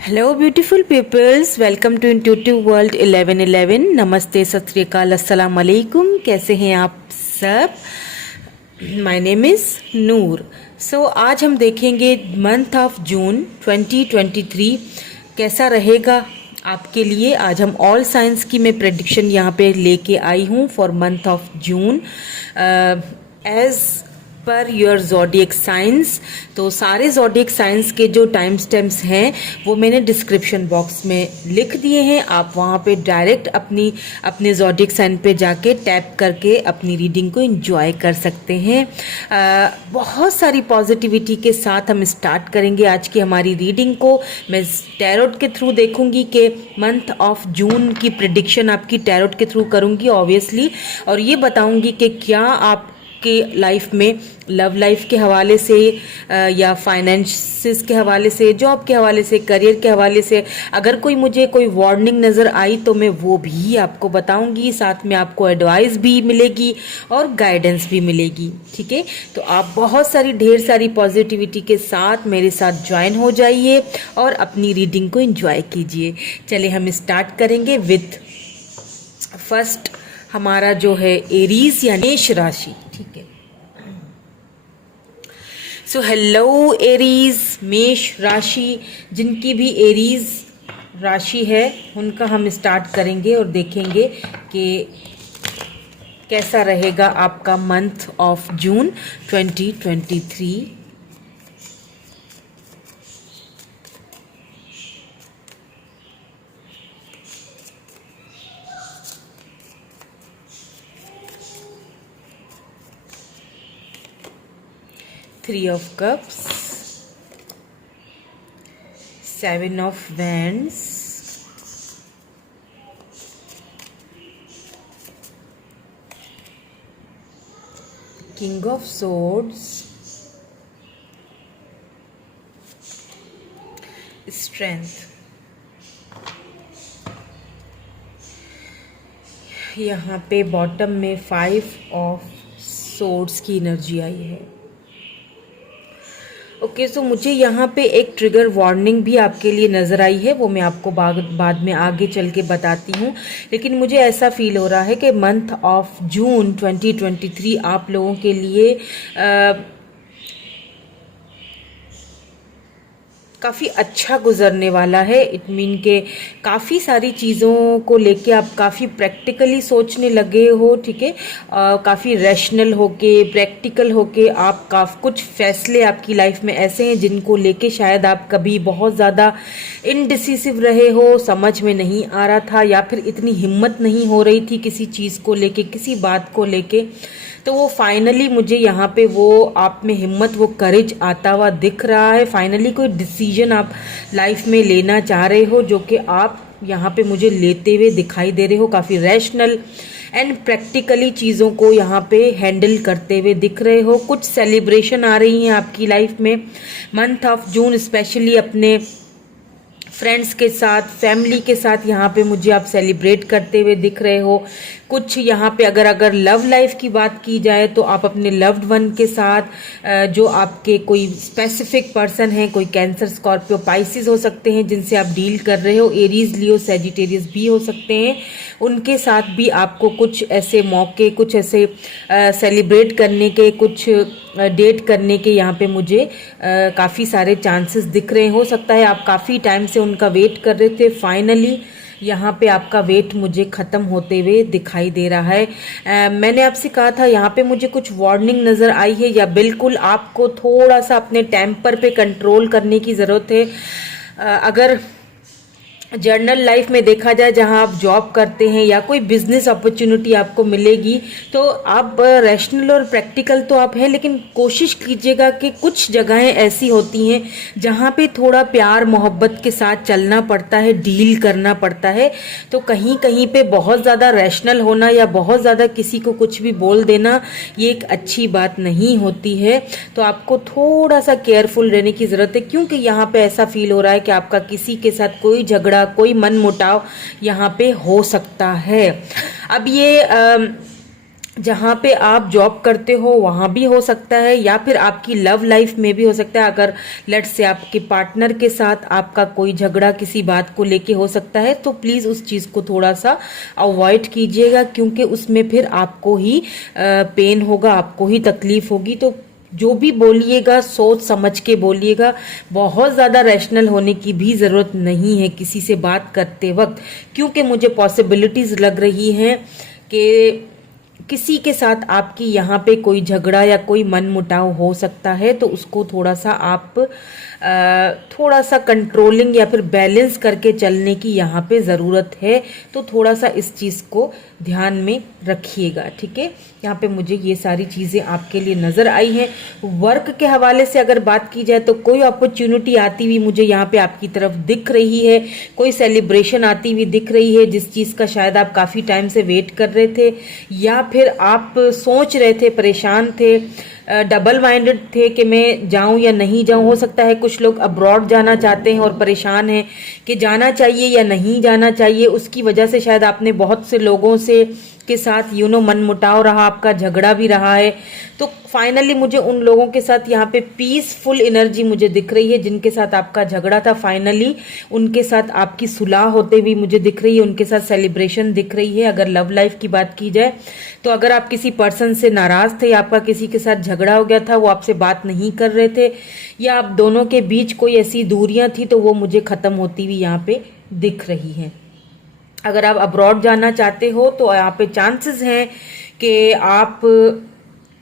Hello beautiful peoples, welcome to intuitive world 1111। नमस्ते, सत श्री अकाल, अस्सलाम वालेकुम। कैसे हैं आप सब? माय नेम इज़ नूर। सो आज हम देखेंगे मंथ ऑफ जून 2023 कैसा रहेगा आपके लिए। आज हम ऑल साइंस की मैं प्रेडिक्शन यहाँ पे लेके आई हूँ for month of June as per your zodiac science. तो सारे ज़ोडिएक साइंस के जो टाइम स्टैम्प्स हैं वो मैंने डिस्क्रिप्शन बॉक्स में लिख दिए हैं। आप वहाँ पे डायरेक्ट अपने ज़ोडिएक साइन पे जाके टैप करके अपनी रीडिंग को एंजॉय कर सकते हैं। बहुत सारी पॉजिटिविटी के साथ हम स्टार्ट करेंगे आज की हमारी रीडिंग को। मैं टैरोट के थ्रू देखूंगी कि मंथ ऑफ जून की प्रिडिक्शन आपकी टैरोट के थ्रू करूंगी ऑब्वियसली, और ये बताऊंगी कि क्या आप के लाइफ में लव लाइफ के हवाले से या फाइनेंसिस के हवाले से, जॉब के हवाले से, करियर के हवाले से अगर मुझे कोई वार्निंग नज़र आई तो मैं वो भी आपको बताऊंगी। साथ में आपको एडवाइस भी मिलेगी और गाइडेंस भी मिलेगी। ठीक है, तो आप बहुत सारी ढेर सारी पॉजिटिविटी के साथ मेरे साथ ज्वाइन हो जाइए और अपनी रीडिंग को एंजॉय कीजिए। चलिए हम स्टार्ट करेंगे विथ फर्स्ट हमारा जो है एरीज या मेष राशि। ठीक है, सो हेलो एरीज, मेष राशि। जिनकी भी एरीज राशि है उनका हम स्टार्ट करेंगे और देखेंगे कि कैसा रहेगा आपका month of June 2023। Three of Cups, Seven of Wands, King of Swords, Strength। यहाँ पे बॉटम में 5 ऑफ सोर्ड्स की एनर्जी आई है। ओके, सो मुझे यहाँ पे एक ट्रिगर वार्निंग भी आपके लिए नज़र आई है, वो मैं आपको बाद में आगे चल के बताती हूँ। लेकिन मुझे ऐसा फील हो रहा है कि मंथ ऑफ जून 2023 आप लोगों के लिए काफ़ी अच्छा गुजरने वाला है। इट मीन के काफ़ी सारी चीज़ों को लेके आप काफ़ी प्रैक्टिकली सोचने लगे हो। ठीक है, काफ़ी रैशनल होके, प्रैक्टिकल होके आप कुछ फैसले आपकी लाइफ में ऐसे हैं जिनको लेके शायद आप कभी बहुत ज़्यादा इनडिसिसिव रहे हो, समझ में नहीं आ रहा था, या फिर इतनी हिम्मत नहीं हो रही थी किसी चीज़ को लेके, किसी बात को लेके। तो वो फाइनली मुझे यहाँ पे वो आप में हिम्मत, वो करेज आता हुआ दिख रहा है। फाइनली कोई डिसीजन आप लाइफ में लेना चाह रहे हो जो कि आप यहाँ पे मुझे लेते हुए दिखाई दे रहे हो। काफ़ी रैशनल एंड प्रैक्टिकली चीज़ों को यहाँ पे हैंडल करते हुए दिख रहे हो। कुछ सेलिब्रेशन आ रही हैं आपकी लाइफ में मंथ ऑफ जून, स्पेशली अपने फ्रेंड्स के साथ, फैमिली के साथ यहाँ पे मुझे आप सेलिब्रेट करते हुए दिख रहे हो। कुछ यहाँ पे अगर लव लाइफ की बात की जाए तो आप अपने लव्ड वन के साथ, जो आपके कोई स्पेसिफिक पर्सन है, कोई कैंसर, स्कॉर्पियो, पाइसिस हो सकते हैं जिनसे आप डील कर रहे हो, एरीज, लियो, सेजिटेरियस भी हो सकते हैं, उनके साथ भी आपको कुछ ऐसे मौके, कुछ ऐसे सेलिब्रेट करने के, कुछ डेट करने के यहाँ पे मुझे काफ़ी सारे चांसेस दिख रहे हैं। हो सकता है आप काफ़ी टाइम से उनका वेट कर रहे थे, फाइनली यहाँ पे आपका वेट मुझे ख़त्म होते हुए दिखाई दे रहा है। मैंने आपसे कहा था यहाँ पे मुझे कुछ वार्निंग नज़र आई है, या बिल्कुल आपको थोड़ा सा अपने टेम्पर पे कंट्रोल करने की ज़रूरत है। अगर जर्नल लाइफ में देखा जाए, जहां आप जॉब करते हैं या कोई बिजनेस अपॉर्चुनिटी आपको मिलेगी, तो आप रैशनल और प्रैक्टिकल तो आप हैं, लेकिन कोशिश कीजिएगा कि कुछ जगहें ऐसी होती हैं जहां पे थोड़ा प्यार मोहब्बत के साथ चलना पड़ता है, डील करना पड़ता है। तो कहीं कहीं पे बहुत ज़्यादा रैशनल होना या बहुत ज़्यादा किसी को कुछ भी बोल देना, ये एक अच्छी बात नहीं होती है। तो आपको थोड़ा सा केयरफुल रहने की ज़रूरत है, क्योंकि यहाँ पे ऐसा फील हो रहा है कि आपका किसी के साथ कोई झगड़ा, कोई मन मुटाव यहाँ पे हो सकता है। अब ये जहाँ पे आप जॉब करते हो वहाँ भी हो सकता है, या फिर आपकी लव लाइफ में भी हो सकता है। अगर लेट्स से आपके पार्टनर के साथ आपका कोई झगड़ा किसी बात को लेके हो सकता है, तो प्लीज़ उस चीज़ को थोड़ा सा अवॉइड कीजिएगा, क्योंकि उसमें फिर आपको ही पेन होगा, आपको ही तकलीफ होगी। तो जो भी बोलिएगा सोच समझ के बोलिएगा। बहुत ज़्यादा रैशनल होने की भी ज़रूरत नहीं है किसी से बात करते वक्त, क्योंकि मुझे पॉसिबिलिटीज़ लग रही हैं कि किसी के साथ आपकी यहाँ पे कोई झगड़ा या कोई मनमुटाव हो सकता है। तो उसको थोड़ा सा आप थोड़ा सा कंट्रोलिंग या फिर बैलेंस करके चलने की यहाँ पे ज़रूरत है। तो थोड़ा सा इस चीज़ को ध्यान में रखिएगा, ठीक है। यहाँ पे मुझे ये सारी चीज़ें आपके लिए नज़र आई हैं। वर्क के हवाले से अगर बात की जाए तो कोई अपॉर्चुनिटी आती हुई मुझे यहाँ पे आपकी तरफ दिख रही है, कोई सेलिब्रेशन आती हुई दिख रही है जिस चीज़ का शायद आप काफ़ी टाइम से वेट कर रहे थे, या फिर आप सोच रहे थे, परेशान थे, डबल माइंडेड थे कि मैं जाऊं या नहीं जाऊं। हो सकता है कुछ लोग अब्रॉड जाना चाहते हैं और परेशान हैं कि जाना चाहिए या नहीं जाना चाहिए। उसकी वजह से शायद आपने बहुत से लोगों से के साथ मनमुटाव रहा, आपका झगड़ा भी रहा है। तो फाइनली मुझे उन लोगों के साथ यहाँ पे पीसफुल एनर्जी मुझे दिख रही है जिनके साथ आपका झगड़ा था। फाइनली उनके साथ आपकी सुलह होते हुए मुझे दिख रही है, उनके साथ सेलिब्रेशन दिख रही है। अगर लव लाइफ की बात की जाए तो अगर आप किसी पर्सन से नाराज थे, आपका किसी के साथ झगड़ा हो गया था, वो आपसे बात नहीं कर रहे थे, या आप दोनों के बीच कोई ऐसी दूरियां थी, तो वो मुझे खत्म होती हुई यहाँ पे दिख रही है। अगर आप अब्रॉड जाना चाहते हो तो यहाँ पे चांसेस हैं कि आप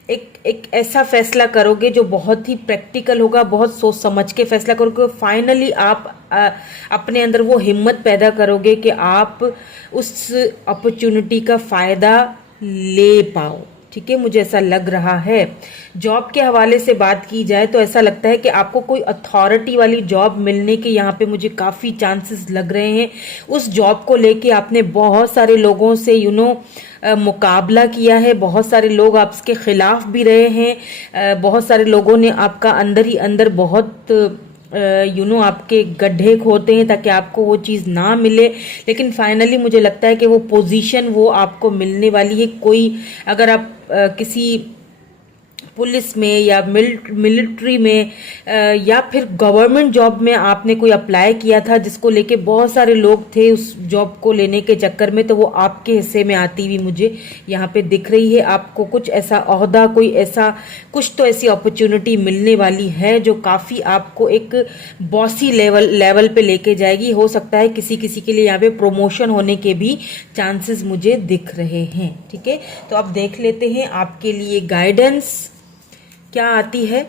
एक ऐसा फैसला करोगे जो बहुत ही प्रैक्टिकल होगा, बहुत सोच समझ के फैसला करोगे। फाइनली आप अपने अंदर वो हिम्मत पैदा करोगे कि आप उस अपॉर्चुनिटी का फ़ायदा ले पाओ, ठीक है। मुझे ऐसा लग रहा है। जॉब के हवाले से बात की जाए तो ऐसा लगता है कि आपको कोई अथॉरिटी वाली जॉब मिलने के यहाँ पे मुझे काफ़ी चांसेस लग रहे हैं। उस जॉब को लेके आपने बहुत सारे लोगों से मुकाबला किया है, बहुत सारे लोग आपके खिलाफ भी रहे हैं, बहुत सारे लोगों ने आपका अंदर ही अंदर बहुत आपके गड्ढे खोदते हैं ताकि आपको वो चीज़ ना मिले। लेकिन फाइनली मुझे लगता है कि वो पोजीशन वो आपको मिलने वाली है। कोई अगर आप किसी पुलिस में या मिलिट्री में या फिर गवर्नमेंट जॉब में आपने कोई अप्लाई किया था जिसको लेके बहुत सारे लोग थे उस जॉब को लेने के चक्कर में, तो वो आपके हिस्से में आती हुई मुझे यहाँ पे दिख रही है। आपको कुछ ऐसा ओहदा, कोई ऐसा कुछ तो ऐसी अपॉर्चुनिटी मिलने वाली है जो काफ़ी आपको एक बॉसी लेवल पे लेके जाएगी। हो सकता है किसी किसी के लिए यहाँ पे प्रमोशन होने के भी चांसेस मुझे दिख रहे हैं, ठीक है। तो अब देख लेते हैं आपके लिए गाइडेंस क्या आती है।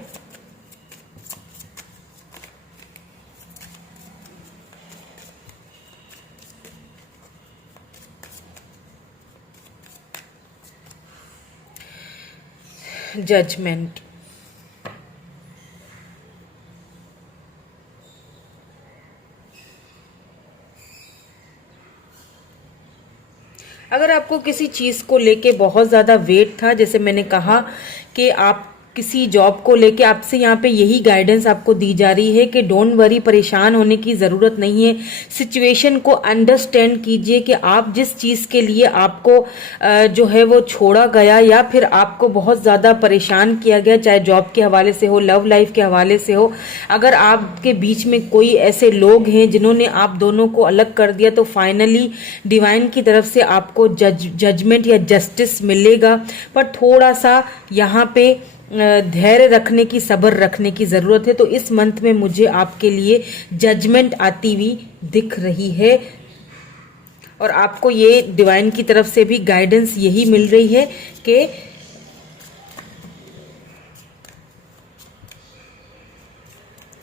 जजमेंट। अगर आपको किसी चीज़ को लेके बहुत ज़्यादा वेट था, जैसे मैंने कहा कि आप किसी जॉब को लेके, आपसे यहाँ पे यही गाइडेंस आपको दी जा रही है कि डोंट वरी, परेशान होने की ज़रूरत नहीं है। सिचुएशन को अंडरस्टैंड कीजिए कि आप जिस चीज़ के लिए आपको जो है वो छोड़ा गया या फिर आपको बहुत ज़्यादा परेशान किया गया, चाहे जॉब के हवाले से हो, लव लाइफ के हवाले से हो, अगर आपके बीच में कोई ऐसे लोग हैं जिन्होंने आप दोनों को अलग कर दिया, तो फाइनली डिवाइन की तरफ से आपको जजमेंट या जस्टिस मिलेगा। पर थोड़ा सा यहाँ पे धैर्य रखने की, सब्र रखने की ज़रूरत है। तो इस मंथ में मुझे आपके लिए जजमेंट आती हुई दिख रही है, और आपको ये डिवाइन की तरफ से भी गाइडेंस यही मिल रही है कि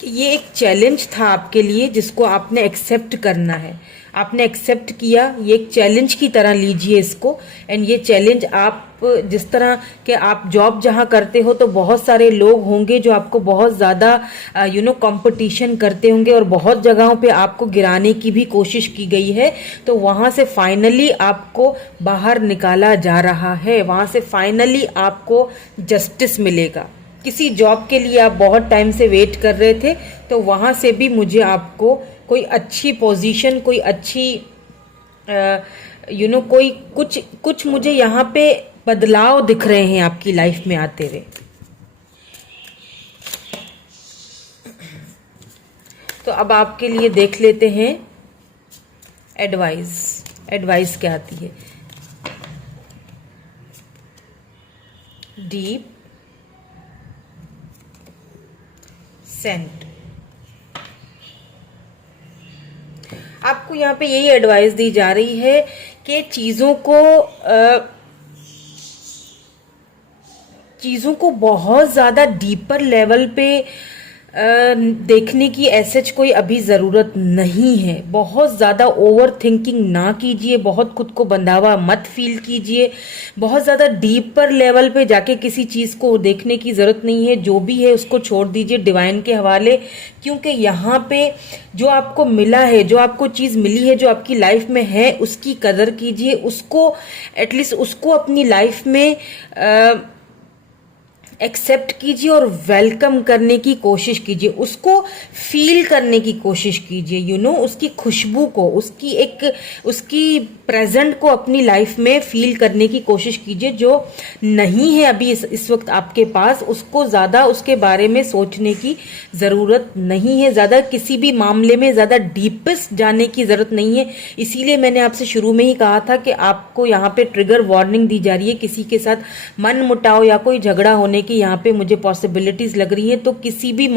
ये एक चैलेंज था आपके लिए जिसको आपने एक्सेप्ट करना है। आपने एक्सेप्ट किया, ये एक चैलेंज की तरह लीजिए इसको। एंड ये चैलेंज आप जिस तरह के आप जॉब जहाँ करते हो तो बहुत सारे लोग होंगे जो आपको बहुत ज़्यादा कंपटीशन करते होंगे, और बहुत जगहों पे आपको गिराने की भी कोशिश की गई है। तो वहाँ से फाइनली आपको बाहर निकाला जा रहा है, वहाँ से फाइनली आपको जस्टिस मिलेगा। किसी जॉब के लिए आप बहुत टाइम से वेट कर रहे थे, तो वहाँ से भी मुझे आपको कोई अच्छी पोजीशन, कोई अच्छी कोई कुछ मुझे यहाँ पे बदलाव दिख रहे हैं आपकी लाइफ में आते हुए। तो अब आपके लिए देख लेते हैं एडवाइस क्या आती है। डीप सेंट, आपको यहाँ पे यही एडवाइस दी जा रही है कि चीजों को बहुत ज्यादा डीपर लेवल पे देखने की ऐसे कोई अभी ज़रूरत नहीं है। बहुत ज़्यादा ओवर थिंकिंग ना कीजिए, बहुत खुद को बंधा मत फील कीजिए, बहुत ज़्यादा डीपर लेवल पे जाके किसी चीज़ को देखने की ज़रूरत नहीं है। जो भी है उसको छोड़ दीजिए डिवाइन के हवाले, क्योंकि यहाँ पे जो आपको मिला है, जो आपको चीज़ मिली है, जो आपकी लाइफ में है, उसकी कदर कीजिए, उसको एटलीस्ट उसको अपनी लाइफ में एक्सेप्ट कीजिए और वेलकम करने की कोशिश कीजिए, उसको फील करने की कोशिश कीजिए, उसकी खुशबू को, उसकी प्रेजेंट को अपनी लाइफ में फील करने की कोशिश कीजिए। जो नहीं है अभी इस वक्त आपके पास, उसको ज़्यादा उसके बारे में सोचने की ज़रूरत नहीं है, ज़्यादा किसी भी मामले में ज़्यादा डीपेस्ट जाने की ज़रूरत नहीं है। इसीलिए मैंने आपसे शुरू में ही कहा था कि आपको यहाँ पे ट्रिगर वार्निंग दी जा रही है, किसी के साथ मन मुटाव या कोई झगड़ा होने कि यहाँ पे मुझे पॉसिबिलिटीज लग रही है। तो किसी भी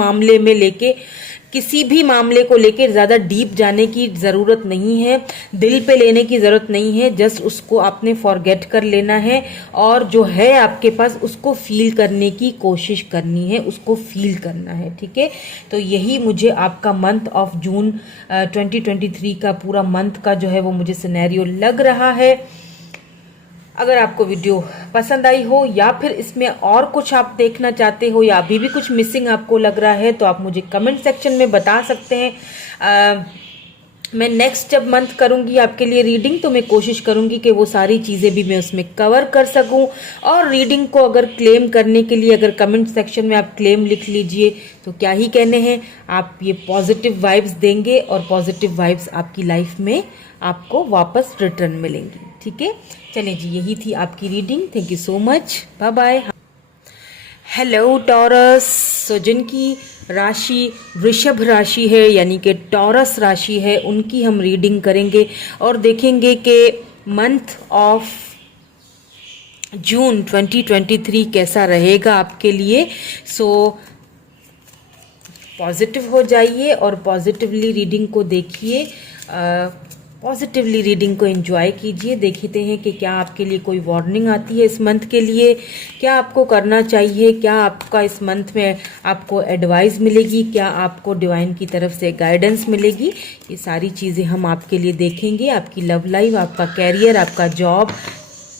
मामले को लेके ज्यादा डीप जाने की जरूरत नहीं है, दिल पे लेने की जरूरत नहीं है। जस्ट उसको आपने फॉरगेट कर लेना है और जो है आपके पास उसको फील करने की कोशिश करनी है, उसको फील करना है। ठीक है, तो यही मुझे आपका मंथ ऑफ जून 2023 का पूरा मंथ का जो है वो मुझे सिनेरियो लग रहा है। अगर आपको वीडियो पसंद आई हो या फिर इसमें और कुछ आप देखना चाहते हो या अभी भी कुछ मिसिंग आपको लग रहा है तो आप मुझे कमेंट सेक्शन में बता सकते हैं। मैं नेक्स्ट जब मंथ करूंगी आपके लिए रीडिंग तो मैं कोशिश करूंगी कि वो सारी चीज़ें भी मैं उसमें कवर कर सकूं। और रीडिंग को अगर क्लेम करने के लिए अगर कमेंट सेक्शन में आप क्लेम लिख लीजिए तो क्या ही कहने हैं, आप ये पॉजिटिव वाइब्स देंगे और पॉजिटिव वाइब्स आपकी लाइफ में आपको वापस रिटर्न मिलेंगी। ठीक है, चलिए जी, यही थी आपकी reading. Thank you so much, bye bye. Hello Taurus, so जिनकी राशि वृषभ राशि है यानी कि टॉरस राशि है, उनकी हम रीडिंग करेंगे और देखेंगे कि मंथ ऑफ जून 2023 कैसा रहेगा आपके लिए। सो पॉजिटिव हो जाइए और पॉजिटिवली रीडिंग को देखिए, पॉजिटिवली रीडिंग को एंजॉय कीजिए। देखते हैं कि क्या आपके लिए कोई वार्निंग आती है इस मंथ के लिए, क्या आपको करना चाहिए, क्या आपका इस मंथ में आपको एडवाइस मिलेगी, क्या आपको डिवाइन की तरफ से गाइडेंस मिलेगी। ये सारी चीज़ें हम आपके लिए देखेंगे। आपकी लव लाइफ, आपका कैरियर, आपका जॉब,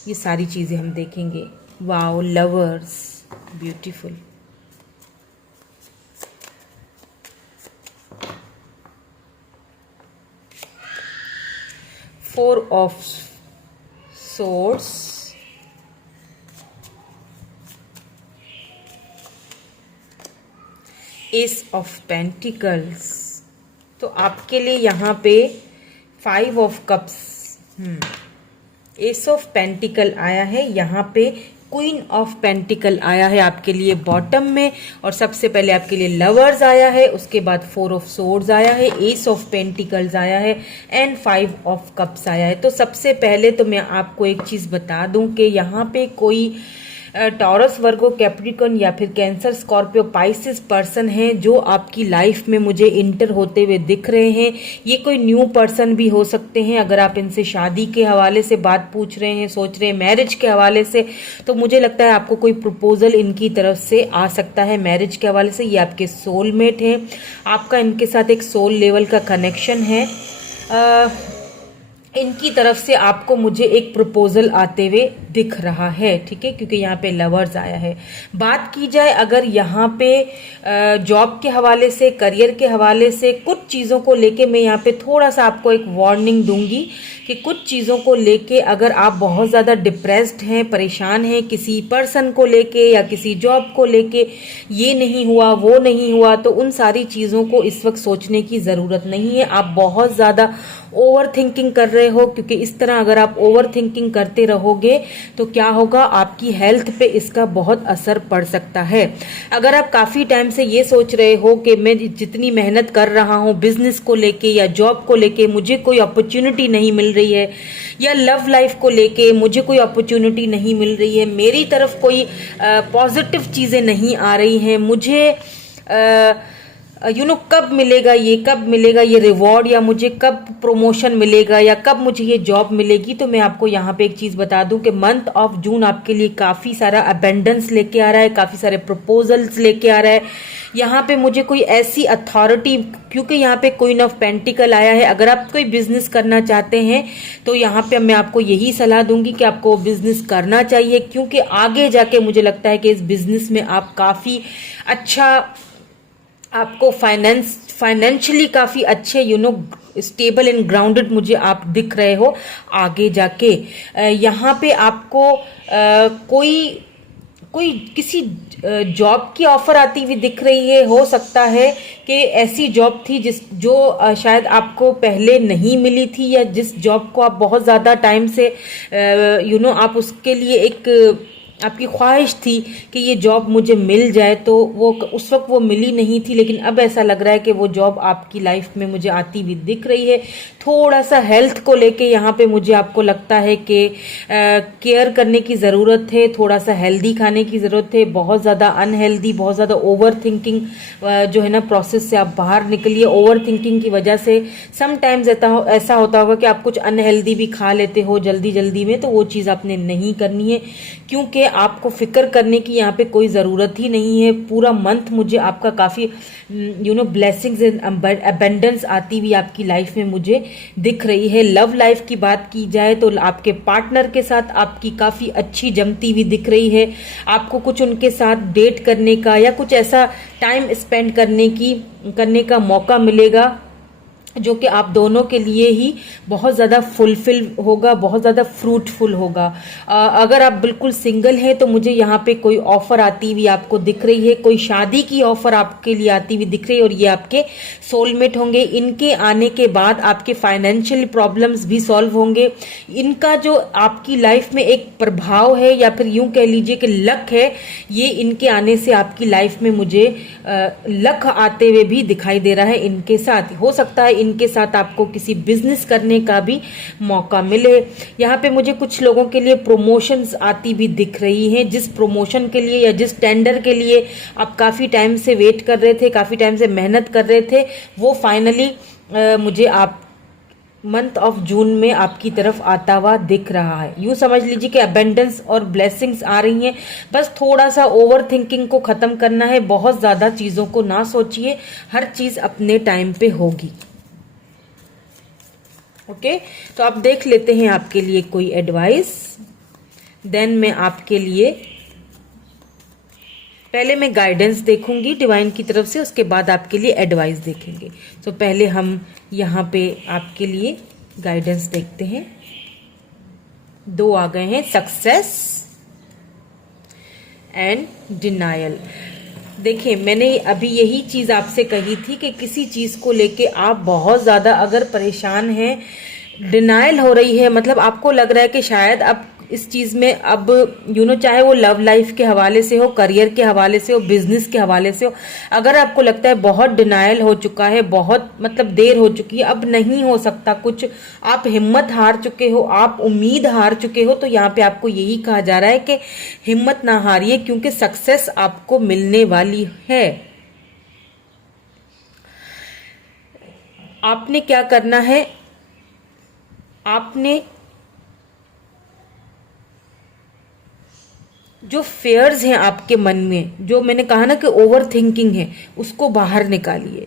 ये सारी चीज़ें हम देखेंगे। Wow, lovers, beautiful. Four of Swords, Ace of Pentacles। तो आपके लिए यहाँ पे 5 of Cups, Ace of Pentacle आया है, यहाँ पे क्वीन ऑफ पेंटिकल आया है आपके लिए बॉटम में, और सबसे पहले आपके लिए लवर्स आया है, उसके बाद 4 ऑफ सोर्ड्स आया है, एस ऑफ पेंटिकल्स आया है एंड 5 ऑफ कप्स आया है। तो सबसे पहले तो मैं आपको एक चीज बता दूं कि यहाँ पे कोई टॉरस, वर्गो, कैप्रिकॉर्न या फिर कैंसर, स्कॉर्पियो, पाइसिस पर्सन है जो आपकी लाइफ में मुझे इंटर होते हुए दिख रहे हैं। ये कोई न्यू पर्सन भी हो सकते हैं। अगर आप इनसे शादी के हवाले से बात पूछ रहे हैं, सोच रहे हैं मैरिज के हवाले से, तो मुझे लगता है आपको कोई प्रपोजल इनकी तरफ से आ सकता है मैरिज के हवाले से। ये आपके सोलमेट हैं, आपका इनके साथ एक सोल लेवल का कनेक्शन है। इनकी तरफ से आपको मुझे एक प्रपोजल आते हुए दिख रहा है, ठीक है, क्योंकि यहाँ पे लवर्स आया है। बात की जाए अगर यहाँ पे जॉब के हवाले से, करियर के हवाले से, कुछ चीज़ों को लेके मैं यहाँ पे थोड़ा सा आपको एक वार्निंग दूंगी कि कुछ चीज़ों को लेके अगर आप बहुत ज़्यादा डिप्रेस्ड हैं, परेशान हैं किसी पर्सन को लेके या किसी जॉब को लेके, ये नहीं हुआ वो नहीं हुआ, तो उन सारी चीज़ों को इस वक्त सोचने की ज़रूरत नहीं है। आप बहुत ज़्यादा ओवर थिंकिंग कर रहे हो, क्योंकि इस तरह अगर आप ओवर थिंकिंग करते रहोगे तो क्या होगा, आपकी हेल्थ पे इसका बहुत असर पड़ सकता है। अगर आप काफी टाइम से ये सोच रहे हो कि मैं जितनी मेहनत कर रहा हूँ बिजनेस को लेके या जॉब को लेके मुझे कोई अपॉर्चुनिटी नहीं मिल रही है, या लव लाइफ को लेके मुझे कोई अपॉर्चुनिटी नहीं मिल रही है, मेरी तरफ कोई पॉजिटिव चीजें नहीं आ रही हैं, मुझे कब मिलेगा ये रिवॉर्ड, या मुझे कब प्रमोशन मिलेगा, या कब मुझे ये जॉब मिलेगी। तो मैं आपको यहाँ पे एक चीज बता दूं कि मंथ ऑफ जून आपके लिए काफी सारा अबेंडेंस लेके आ रहा है, काफी सारे प्रपोजल्स लेके आ रहा है। यहाँ पे मुझे कोई ऐसी अथॉरिटी, क्योंकि यहाँ पे क्वीन ऑफ पेंटिकल आया है, अगर आप कोई बिजनेस करना चाहते हैं तो यहाँ पे मैं आपको यही सलाह दूंगी कि आपको बिजनेस करना चाहिए, क्योंकि आगे जाके मुझे लगता है कि इस बिजनेस में आप काफी अच्छा, आपको फाइनेंशियली काफी अच्छे स्टेबल एंड ग्राउंडेड मुझे आप दिख रहे हो आगे जाके। यहाँ पे आपको कोई किसी जॉब की ऑफर आती हुई दिख रही है। हो सकता है कि ऐसी जॉब थी जो शायद आपको पहले नहीं मिली थी, या जिस जॉब को आप बहुत ज़्यादा टाइम से आप उसके लिए एक आपकी ख्वाहिश थी कि ये जॉब मुझे मिल जाए, तो वो उस वक्त वो मिली नहीं थी, लेकिन अब ऐसा लग रहा है कि वो जॉब आपकी लाइफ में मुझे आती हुई दिख रही है। थोड़ा सा हेल्थ को लेके यहाँ पे मुझे आपको लगता है कि केयर करने की ज़रूरत है, थोड़ा सा हेल्दी खाने की ज़रूरत है। बहुत ज़्यादा अनहेल्दी, बहुत ज़्यादा ओवर थिंकिंग जो है ना प्रोसेस से आप बाहर निकलिए। ओवर थिंकिंग की वजह से समटाइम्स ऐसा होता होगा कि आप कुछ अनहेल्दी भी खा लेते हो जल्दी जल्दी में, तो वो चीज़ आपने नहीं करनी है, क्योंकि आपको फिक्र करने की यहाँ पे कोई ज़रूरत ही नहीं है। पूरा मंथ मुझे आपका काफ़ी ब्लेसिंग्स एंड अबेंडेंस आती हुई आपकी लाइफ में मुझे दिख रही है। लव लाइफ की बात की जाए तो आपके पार्टनर के साथ आपकी काफ़ी अच्छी जमती हुई दिख रही है। आपको कुछ उनके साथ डेट करने का या कुछ ऐसा टाइम स्पेंड करने का मौका मिलेगा जो कि आप दोनों के लिए ही बहुत ज़्यादा फुलफिल होगा, बहुत ज़्यादा फ्रूटफुल होगा। अगर आप बिल्कुल सिंगल हैं तो मुझे यहाँ पे कोई ऑफ़र आती हुई आपको दिख रही है, कोई शादी की ऑफ़र आपके लिए आती हुई दिख रही है, और ये आपके सोलमेट होंगे। इनके आने के बाद आपके फाइनेंशियल प्रॉब्लम्स भी सॉल्व होंगे। इनका जो आपकी लाइफ में एक प्रभाव है, या फिर यूं कह लीजिए कि लक है, ये इनके आने से आपकी लाइफ में मुझे लक आते हुए भी दिखाई दे रहा है। इनके साथ हो सकता है इनके साथ आपको किसी बिजनेस करने का भी मौका मिले। यहाँ पे मुझे कुछ लोगों के लिए प्रमोशंस आती भी दिख रही हैं। जिस प्रमोशन के लिए या जिस टेंडर के लिए आप काफ़ी टाइम से वेट कर रहे थे, काफ़ी टाइम से मेहनत कर रहे थे, वो फाइनली मुझे आप मंथ ऑफ जून में आपकी तरफ आता हुआ दिख रहा है। यूँ समझ लीजिए कि अबेंडेंस और ब्लेसिंग्स आ रही हैं। बस थोड़ा सा ओवर थिंकिंग को ख़त्म करना है। बहुत ज़्यादा चीज़ों को ना सोचिए, हर चीज़ अपने टाइम पे होगी। ओके, तो आप देख लेते हैं आपके लिए कोई एडवाइस। देन मैं आपके लिए पहले मैं गाइडेंस देखूंगी डिवाइन की तरफ से, उसके बाद आपके लिए एडवाइस देखेंगे। तो पहले हम यहाँ पे आपके लिए गाइडेंस देखते हैं। 2 आ गए हैं, सक्सेस एंड डिनायल। देखिए, मैंने अभी यही चीज़ आपसे कही थी कि किसी चीज़ को लेके आप बहुत ज़्यादा अगर परेशान हैं, डिनायल हो रही है, मतलब आपको लग रहा है कि शायद अब इस चीज़ में अब चाहे वो लव लाइफ के हवाले से हो, करियर के हवाले से हो, बिजनेस के हवाले से हो, अगर आपको लगता है बहुत डिनायल हो चुका है, बहुत मतलब देर हो चुकी है, अब नहीं हो सकता कुछ, आप हिम्मत हार चुके हो, आप उम्मीद हार चुके हो, तो यहाँ पे आपको यही कहा जा रहा है कि हिम्मत ना हारिए, क्योंकि सक्सेस आपको मिलने वाली है। आपने क्या करना है, आपने जो फेयर्स हैं आपके मन में, जो मैंने कहा ना कि ओवर थिंकिंग है, उसको बाहर निकालिए,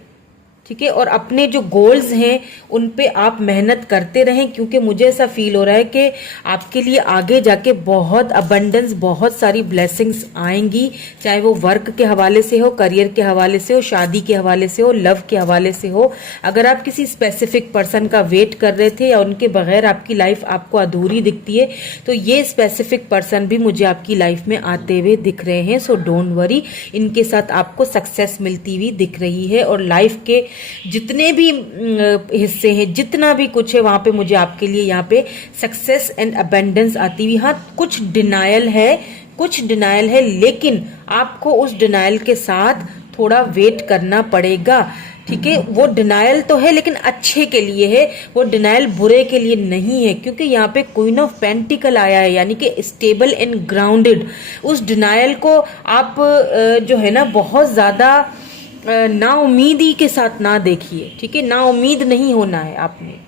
ठीक है। और अपने जो गोल्स हैं उन पे आप मेहनत करते रहें, क्योंकि मुझे ऐसा फील हो रहा है कि आपके लिए आगे जाके बहुत अबंडेंस, बहुत सारी ब्लेसिंग्स आएंगी, चाहे वो वर्क के हवाले से हो, करियर के हवाले से हो, शादी के हवाले से हो, लव के हवाले से हो। अगर आप किसी स्पेसिफिक पर्सन का वेट कर रहे थे या उनके बगैर आपकी लाइफ आपको अधूरी दिखती है, तो ये स्पेसिफिक पर्सन भी मुझे आपकी लाइफ में आते हुए दिख रहे हैं। सो डोंट वरी, इनके साथ आपको सक्सेस मिलती हुई दिख रही है, और लाइफ के जितने भी हिस्से हैं, जितना भी कुछ है वहाँ पे मुझे आपके लिए यहाँ पे सक्सेस एंड अबेंडेंस आती हुई। हाँ, कुछ डिनायल है, लेकिन आपको उस डिनायल के साथ थोड़ा वेट करना पड़ेगा। ठीक है, वो डिनायल तो है लेकिन अच्छे के लिए है, वो डिनायल बुरे के लिए नहीं है, क्योंकि यहाँ पे क्वीन ऑफ पेंटिकल आया है, यानी कि स्टेबल एंड ग्राउंडेड। उस डिनायल को आप जो है ना बहुत ज्यादा नाउम्मीदी के साथ ना देखिए। ठीक है, नाउम्मीद नहीं होना है आपने।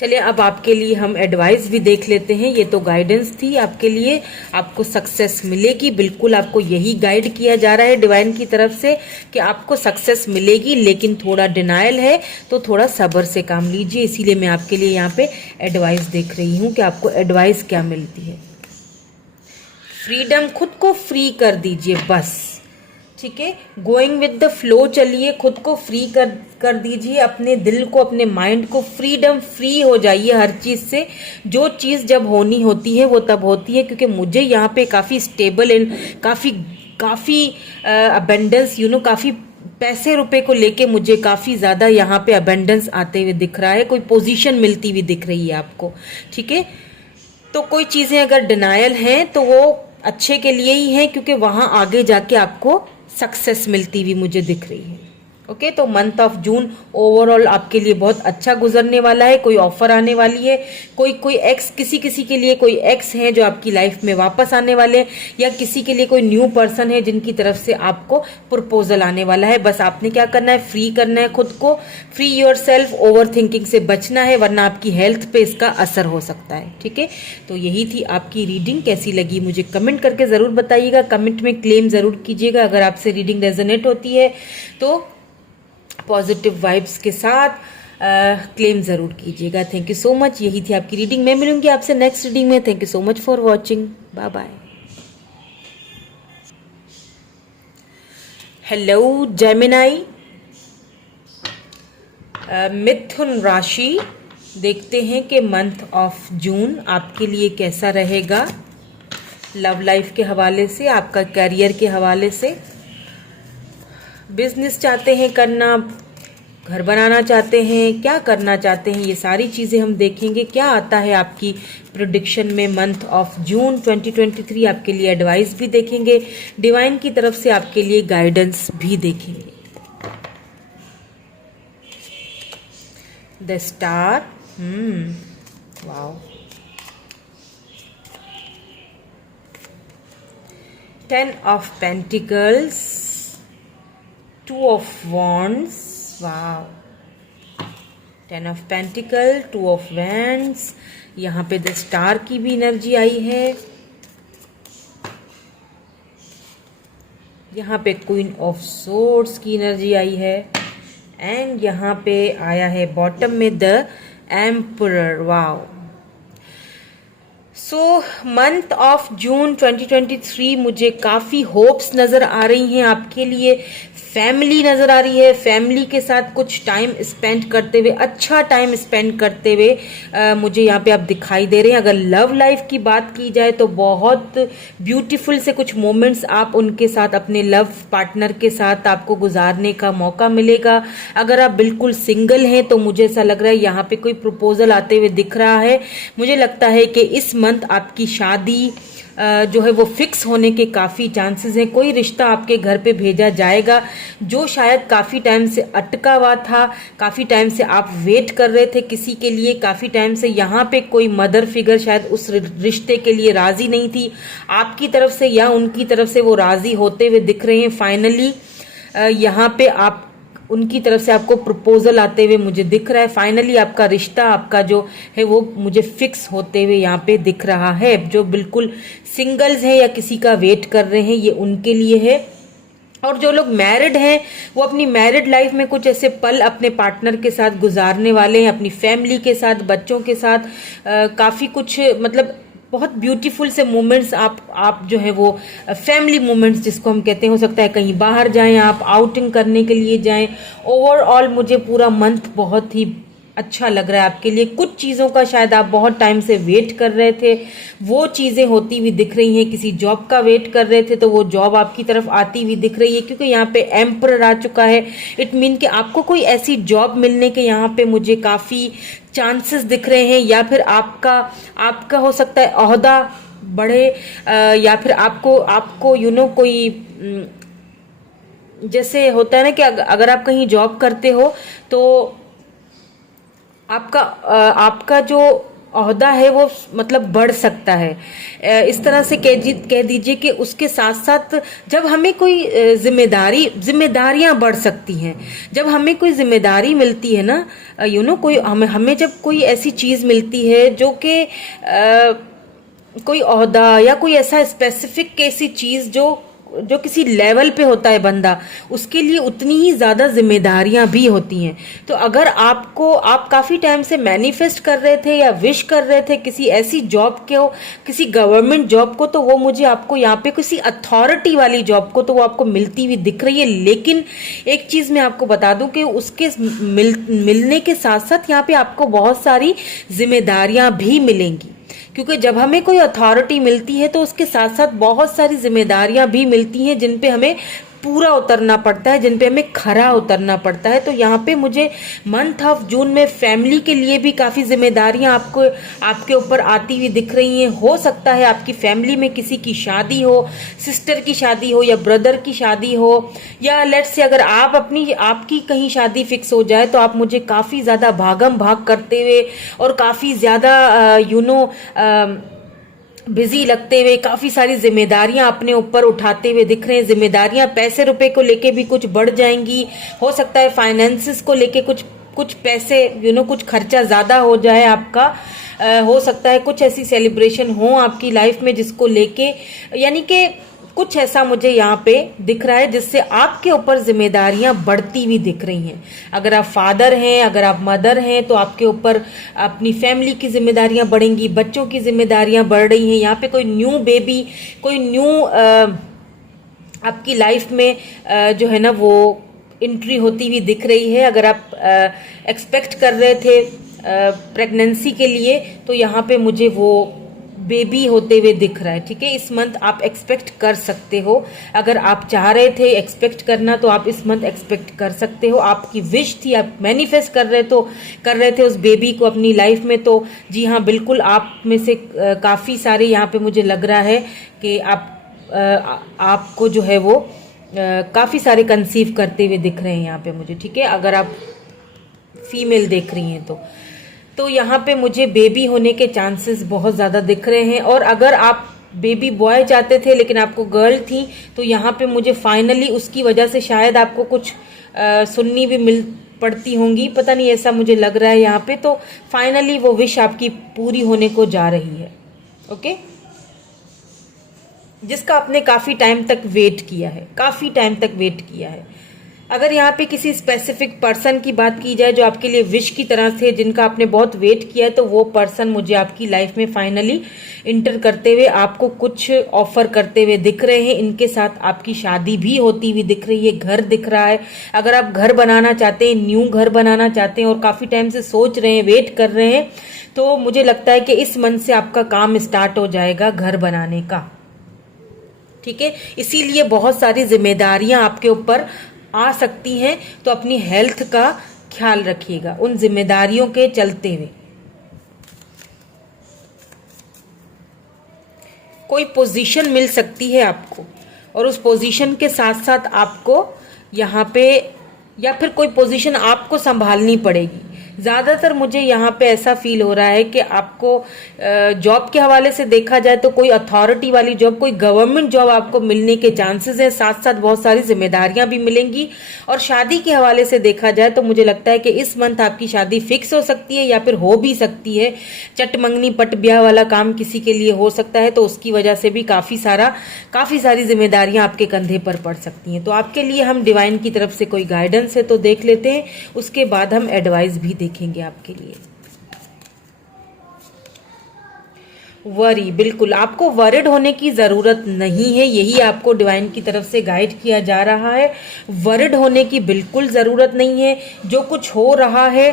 चलिए अब आपके लिए हम एडवाइस भी देख लेते हैं। ये तो गाइडेंस थी आपके लिए, आपको सक्सेस मिलेगी, बिल्कुल आपको यही गाइड किया जा रहा है डिवाइन की तरफ से कि आपको सक्सेस मिलेगी, लेकिन थोड़ा डिनायल है तो थोड़ा सब्र से काम लीजिए। इसीलिए मैं आपके लिए यहाँ पे एडवाइस देख रही हूँ कि आपको एडवाइस क्या मिलती है। फ्रीडम, खुद को फ्री कर दीजिए बस। ठीक है, गोइंग विद द फ्लो चलिए, खुद को फ्री कर दीजिए, अपने दिल को, अपने माइंड को फ्री हो जाइए हर चीज से। जो चीज जब होनी होती है वो तब होती है, क्योंकि मुझे यहाँ पे काफी स्टेबल एंड काफी अबेंडेंस काफी पैसे रुपए को लेके मुझे काफी ज्यादा यहाँ पे अबेंडेंस आते हुए दिख रहा है, कोई पोजीशन मिलती हुई दिख रही है आपको। ठीक है, तो कोई चीजें अगर डिनायल हैं तो वो अच्छे के लिए ही है, क्योंकि वहां आगे जाके आपको सक्सेस मिलती हुई मुझे दिख रही है। ओके, तो मंथ ऑफ जून ओवरऑल आपके लिए बहुत अच्छा गुजरने वाला है। कोई ऑफर आने वाली है, कोई एक्स, किसी के लिए कोई एक्स है जो आपकी लाइफ में वापस आने वाले हैं, या किसी के लिए कोई न्यू पर्सन है जिनकी तरफ से आपको प्रपोजल आने वाला है। बस आपने क्या करना है, फ्री करना है खुद को, फ्री योरसेल्फ, ओवर थिंकिंग से बचना है, वरना आपकी हेल्थ पे इसका असर हो सकता है। ठीक है, तो यही थी आपकी रीडिंग। कैसी लगी मुझे कमेंट करके जरूर बताइएगा, कमेंट में क्लेम जरूर कीजिएगा। अगर आपसे रीडिंग रेजोनेट होती है तो पॉजिटिव वाइब्स के साथ क्लेम जरूर कीजिएगा। Thank you so much. यही थी आपकी रीडिंग। मैं मिलूंगी आपसे नेक्स्ट रीडिंग में। Thank you so much for watching. Bye bye. Hello Gemini, मिथुन राशि, देखते हैं कि मंथ ऑफ जून आपके लिए कैसा रहेगा। लव लाइफ के हवाले से, आपका करियर के हवाले से, बिजनेस चाहते हैं करना, घर बनाना चाहते हैं, क्या करना चाहते हैं, ये सारी चीजें हम देखेंगे। क्या आता है आपकी प्रेडिक्शन में मंथ ऑफ जून 2023, आपके लिए एडवाइस भी देखेंगे, डिवाइन की तरफ से आपके लिए गाइडेंस भी देखेंगे। The star, wow, 10 of pentacles, 2 of wands, wow, 10 of pentacle, 2 of wands, यहाँ पे द स्टार की भी एनर्जी आई है, यहाँ पे क्वीन ऑफ सोर्ड्स की एनर्जी आई है, एंड यहाँ पे आया है बॉटम में the emperor. Wow, so month of जून 2023 मुझे काफी होप्स नजर आ रही हैं आपके लिए। फैमिली नजर आ रही है, फैमिली के साथ कुछ टाइम स्पेंड करते हुए, अच्छा टाइम स्पेंड करते हुए मुझे यहाँ पे आप दिखाई दे रहे हैं। अगर लव लाइफ की बात की जाए तो बहुत ब्यूटीफुल से कुछ मोमेंट्स आप उनके साथ, अपने लव पार्टनर के साथ आपको गुजारने का मौका मिलेगा। अगर आप बिल्कुल सिंगल हैं तो मुझे ऐसा लग रहा है यहाँ पे कोई प्रपोजल आते हुए दिख रहा है। मुझे लगता है कि इस मंथ आपकी शादी जो है वो फिक्स होने के काफी चांसेस हैं। कोई रिश्ता आपके घर पे भेजा जाएगा जो शायद काफी टाइम से अटका हुआ था, काफी टाइम से आप वेट कर रहे थे किसी के लिए, काफी टाइम से यहाँ पे कोई मदर फिगर शायद उस रिश्ते के लिए राजी नहीं थी आपकी तरफ से, या उनकी तरफ से वो राजी होते हुए दिख रहे हैं। फाइनली यहाँ पे आप, उनकी तरफ से आपको प्रपोजल आते हुए मुझे दिख रहा है। फाइनली आपका रिश्ता, आपका जो है वो मुझे फिक्स होते हुए यहाँ पे दिख रहा है। जो बिल्कुल सिंगल्स हैं या किसी का वेट कर रहे हैं, ये उनके लिए है। और जो लोग मैरिड हैं वो अपनी मैरिड लाइफ में कुछ ऐसे पल अपने पार्टनर के साथ गुजारने वाले हैं, अपनी फैमिली के साथ, बच्चों के साथ, काफी कुछ मतलब बहुत ब्यूटीफुल से मोमेंट्स आप जो है वो फैमिली मोमेंट्स जिसको हम कहते हैं, हो सकता है कहीं बाहर जाएं, आप आउटिंग करने के लिए जाएं। ओवरऑल मुझे पूरा मंथ बहुत ही अच्छा लग रहा है आपके लिए। कुछ चीज़ों का शायद आप बहुत टाइम से वेट कर रहे थे, वो चीज़ें होती हुई दिख रही हैं। किसी जॉब का वेट कर रहे थे तो वो जॉब आपकी तरफ आती हुई दिख रही है, क्योंकि यहाँ पे एम्परर आ चुका है। इट मीन कि आपको कोई ऐसी जॉब मिलने के यहाँ पे मुझे काफ़ी चांसेस दिख रहे हैं, या फिर आपका आपका हो सकता है ओहदा बढ़े, या फिर आपको आपको कोई जैसे होता है ना कि अगर आप कहीं जॉब करते हो तो आपका जो ओहदा है वो मतलब बढ़ सकता है। इस तरह से कह दीजिए कि उसके साथ साथ जब हमें कोई जिम्मेदारियां बढ़ सकती हैं। जब हमें कोई जिम्मेदारी मिलती है ना, कोई हमें जब कोई ऐसी चीज मिलती है जो कि कोई ओहदा या कोई ऐसा स्पेसिफिक ऐसी चीज जो जो किसी लेवल पे होता है बंदा, उसके लिए उतनी ही ज्यादा जिम्मेदारियां भी होती हैं। तो अगर आप काफी टाइम से मैनिफेस्ट कर रहे थे या विश कर रहे थे किसी ऐसी जॉब को, किसी गवर्नमेंट जॉब को, तो वो मुझे आपको यहाँ पे किसी अथॉरिटी वाली जॉब को तो वो आपको मिलती हुई दिख रही है। लेकिन एक चीज मैं आपको बता दूं कि उसके मिलने के साथ साथ यहाँ पे आपको बहुत सारी जिम्मेदारियां भी मिलेंगी, क्योंकि जब हमें कोई अथॉरिटी मिलती है तो उसके साथ साथ बहुत सारी जिम्मेदारियां भी मिलती हैं जिन पे हमें पूरा उतरना पड़ता है, जिन पे हमें खरा उतरना पड़ता है। तो यहाँ पे मुझे मंथ ऑफ जून में फैमिली के लिए भी काफ़ी जिम्मेदारियां आपके ऊपर आती हुई दिख रही हैं। हो सकता है आपकी फैमिली में किसी की शादी हो, सिस्टर की शादी हो या ब्रदर की शादी हो, या लेट्स से अगर आपकी कहीं शादी फिक्स हो जाए तो आप मुझे काफ़ी ज़्यादा भागम भाग करते हुए और काफ़ी ज़्यादा बिजी लगते हुए, काफी सारी जिम्मेदारियां अपने ऊपर उठाते हुए दिख रहे हैं। जिम्मेदारियां पैसे रुपए को लेके भी कुछ बढ़ जाएंगी। हो सकता है फाइनेंसिस को लेके कुछ पैसे कुछ खर्चा ज्यादा हो जाए आपका। हो सकता है कुछ ऐसी सेलिब्रेशन हो आपकी लाइफ में जिसको लेके, यानी कि कुछ ऐसा मुझे यहाँ पे दिख रहा है जिससे आपके ऊपर जिम्मेदारियां बढ़ती हुई दिख रही हैं। अगर आप फादर हैं, अगर आप मदर हैं, तो आपके ऊपर अपनी फैमिली की जिम्मेदारियां बढ़ेंगी, बच्चों की जिम्मेदारियां बढ़ रही हैं। यहाँ पे कोई न्यू बेबी, कोई न्यू आपकी लाइफ में जो है ना वो एंट्री होती हुई दिख रही है। अगर आप एक्सपेक्ट कर रहे थे प्रेगनेंसी के लिए, तो यहाँ पे मुझे वो बेबी होते हुए दिख रहा है। ठीक है, इस मंथ आप एक्सपेक्ट कर सकते हो। अगर आप चाह रहे थे एक्सपेक्ट करना तो आप इस मंथ एक्सपेक्ट कर सकते हो। आपकी विश थी, आप मैनिफेस्ट कर रहे थे उस बेबी को अपनी लाइफ में, तो जी हाँ बिल्कुल आप में से काफ़ी सारे यहाँ पे मुझे लग रहा है कि आपको जो है वो काफ़ी सारे कंसीव करते हुए दिख रहे हैं यहाँ पे मुझे। ठीक है, अगर आप फीमेल देख रही हैं तो यहाँ पे मुझे बेबी होने के चांसेस बहुत ज़्यादा दिख रहे हैं। और अगर आप बेबी बॉय चाहते थे लेकिन आपको गर्ल थी, तो यहाँ पे मुझे फाइनली उसकी वजह से शायद आपको कुछ सुननी भी मिल पड़ती होंगी, पता नहीं, ऐसा मुझे लग रहा है यहाँ पे। तो फाइनली वो विश आपकी पूरी होने को जा रही है। ओके, जिसका आपने काफ़ी टाइम तक वेट किया है, काफ़ी टाइम तक वेट किया है। अगर यहाँ पे किसी स्पेसिफिक पर्सन की बात की जाए जो आपके लिए विश की तरह थे, जिनका आपने बहुत वेट किया है, तो वो पर्सन मुझे आपकी लाइफ में फाइनली इंटर करते हुए, आपको कुछ ऑफर करते हुए दिख रहे हैं। इनके साथ आपकी शादी भी होती हुई दिख रही है, घर दिख रहा है। अगर आप घर बनाना चाहते हैं, न्यू घर बनाना चाहते हैं और काफ़ी टाइम से सोच रहे हैं, वेट कर रहे हैं, तो मुझे लगता है कि इस मंथ से आपका काम स्टार्ट हो जाएगा घर बनाने का। ठीक है, इसीलिए बहुत सारी जिम्मेदारियां आपके ऊपर आ सकती हैं, तो अपनी हेल्थ का ख्याल रखिएगा उन जिम्मेदारियों के चलते हुए। कोई पोजीशन मिल सकती है आपको, और उस पोजीशन के साथ साथ आपको यहाँ पे, या फिर कोई पोजीशन आपको संभालनी पड़ेगी। ज़्यादातर मुझे यहाँ पे ऐसा फील हो रहा है कि आपको जॉब के हवाले से देखा जाए तो कोई अथॉरिटी वाली जॉब, कोई गवर्नमेंट जॉब आपको मिलने के चांसेस हैं, साथ साथ बहुत सारी जिम्मेदारियां भी मिलेंगी। और शादी के हवाले से देखा जाए तो मुझे लगता है कि इस मंथ आपकी शादी फिक्स हो सकती है, या फिर हो भी सकती है। चट मंगनी पट ब्याह वाला काम किसी के लिए हो सकता है, तो उसकी वजह से भी काफ़ी सारी जिम्मेदारियां आपके कंधे पर पड़ सकती हैं। तो आपके लिए हम डिवाइन की तरफ से कोई गाइडेंस है तो देख लेते हैं, उसके बाद हम एडवाइस भी देखेंगे आपके लिए। वरी, बिल्कुल आपको वरिड होने की जरूरत नहीं है, यही आपको डिवाइन की तरफ से गाइड किया जा रहा है। वरिड होने की बिल्कुल जरूरत नहीं है। जो कुछ हो रहा है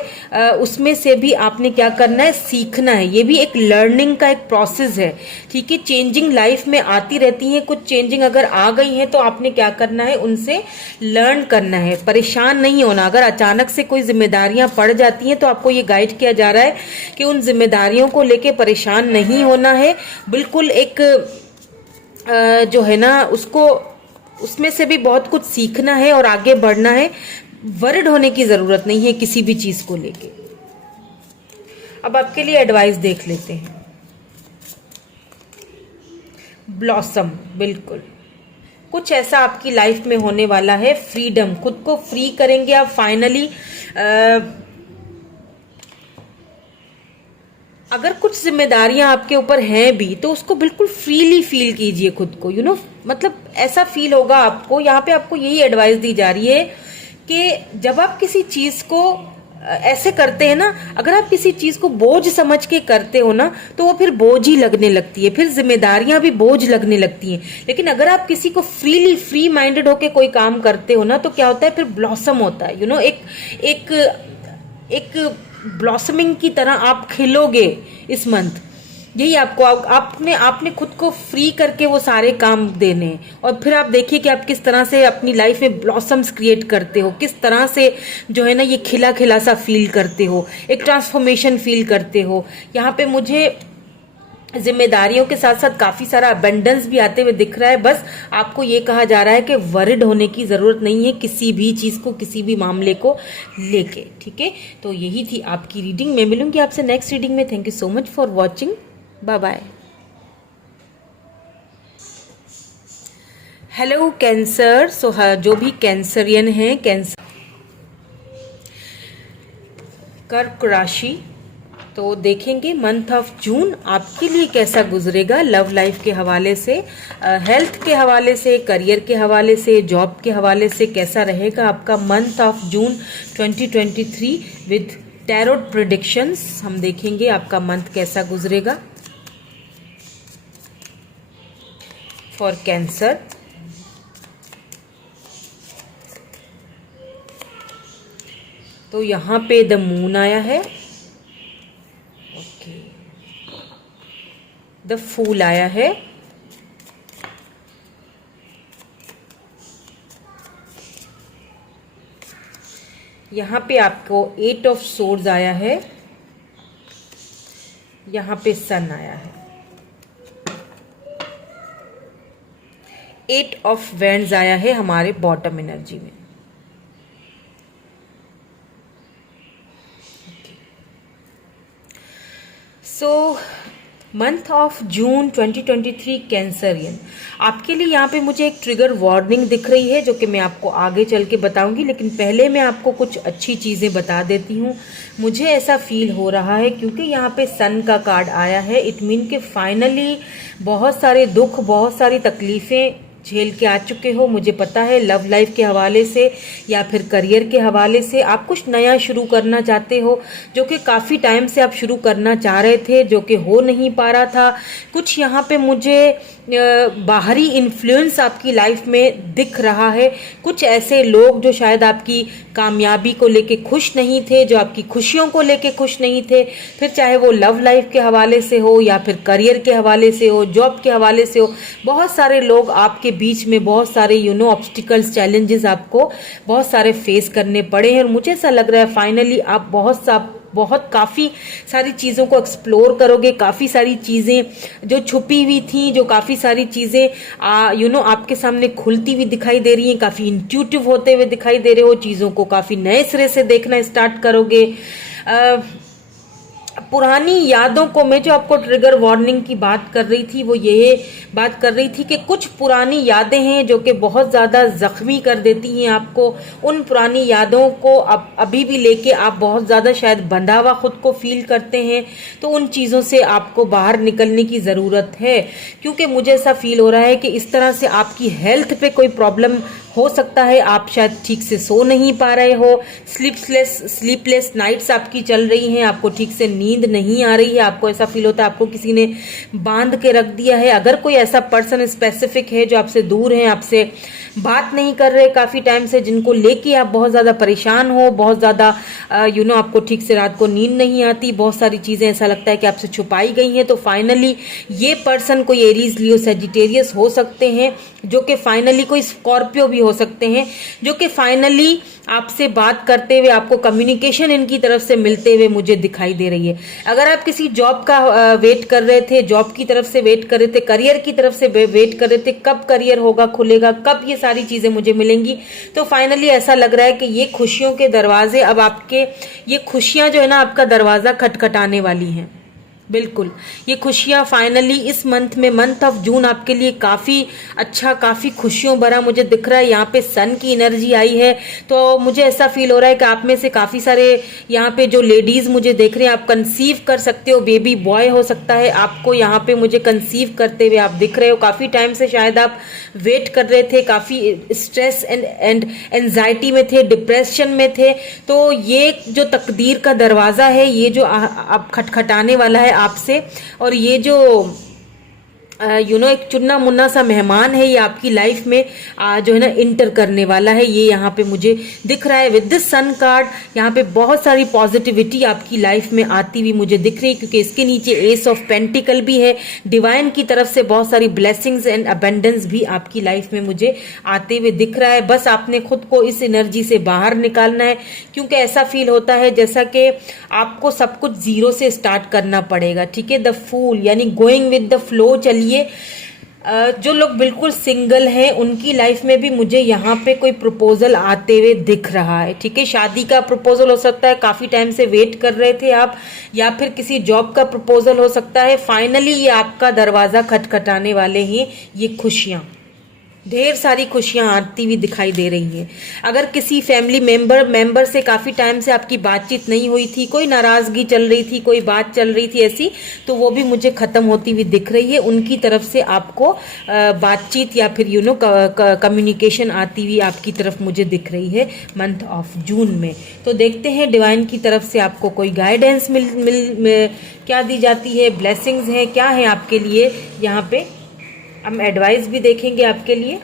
उसमें से भी आपने क्या करना है, सीखना है। ये भी एक लर्निंग का एक प्रोसेस है, ठीक है। चेंजिंग लाइफ में आती रहती है, कुछ चेंजिंग अगर आ गई है तो आपने क्या करना है, उनसे लर्न करना है, परेशान नहीं होना। अगर अचानक से कोई जिम्मेदारियां पड़ जाती हैं तो आपको ये गाइड किया जा रहा है कि उन जिम्मेदारियों को लेके परेशान नहीं होना है। बिल्कुल एक जो है ना, उसको उसमें से भी बहुत कुछ सीखना है और आगे बढ़ना है। वरिड होने की जरूरत नहीं है किसी भी चीज को लेके। अब आपके लिए एडवाइस देख लेते हैं। ब्लॉसम, बिल्कुल कुछ ऐसा आपकी लाइफ में होने वाला है। फ्रीडम, खुद को फ्री करेंगे आप फाइनली। अगर कुछ जिम्मेदारियां आपके ऊपर हैं भी तो उसको बिल्कुल फ्रीली फील कीजिए खुद को, मतलब ऐसा फील होगा आपको। यहाँ पे आपको यही एडवाइस दी जा रही है कि जब आप किसी चीज को ऐसे करते हैं ना, अगर आप किसी चीज को बोझ समझ के करते हो ना तो वो फिर बोझ ही लगने लगती है, फिर जिम्मेदारियां भी बोझ लगने लगती हैं। लेकिन अगर आप किसी को फ्री माइंडेड होके कोई काम करते हो ना तो क्या होता है, फिर ब्लॉसम होता है। एक ब्लॉसमिंग की तरह आप खिलोगे इस मंथ। यही आपको आपने खुद को फ्री करके वो सारे काम देने हैं। और फिर आप देखिए कि आप किस तरह से अपनी लाइफ में ब्लॉसम्स क्रिएट करते हो, किस तरह से जो है ना ये खिला खिला सा फील करते हो, एक ट्रांसफॉर्मेशन फील करते हो। यहाँ पे मुझे जिम्मेदारियों के साथ साथ काफी सारा अबेंडेंस भी आते हुए दिख रहा है। बस आपको ये कहा जा रहा है कि वरिड होने की जरूरत नहीं है किसी भी चीज को, किसी भी मामले को लेके, ठीक है। तो यही थी आपकी रीडिंग। मैं मिलूंगी आपसे नेक्स्ट रीडिंग में। Thank you so much for watching. Bye bye. Hello cancer. So जो भी कैंसरियन है, कैंसर कर्क राशि, तो देखेंगे मंथ ऑफ जून आपके लिए कैसा गुजरेगा। लव लाइफ के हवाले से, हेल्थ के हवाले से, करियर के हवाले से, जॉब के हवाले से कैसा रहेगा आपका month of June 2023 with tarot predictions. हम देखेंगे आपका मंथ कैसा गुजरेगा फॉर कैंसर। तो यहाँ पे द मून आया है, ओके, द फूल आया है, यहाँ पे आपको 8 ऑफ सोर्ड्स आया है, यहाँ पे सन आया है, 8 ऑफ वैंड्स आया है हमारे बॉटम एनर्जी में। सो मंथ ऑफ जून 2023 कैंसरियन आपके लिए यहाँ पे मुझे एक ट्रिगर वार्निंग दिख रही है जो कि मैं आपको आगे चल के बताऊंगी। लेकिन पहले मैं आपको कुछ अच्छी चीज़ें बता देती हूँ। मुझे ऐसा फील हो रहा है क्योंकि यहाँ पे सन का कार्ड आया है, इट मीन के फाइनली बहुत सारे दुख, बहुत सारी तकलीफ़ें झेल के आ चुके हो। मुझे पता है लव लाइफ के हवाले से या फिर करियर के हवाले से आप कुछ नया शुरू करना चाहते हो, जो कि काफ़ी टाइम से आप शुरू करना चाह रहे थे, जो कि हो नहीं पा रहा था। कुछ यहाँ पे मुझे बाहरी इन्फ्लुएंस आपकी लाइफ में दिख रहा है। कुछ ऐसे लोग जो शायद आपकी कामयाबी को लेके खुश नहीं थे, जो आपकी खुशियों को लेके खुश नहीं थे, फिर चाहे वो लव लाइफ के हवाले से हो या फिर करियर के हवाले से हो, जॉब के हवाले से हो। बहुत सारे लोग आपके बीच में, बहुत सारे ऑब्स्टिकल्स, चैलेंजेस आपको बहुत सारे फेस करने पड़े हैं। और मुझे ऐसा लग रहा है फाइनली आप काफ़ी सारी चीज़ों को एक्सप्लोर करोगे। काफ़ी सारी चीज़ें जो छुपी हुई थी, जो काफ़ी सारी चीज़ें आपके सामने खुलती हुई दिखाई दे रही हैं, काफ़ी इंट्यूटिव होते हुए दिखाई दे रहे हो, चीज़ों को काफ़ी नए सिरे से देखना स्टार्ट करोगे। पुरानी यादों को, मैं जो आपको ट्रिगर वार्निंग की बात कर रही थी वो ये बात कर रही थी कि कुछ पुरानी यादें हैं जो कि बहुत ज़्यादा जख्मी कर देती हैं आपको। उन पुरानी यादों को अभी भी लेके आप बहुत ज़्यादा शायद बंधा हुआ खुद को फील करते हैं। तो उन चीज़ों से आपको बाहर निकलने की ज़रूरत है, क्योंकि मुझे ऐसा फील हो रहा है कि इस तरह से आपकी हेल्थ पे कोई प्रॉब्लम हो सकता है। आप शायद ठीक से सो नहीं पा रहे हो, स्लीपलेस नाइट्स आपकी चल रही हैं, आपको ठीक से नींद नींद नहीं आ रही है, आपको ऐसा फील होता है आपको किसी ने बांध के रख दिया है। अगर कोई ऐसा पर्सन स्पेसिफिक है जो आपसे दूर है, आपसे बात नहीं कर रहे काफी टाइम से, जिनको लेके आप बहुत ज्यादा परेशान हो, बहुत ज्यादा आपको ठीक से रात को नींद नहीं आती, बहुत सारी चीजें ऐसा लगता है कि आपसे छुपाई गई हैं, तो फाइनली ये पर्सन कोई एरीज, लियो, सेजिटेरियस हो सकते हैं, जो कि फाइनली कोई स्कॉर्पियो भी हो सकते हैं, जो कि फाइनली आपसे बात करते हुए, आपको कम्युनिकेशन इनकी तरफ से मिलते हुए मुझे दिखाई दे रही है। अगर आप किसी जॉब का वेट कर रहे थे, जॉब की तरफ से वेट कर रहे थे, करियर की तरफ से वेट कर रहे थे, कब करियर होगा, खुलेगा, कब ये सारी चीजें मुझे मिलेंगी, तो फाइनली ऐसा लग रहा है कि ये खुशियों के दरवाजे अब आपके, ये खुशियां जो है ना आपका दरवाजा खटखटाने वाली हैं। बिल्कुल, ये खुशियां फाइनली इस मंथ में, मंथ ऑफ जून आपके लिए काफी अच्छा, काफी खुशियों भरा मुझे दिख रहा है। यहाँ पे सन की एनर्जी आई है, तो मुझे ऐसा फील हो रहा है कि आप में से काफी सारे यहाँ पे जो लेडीज मुझे देख रहे हैं, आप कंसीव कर सकते हो, बेबी बॉय हो सकता है आपको, यहाँ पे मुझे कंसीव करते हुए आप दिख रहे हो। काफी टाइम से शायद आप वेट कर रहे थे, काफी स्ट्रेस एंड एंजाइटी में थे, डिप्रेशन में थे, तो ये जो तकदीर का दरवाजा है, ये जो आप खटखटाने वाला है आपसे, और ये जो एक चुन्ना मुन्ना सा मेहमान है, ये आपकी लाइफ में जो है ना इंटर करने वाला है, ये यहाँ पे मुझे दिख रहा है। विद दिस सन कार्ड यहाँ पे बहुत सारी पॉजिटिविटी आपकी लाइफ में आती हुई मुझे दिख रही है, क्योंकि इसके नीचे एस ऑफ पेंटिकल भी है। डिवाइन की तरफ से बहुत सारी ब्लेसिंग्स एंड अबेंडेंस भी आपकी लाइफ में मुझे आते हुए दिख रहा है। बस आपने खुद को इस एनर्जी से बाहर निकालना है, क्योंकि ऐसा फील होता है जैसा कि आपको सब कुछ जीरो से स्टार्ट करना पड़ेगा। ठीक है, द फूल यानी गोइंग विद द फ्लो। चलिए, जो लोग बिल्कुल सिंगल हैं उनकी लाइफ में भी मुझे यहाँ पे कोई प्रपोजल आते हुए दिख रहा है। ठीक है, शादी का प्रपोजल हो सकता है, काफी टाइम से वेट कर रहे थे आप, या फिर किसी जॉब का प्रपोजल हो सकता है। फाइनली ये आपका दरवाजा खटखटाने वाले हैं, ये खुशियां, ढेर सारी खुशियां आती हुई दिखाई दे रही हैं। अगर किसी फैमिली मेंबर से काफी टाइम से आपकी बातचीत नहीं हुई थी, कोई नाराजगी चल रही थी, कोई बात चल रही थी ऐसी, तो वो भी मुझे खत्म होती हुई दिख रही है। उनकी तरफ से आपको बातचीत या फिर कम्युनिकेशन आती हुई आपकी तरफ मुझे दिख रही है मंथ ऑफ जून में। तो देखते हैं डिवाइन की तरफ से आपको कोई गाइडेंस क्या दी जाती है, ब्लेसिंग्स हैं क्या है आपके लिए। यहाँ पे हम एडवाइस भी देखेंगे आपके लिए।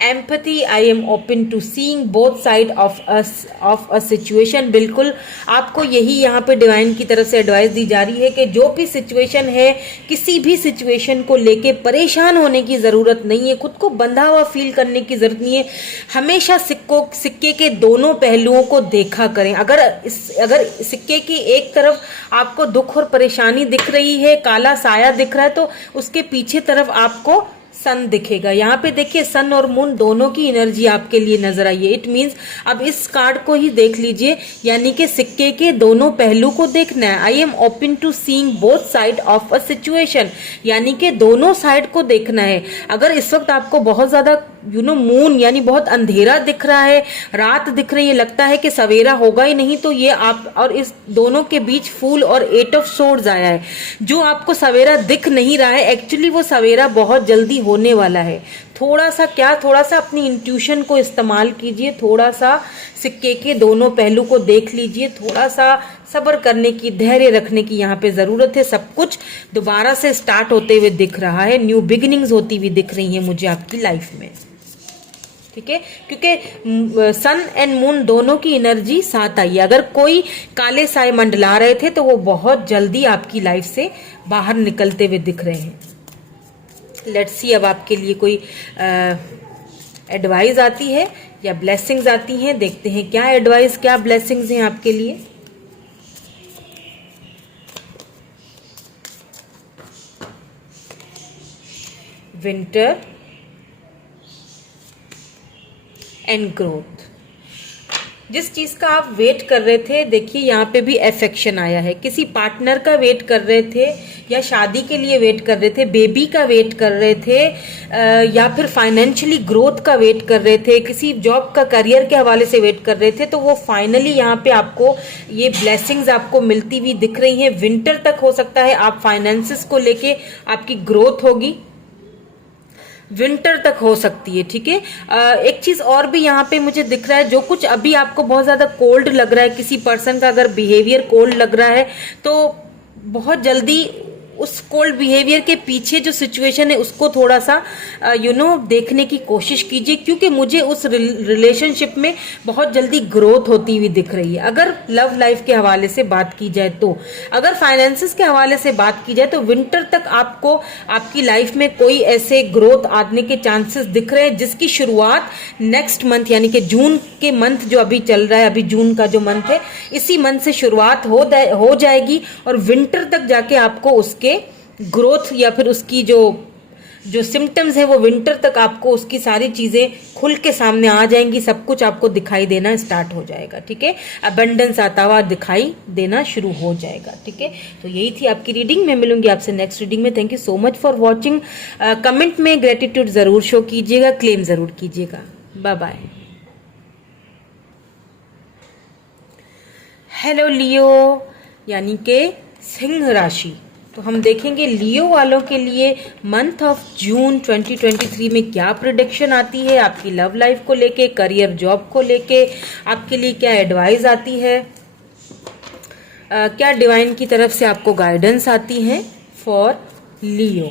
Empathy, I am open to seeing both side of a situation. बिल्कुल आपको यही यहाँ पे डिवाइन की तरफ से एडवाइस दी जा रही है कि जो भी सिचुएशन है, किसी भी सिचुएशन को लेके परेशान होने की ज़रूरत नहीं है, खुद को बंधा हुआ फील करने की ज़रूरत नहीं है। हमेशा सिक्के के दोनों पहलुओं को देखा करें। अगर सिक्के की एक तरफ आपको दुख और परेशानी दिख रही है, काला साया दिख रहा है, तो उसके पीछे तरफ आपको सन दिखेगा। यहाँ पे देखिए, सन और मून दोनों की एनर्जी आपके लिए नजर आई है। इट मीन्स अब इस कार्ड को ही देख लीजिए, यानी कि सिक्के के दोनों पहलू को देखना है। I am open to seeing both side of a situation, यानी कि दोनों साइड को देखना है। अगर इस वक्त आपको बहुत ज्यादा मून यानी बहुत अंधेरा दिख रहा है, रात दिख रही है, लगता है कि सवेरा होगा ही नहीं, तो ये आप और इस दोनों के बीच फूल और 8 ऑफ सोर्ड्स आया है। जो आपको सवेरा दिख नहीं रहा है, एक्चुअली वो सवेरा बहुत जल्दी होने वाला है। थोड़ा सा अपनी इंट्यूशन को इस्तेमाल कीजिए, थोड़ा सा सिक्के के दोनों पहलू को देख लीजिए, थोड़ा सा सब्र करने की, धैर्य रखने की यहाँ पे जरूरत है। सब कुछ दोबारा से स्टार्ट होते हुए दिख रहा है, न्यू बिगिनिंग्स होती हुई दिख रही है मुझे आपकी लाइफ में। ठीक है, क्योंकि सन एंड मून दोनों की एनर्जी साथ आई है। अगर कोई काले साए मंडला रहे थे, तो वो बहुत जल्दी आपकी लाइफ से बाहर निकलते हुए दिख रहे हैं। लेट्स सी अब आपके लिए कोई एडवाइस आती है या ब्लेसिंग्स आती हैं। देखते हैं क्या एडवाइस, क्या ब्लेसिंग्स हैं आपके लिए। Winter and growth. जिस चीज का आप वेट कर रहे थे, देखिए यहाँ पे भी अफेक्शन आया है। किसी पार्टनर का वेट कर रहे थे, या शादी के लिए वेट कर रहे थे, बेबी का वेट कर रहे थे, या फिर फाइनेंशियली ग्रोथ का वेट कर रहे थे, किसी जॉब का, करियर के हवाले से वेट कर रहे थे, तो वो फाइनली यहाँ पे आपको ये ब्लेसिंग्स आपको मिलती हुई दिख रही हैं। विंटर तक हो सकता है आप फाइनेंसिस को लेके आपकी ग्रोथ होगी। विंटर तक हो सकती है, ठीक है। एक चीज और भी यहाँ पे मुझे दिख रहा है, जो कुछ अभी आपको बहुत ज्यादा कोल्ड लग रहा है, किसी पर्सन का अगर बिहेवियर कोल्ड लग रहा है, तो बहुत जल्दी उस कोल्ड बिहेवियर के पीछे जो सिचुएशन है उसको थोड़ा सा देखने की कोशिश कीजिए, क्योंकि मुझे उस रिलेशनशिप में बहुत जल्दी ग्रोथ होती हुई दिख रही है। अगर लव लाइफ के हवाले से बात की जाए तो, अगर फाइनेंसिस के हवाले से बात की जाए तो विंटर तक आपको आपकी लाइफ में कोई ऐसे ग्रोथ आने के चांसेस दिख रहे हैं जिसकी शुरुआत नेक्स्ट मंथ यानी कि जून के मंथ जो अभी चल रहा है, अभी जून का जो मंथ है, इसी मंथ से शुरुआत हो जाएगी और विंटर तक जाके आपको उसके ग्रोथ या फिर उसकी जो सिम्टम्स है वो विंटर तक आपको उसकी सारी चीजें खुल के सामने आ जाएंगी, सब कुछ आपको दिखाई देना स्टार्ट हो जाएगा, ठीक है। अबंडेंस आता हुआ दिखाई देना शुरू हो जाएगा, ठीक है। तो यही थी आपकी रीडिंग। मैं मिलूंगी आपसे नेक्स्ट रीडिंग में। Thank you so much for watching. Comment में ग्रेटिट्यूड जरूर शो कीजिएगा, क्लेम जरूर कीजिएगा। Bye bye. हेलो लियो यानी के सिंह राशि। तो हम देखेंगे लियो वालों के लिए मंथ ऑफ जून 2023 में क्या प्रेडिक्शन आती है, आपकी लव लाइफ को लेके, करियर जॉब को लेके आपके लिए क्या एडवाइस आती है, क्या डिवाइन की तरफ से आपको गाइडेंस आती है for Leo.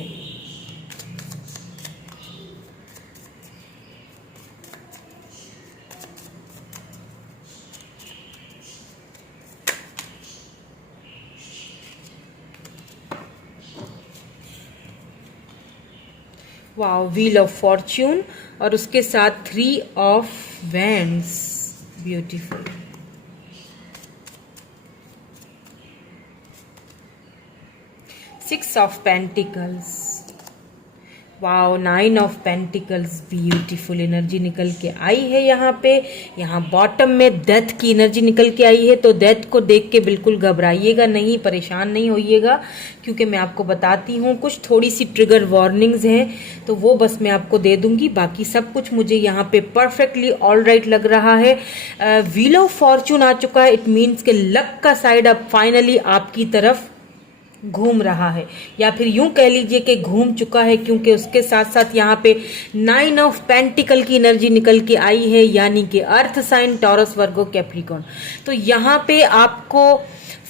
Wow, wheel of Fortune और उसके साथ 3 of wands, beautiful. 6 of pentacles, wow, 9 of pentacles, beautiful energy निकल के आई है यहाँ पे। यहाँ बॉटम में डेथ की एनर्जी निकल के आई है, तो डेथ को देख के बिल्कुल घबराइएगा नहीं, परेशान नहीं होइएगा, क्योंकि मैं आपको बताती हूँ कुछ थोड़ी सी ट्रिगर वार्निंग्स हैं, तो वो बस मैं आपको दे दूंगी। बाकी सब कुछ मुझे यहाँ पे परफेक्टली ऑल राइट लग रहा है। व्हील ऑफ फॉर्च्यून आ चुका है, इट मीन्स के लक का साइड अब फाइनली आपकी तरफ घूम रहा है, या फिर यूं कह लीजिए कि घूम चुका है, क्योंकि उसके साथ साथ यहाँ पे 9 ऑफ पेंटिकल की एनर्जी निकल के आई है, यानी कि अर्थ साइन, टॉरस, वर्गो, कैप्रिकॉर्न। तो यहाँ पे आपको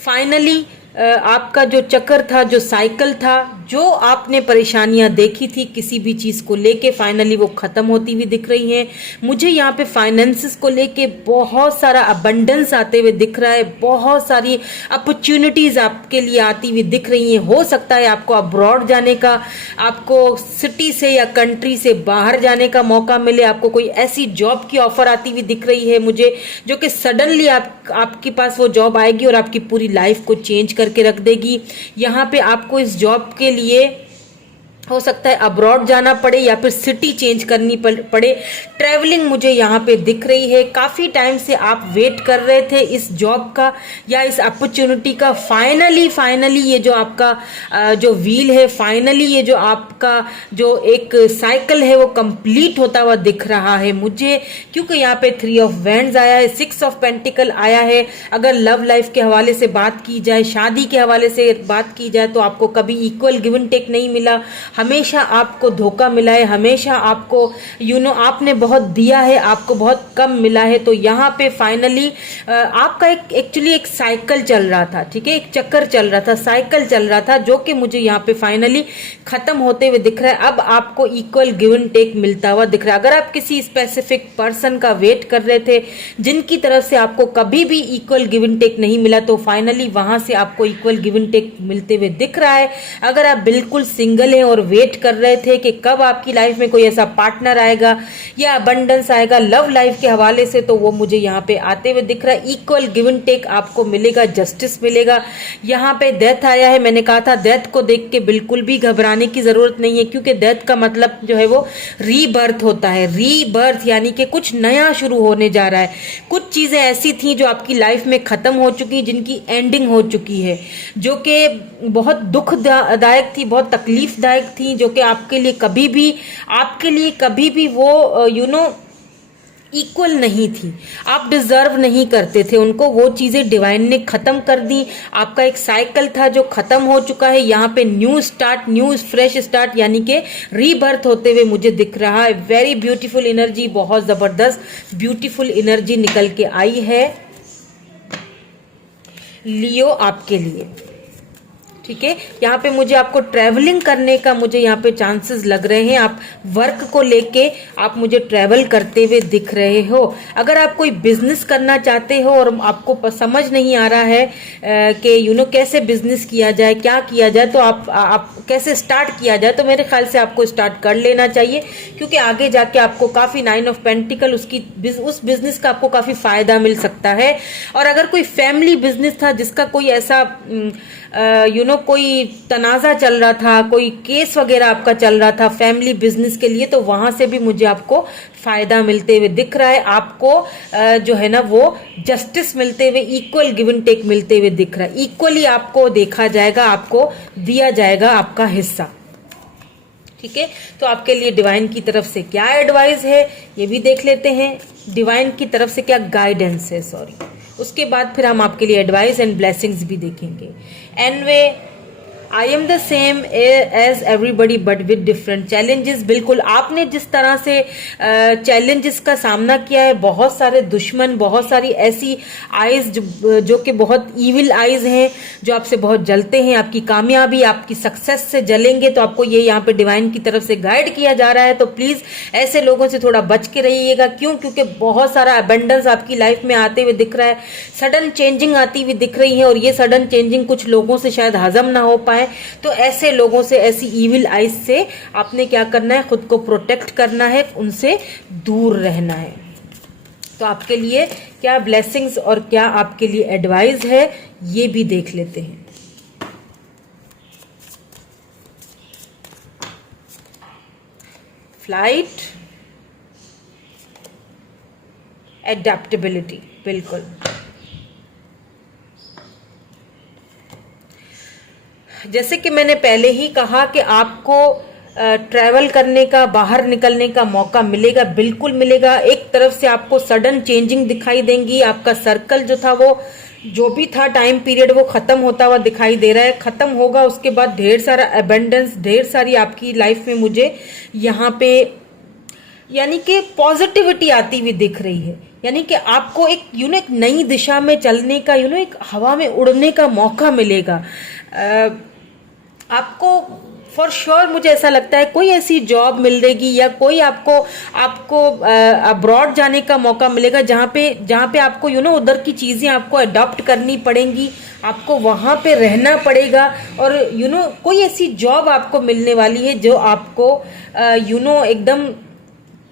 फाइनली आपका जो चक्कर था, जो साइकिल था, जो आपने परेशानियां देखी थी किसी भी चीज को लेके, फाइनली वो खत्म होती हुई दिख रही हैं। मुझे यहाँ पे फाइनेंसेस को लेके बहुत सारा अबंडेंस आते हुए दिख रहा है, बहुत सारी अपॉर्चुनिटीज आपके लिए आती हुई दिख रही हैं। हो सकता है आपको अब्रॉड जाने का, आपको सिटी से या कंट्री से बाहर जाने का मौका मिले, आपको कोई ऐसी जॉब की ऑफर आती हुई दिख रही है मुझे, जो कि सडनली आपके पास वो जॉब आएगी और आपकी पूरी लाइफ को चेंज करके रख देगी। यहाँ पे आपको इस जॉब के लिए हो सकता है अब्रॉड जाना पड़े या फिर सिटी चेंज करनी पड़े। ट्रैवलिंग मुझे यहाँ पे दिख रही है। काफी टाइम से आप वेट कर रहे थे इस जॉब का या इस अपॉर्चुनिटी का। फाइनली ये जो आपका जो व्हील है, फाइनली ये जो आपका जो एक साइकिल है वो कंप्लीट होता हुआ दिख रहा है मुझे, क्योंकि यहाँ पे 3 ऑफ वैंड्स आया है, 6 ऑफ पेंटिकल आया है। अगर लव लाइफ के हवाले से बात की जाए, शादी के हवाले से बात की जाए, तो आपको कभी इक्वल गिव एंड टेक नहीं मिला, हमेशा आपको धोखा मिला है, हमेशा आपको आपने बहुत दिया है, आपको बहुत कम मिला है। तो यहाँ पे फाइनली आपका एक्चुअली एक साइकिल चल रहा था, ठीक है, एक चक्कर चल रहा था, साइकिल चल रहा था, जो कि मुझे यहाँ पे फाइनली खत्म होते हुए दिख रहा है। अब आपको इक्वल गिव एंड टेक मिलता हुआ दिख रहा है। अगर आप किसी स्पेसिफिक पर्सन का वेट कर रहे थे जिनकी तरफ से आपको कभी भी इक्वल गिव एंड टेक नहीं मिला, तो फाइनली वहां से आपको इक्वल गिव एंड टेक मिलते हुए दिख रहा है। अगर आप बिल्कुल सिंगल हैं और वेट कर रहे थे कि कब आपकी लाइफ में कोई ऐसा पार्टनर आएगा या अबंडेंस आएगा लव लाइफ के हवाले से, तो वो मुझे यहाँ पे आते हुए दिख रहा है। इक्वल गिव एंड टेक आपको मिलेगा, जस्टिस मिलेगा। यहाँ पे डेथ आया है, मैंने कहा था डेथ को देख के बिल्कुल भी घबराने की जरूरत नहीं है, क्योंकि डेथ का मतलब जो है वो रीबर्थ होता है। रीबर्थ यानी कि कुछ नया शुरू होने जा रहा है। कुछ चीजें ऐसी थी जो आपकी लाइफ में खत्म हो चुकी, जिनकी एंडिंग हो चुकी है, जो कि बहुत दुखदायक थी, बहुत तकलीफदायक थी, जो कि आपके लिए कभी भी वो इक्वल नहीं थी, आप डिजर्व नहीं करते थे उनको, वो चीजें डिवाइन ने खत्म कर दी। आपका एक साइकिल था जो खत्म हो चुका है, यहाँ पे new start, new fresh start, यानी कि रीबर्थ होते हुए मुझे दिख रहा है। वेरी ब्यूटीफुल एनर्जी, बहुत जबरदस्त ब्यूटीफुल एनर्जी निकल के आई है लियो आपके लिए। ठीक है, यहाँ पे मुझे आपको ट्रैवलिंग करने का मुझे यहाँ पे चांसेस लग रहे हैं। आप वर्क को लेके आप मुझे ट्रैवल करते हुए दिख रहे हो। अगर आप कोई बिजनेस करना चाहते हो और आपको समझ नहीं आ रहा है कि कैसे बिजनेस किया जाए, क्या किया जाए, तो आप कैसे स्टार्ट किया जाए, तो मेरे ख्याल से आपको स्टार्ट कर लेना चाहिए, क्योंकि आगे जाके आपको काफी 9 ऑफ पेंटिकल उस बिजनेस का आपको काफी फायदा मिल सकता है। और अगर कोई फैमिली बिजनेस था जिसका कोई ऐसा कोई तनाजा चल रहा था, कोई केस वगैरह आपका चल रहा था फैमिली बिजनेस के लिए, तो वहां से भी मुझे आपको फायदा मिलते हुए दिख रहा है। आपको जो है ना वो जस्टिस मिलते हुए, इक्वल गिव एंड टेक मिलते हुए दिख रहा है। इक्वली आपको देखा जाएगा, आपको दिया जाएगा आपका हिस्सा। ठीक है, तो आपके लिए डिवाइन की तरफ से क्या एडवाइस है ये भी देख लेते हैं। डिवाइन की तरफ से क्या गाइडेंस है, सॉरी, उसके बाद फिर हम आपके लिए एडवाइस एंड ब्लेसिंग्स भी देखेंगे। Anyway, I am the same as everybody but with different challenges. बिल्कुल आपने जिस तरह से चैलेंजेस का सामना किया है, बहुत सारे दुश्मन, बहुत सारी ऐसी आइज जो कि बहुत ईविल आइज हैं, जो आपसे बहुत जलते हैं, आपकी कामयाबी, आपकी सक्सेस से जलेंगे, तो आपको ये यहाँ पे डिवाइन की तरफ से गाइड किया जा रहा है। तो प्लीज ऐसे लोगों से थोड़ा बच के रहिएगा। क्यों? क्योंकि बहुत सारा अबंडेंस आपकी लाइफ में आते हुए दिख रहा है, सडन चेंजिंग आती हुई दिख रही है, और ये सडन चेंजिंग कुछ लोगों से शायद हजम ना हो पाए। तो ऐसे लोगों से, ऐसी इविल आइज से आपने क्या करना है, खुद को प्रोटेक्ट करना है, उनसे दूर रहना है। तो आपके लिए क्या ब्लेसिंग्स और क्या आपके लिए एडवाइस है ये भी देख लेते हैं। फ्लाइट, एडेप्टेबिलिटी, बिल्कुल जैसे कि मैंने पहले ही कहा कि आपको ट्रैवल करने का, बाहर निकलने का मौका मिलेगा, बिल्कुल मिलेगा। एक तरफ से आपको सडन चेंजिंग दिखाई देंगी। आपका सर्कल जो था, वो जो भी था टाइम पीरियड, वो खत्म होता हुआ दिखाई दे रहा है, खत्म होगा। उसके बाद ढेर सारा अबंडेंस, ढेर सारी आपकी लाइफ में मुझे यहाँ पे यानी कि पॉजिटिविटी आती हुई दिख रही है। यानी कि आपको एक एक नई दिशा में चलने का, एक हवा में उड़ने का मौका मिलेगा। आपको फॉर श्योर मुझे ऐसा लगता है कोई ऐसी जॉब मिलेगी, या कोई आपको अब्रॉड जाने का मौका मिलेगा, जहाँ पे आपको उधर की चीजें आपको अडॉप्ट करनी पड़ेंगी, आपको वहां पे रहना पड़ेगा। और कोई ऐसी जॉब आपको मिलने वाली है जो आपको एकदम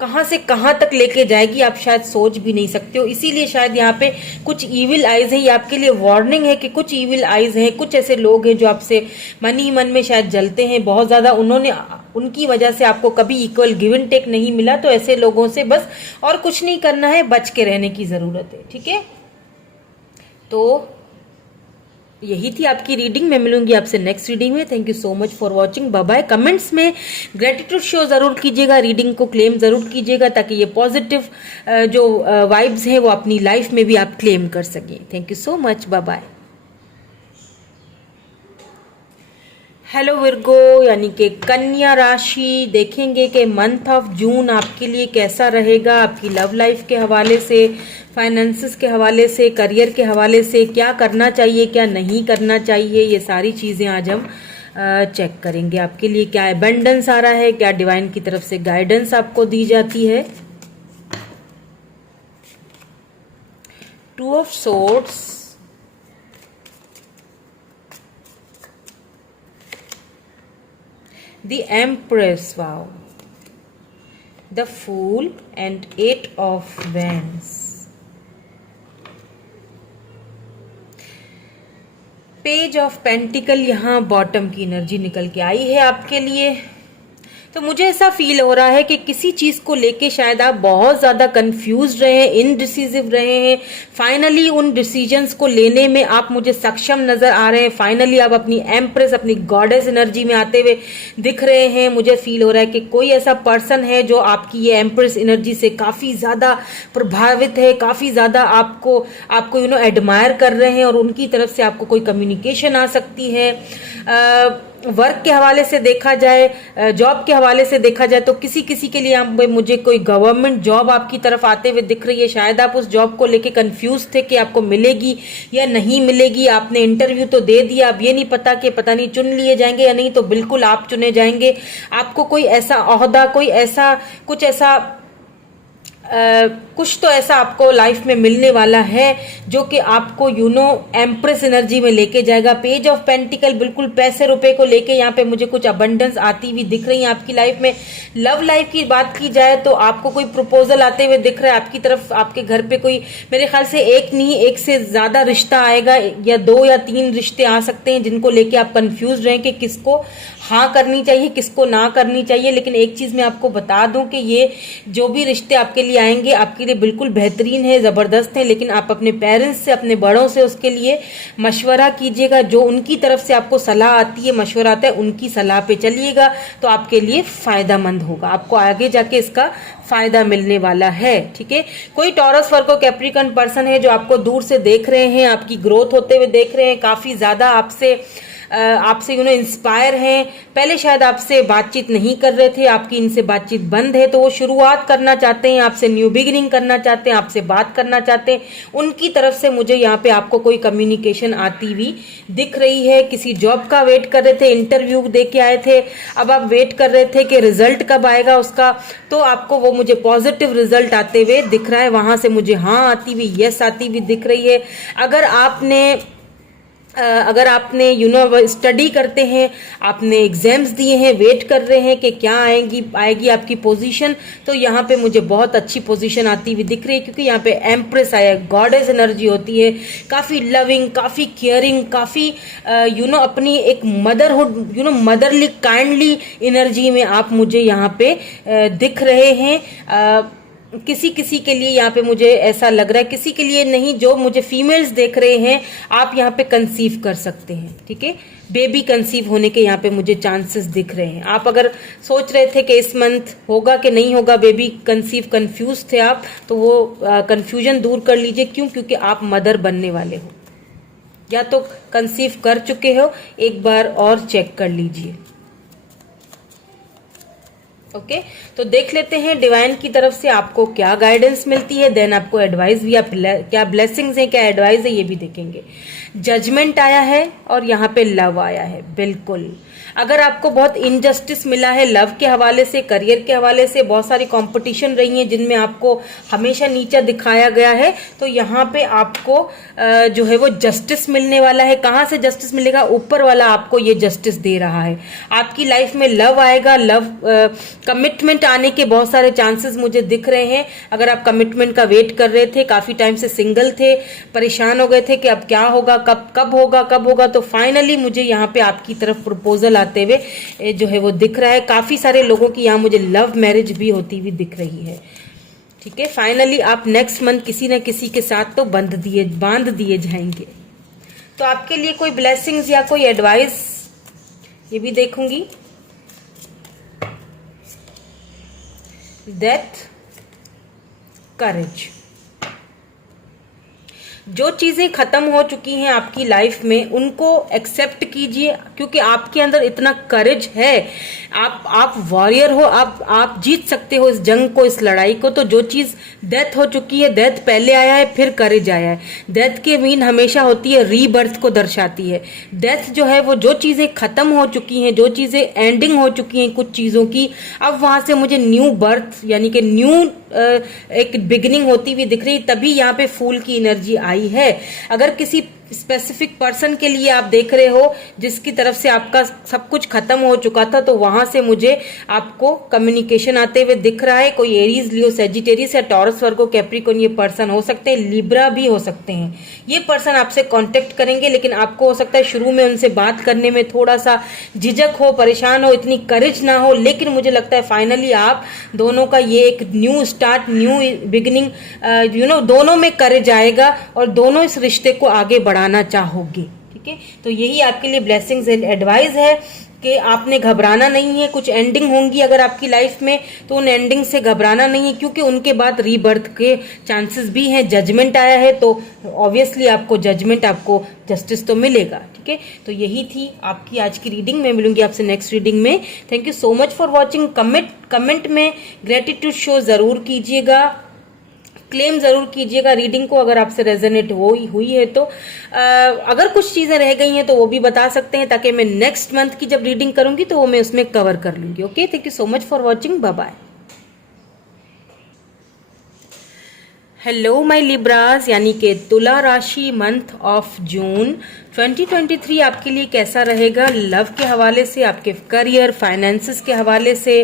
कहां से कहां तक लेके जाएगी, आप शायद सोच भी नहीं सकते हो। इसीलिए शायद यहाँ पे कुछ इविल आइज है, ये आपके लिए वार्निंग है कि कुछ इविल आइज हैं, कुछ ऐसे लोग हैं जो आपसे मन ही मन में शायद जलते हैं बहुत ज्यादा। उनकी वजह से आपको कभी इक्वल गिव एंड टेक नहीं मिला। तो ऐसे लोगों से बस और कुछ नहीं करना है, बच के रहने की जरूरत है। ठीक है, तो यही थी आपकी रीडिंग। मैं मिलूंगी आपसे नेक्स्ट रीडिंग में। Thank you so much for watching, bye bye. Comments में ग्रेटिट्यूड शो जरूर कीजिएगा, रीडिंग को क्लेम जरूर कीजिएगा, ताकि ये पॉजिटिव जो वाइब्स हैं वो अपनी लाइफ में भी आप क्लेम कर सकें। Thank you so much, bye bye. Hello Virgo, यानी कि कन्या राशि, देखेंगे कि मंथ ऑफ जून आपके लिए कैसा रहेगा। आपकी लव लाइफ के हवाले से, फाइनेंसेस के हवाले से, करियर के हवाले से, क्या करना चाहिए, क्या नहीं करना चाहिए, ये सारी चीज़ें आज हम चेक करेंगे। आपके लिए क्या अबंडेंस आ रहा है, क्या डिवाइन की तरफ से गाइडेंस आपको दी जाती है। Two of swords, the Empress, wow, the Fool and 8 of Wands, page of pentacle यहाँ बॉटम की एनर्जी निकल के आई है आपके लिए। तो मुझे ऐसा फील हो रहा है कि किसी चीज को लेके शायद आप बहुत ज्यादा कंफ्यूज रहे हैं, इनडिसिसिव रहे हैं। फाइनली उन डिसीजंस को लेने में आप मुझे सक्षम नजर आ रहे हैं। फाइनली आप अपनी एम्प्रेस, अपनी गॉडेस एनर्जी में आते हुए दिख रहे हैं। मुझे फील हो रहा है कि कोई ऐसा पर्सन है जो आपकी ये एम्प्रेस एनर्जी से काफी ज्यादा प्रभावित है, काफी ज्यादा आपको आपको एडमायर कर रहे हैं, और उनकी तरफ से आपको कोई कम्युनिकेशन आ सकती है। वर्क के हवाले से देखा जाए, जॉब के हवाले से देखा जाए, तो किसी किसी के लिए यहाँ पे मुझे कोई गवर्नमेंट जॉब आपकी तरफ आते हुए दिख रही है। शायद आप उस जॉब को लेके कंफ्यूज थे कि आपको मिलेगी या नहीं मिलेगी। आपने इंटरव्यू तो दे दिया, अब ये नहीं पता कि पता नहीं चुन लिए जाएंगे या नहीं, तो बिल्कुल आप चुने जाएंगे। आपको कोई ऐसा ओहदा, कोई ऐसा कुछ ऐसा कुछ तो ऐसा आपको लाइफ में मिलने वाला है जो कि आपको एम्प्रेस एनर्जी में लेके जाएगा। पेज ऑफ पेंटिकल, बिल्कुल पैसे रुपए को लेके यहाँ पे मुझे कुछ अबंडेंस आती हुई दिख रही है आपकी लाइफ में। लव लाइफ की बात की जाए तो आपको कोई प्रपोजल आते हुए दिख रहा है आपकी तरफ। आपके घर पे कोई, मेरे ख्याल से एक नहीं, एक से ज्यादा रिश्ता आएगा, या 2 या 3 रिश्ते आ सकते हैं जिनको लेके आप कंफ्यूज रहे कि किसको हाँ करनी चाहिए, किसको ना करनी चाहिए। लेकिन एक चीज मैं आपको बता दूं कि ये जो भी रिश्ते आपके लिए आएंगे आपके लिए बिल्कुल बेहतरीन है, जबरदस्त है। लेकिन आप अपने पेरेंट्स से, अपने बड़ों से उसके लिए मशवरा कीजिएगा। जो उनकी तरफ से आपको सलाह आती है, मशवरा आता है, उनकी सलाह पे चलिएगा तो आपके लिए फायदामंद होगा। आपको आगे जाके इसका फायदा मिलने वाला है। ठीक है। कोई टॉरस, वर्गो, कैप्रिकॉर्न पर्सन है जो आपको दूर से देख रहे हैं, आपकी ग्रोथ होते हुए देख रहे हैं, काफी ज्यादा आपसे इंस्पायर हैं। पहले शायद आपसे बातचीत नहीं कर रहे थे, आपकी इनसे बातचीत बंद है, तो वो शुरुआत करना चाहते हैं, आपसे न्यू बिगिनिंग करना चाहते हैं, आपसे बात करना चाहते हैं। उनकी तरफ से मुझे यहाँ पे आपको कोई कम्युनिकेशन आती हुई दिख रही है। किसी जॉब का वेट कर रहे थे, इंटरव्यू दे के आए थे, अब आप वेट कर रहे थे कि रिजल्ट कब आएगा उसका, तो आपको वो मुझे पॉजिटिव रिजल्ट आते हुए दिख रहा है। वहां से मुझे हाँ आती हुई, यस आती हुई दिख रही है। अगर आपने स्टडी करते हैं, आपने एग्जाम्स दिए हैं, वेट कर रहे हैं कि क्या आएगी आपकी पोजीशन, तो यहाँ पे मुझे बहुत अच्छी पोजीशन आती हुई दिख रही है, क्योंकि यहाँ पे एम्प्रेस आया, गॉडेस एनर्जी होती है, काफी लविंग, काफी केयरिंग, काफी अपनी एक मदरहुड, मदरली काइंडली एनर्जी में आप मुझे यहाँ पे दिख रहे हैं। किसी किसी के लिए यहाँ पे मुझे ऐसा लग रहा है, किसी के लिए नहीं, जो मुझे फीमेल्स देख रहे हैं, आप यहाँ पे कंसीव कर सकते हैं। ठीक है। बेबी कंसीव होने के यहाँ पे मुझे चांसेस दिख रहे हैं। आप अगर सोच रहे थे कि इस मंथ होगा कि नहीं होगा बेबी कंसीव, कंफ्यूज थे आप, तो वो कंफ्यूजन दूर कर लीजिए। क्यों? क्योंकि आप मदर बनने वाले हो, या तो कंसीव कर चुके हो, एक बार और चेक कर लीजिए। ओके तो देख लेते हैं डिवाइन की तरफ से आपको क्या गाइडेंस मिलती है, देन आपको एडवाइस भी, क्या ब्लेसिंग्स हैं, क्या एडवाइस है, ये भी देखेंगे। जजमेंट आया है और यहाँ पे लव आया है। बिल्कुल, अगर आपको बहुत इनजस्टिस मिला है लव के हवाले से, करियर के हवाले से, बहुत सारी कंपटीशन रही है जिनमें आपको हमेशा नीचा दिखाया गया है, तो यहाँ पे आपको जो है वो जस्टिस मिलने वाला है। कहाँ से जस्टिस मिलेगा? ऊपर वाला आपको ये जस्टिस दे रहा है। आपकी लाइफ में लव आएगा, कमिटमेंट आने के बहुत सारे चांसेस मुझे दिख रहे हैं। अगर आप कमिटमेंट का वेट कर रहे थे, काफी टाइम से सिंगल थे, परेशान हो गए थे कि अब क्या होगा, कब होगा, तो फाइनली मुझे यहाँ पे आपकी तरफ प्रपोजल आते हुए जो है वो दिख रहा है। काफी सारे लोगों की यहाँ मुझे लव मैरिज भी होती हुई दिख रही है। ठीक है। फाइनली आप नेक्स्ट मंथ किसी न किसी के साथ तो बांध दिए जाएंगे। तो आपके लिए कोई ब्लेसिंग्स या कोई एडवाइस, ये भी देखूंगी। डेथ, करेज, जो चीजें खत्म हो चुकी हैं आपकी लाइफ में उनको एक्सेप्ट कीजिए, क्योंकि आपके अंदर इतना करेज है। आप वॉरियर हो, आप जीत सकते हो इस जंग को, इस लड़ाई को। तो जो चीज डेथ हो चुकी है, डेथ पहले आया है फिर करेज आया है। डेथ के मीन हमेशा होती है रीबर्थ को दर्शाती है। डेथ जो है वो जो चीजें खत्म हो चुकी हैं, जो चीजें एंडिंग हो चुकी हैं कुछ चीजों की, अब वहां से मुझे न्यू बर्थ यानी कि न्यू एक बिगिनिंग होती हुई दिख रही। तभी यहाँ पे फूल की एनर्जी आई है। अगर किसी स्पेसिफिक पर्सन के लिए आप देख रहे हो जिसकी तरफ से आपका सब कुछ खत्म हो चुका था, तो वहां से मुझे आपको कम्युनिकेशन आते हुए दिख रहा है। कोई एरीज, लियो, सेजिटेरियस या टॉरस, वर्गो, कैप्रिकॉर्न ये पर्सन हो सकते हैं, लिब्रा भी हो सकते हैं। ये पर्सन आपसे कांटेक्ट करेंगे, लेकिन आपको हो सकता है शुरू में उनसे बात करने में थोड़ा सा झिझक हो, परेशान हो, इतनी करेज ना हो, लेकिन मुझे लगता है फाइनली आप दोनों का ये एक न्यू स्टार्ट, न्यू बिगिनिंग, दोनों में करेज आएगा और दोनों इस रिश्ते को आगे बढ़ाना चाहोगे। ठीक है, तो यही आपके लिए ब्लेसिंग्स एंड एडवाइस है कि आपने घबराना नहीं है। कुछ एंडिंग होंगी अगर आपकी लाइफ में, तो उन एंडिंग से घबराना नहीं है, क्योंकि उनके बाद रीबर्थ के चांसेस भी हैं। जजमेंट आया है तो ऑब्वियसली आपको जजमेंट, आपको जस्टिस तो मिलेगा। ठीक है, तो यही थी आपकी आज की रीडिंग। मैं मिलूंगी आपसे नेक्स्ट रीडिंग में। Thank you so much for watching. Comment में ग्रेटिट्यूड शो जरूर कीजिएगा, क्लेम जरूर कीजिएगा रीडिंग को अगर आपसे रेजोनेट हुई है तो। अगर कुछ चीजें रह गई हैं तो वो भी बता सकते हैं, ताकि मैं नेक्स्ट मंथ की जब रीडिंग करूंगी तो वो मैं उसमें कवर कर लूंगी। Okay, thank you so much for watching, bye bye. Hello my Libras, यानी कि तुला राशि, मंथ ऑफ जून 2023 आपके लिए कैसा रहेगा लव के हवाले से, आपके करियर, फाइनेंसेस के हवाले से,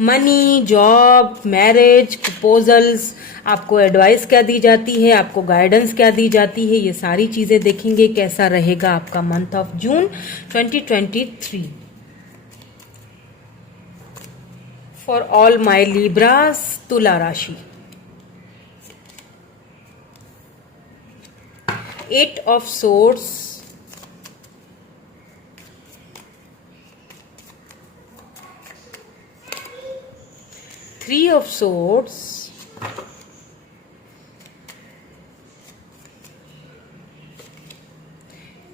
मनी, जॉब, मैरिज, प्रपोजल्स, आपको एडवाइस क्या दी जाती है, आपको गाइडेंस क्या दी जाती है, ये सारी चीजें देखेंगे कैसा रहेगा आपका month of June 2023 for all my Libras, तुला राशि। 8 of Swords, Three of Swords,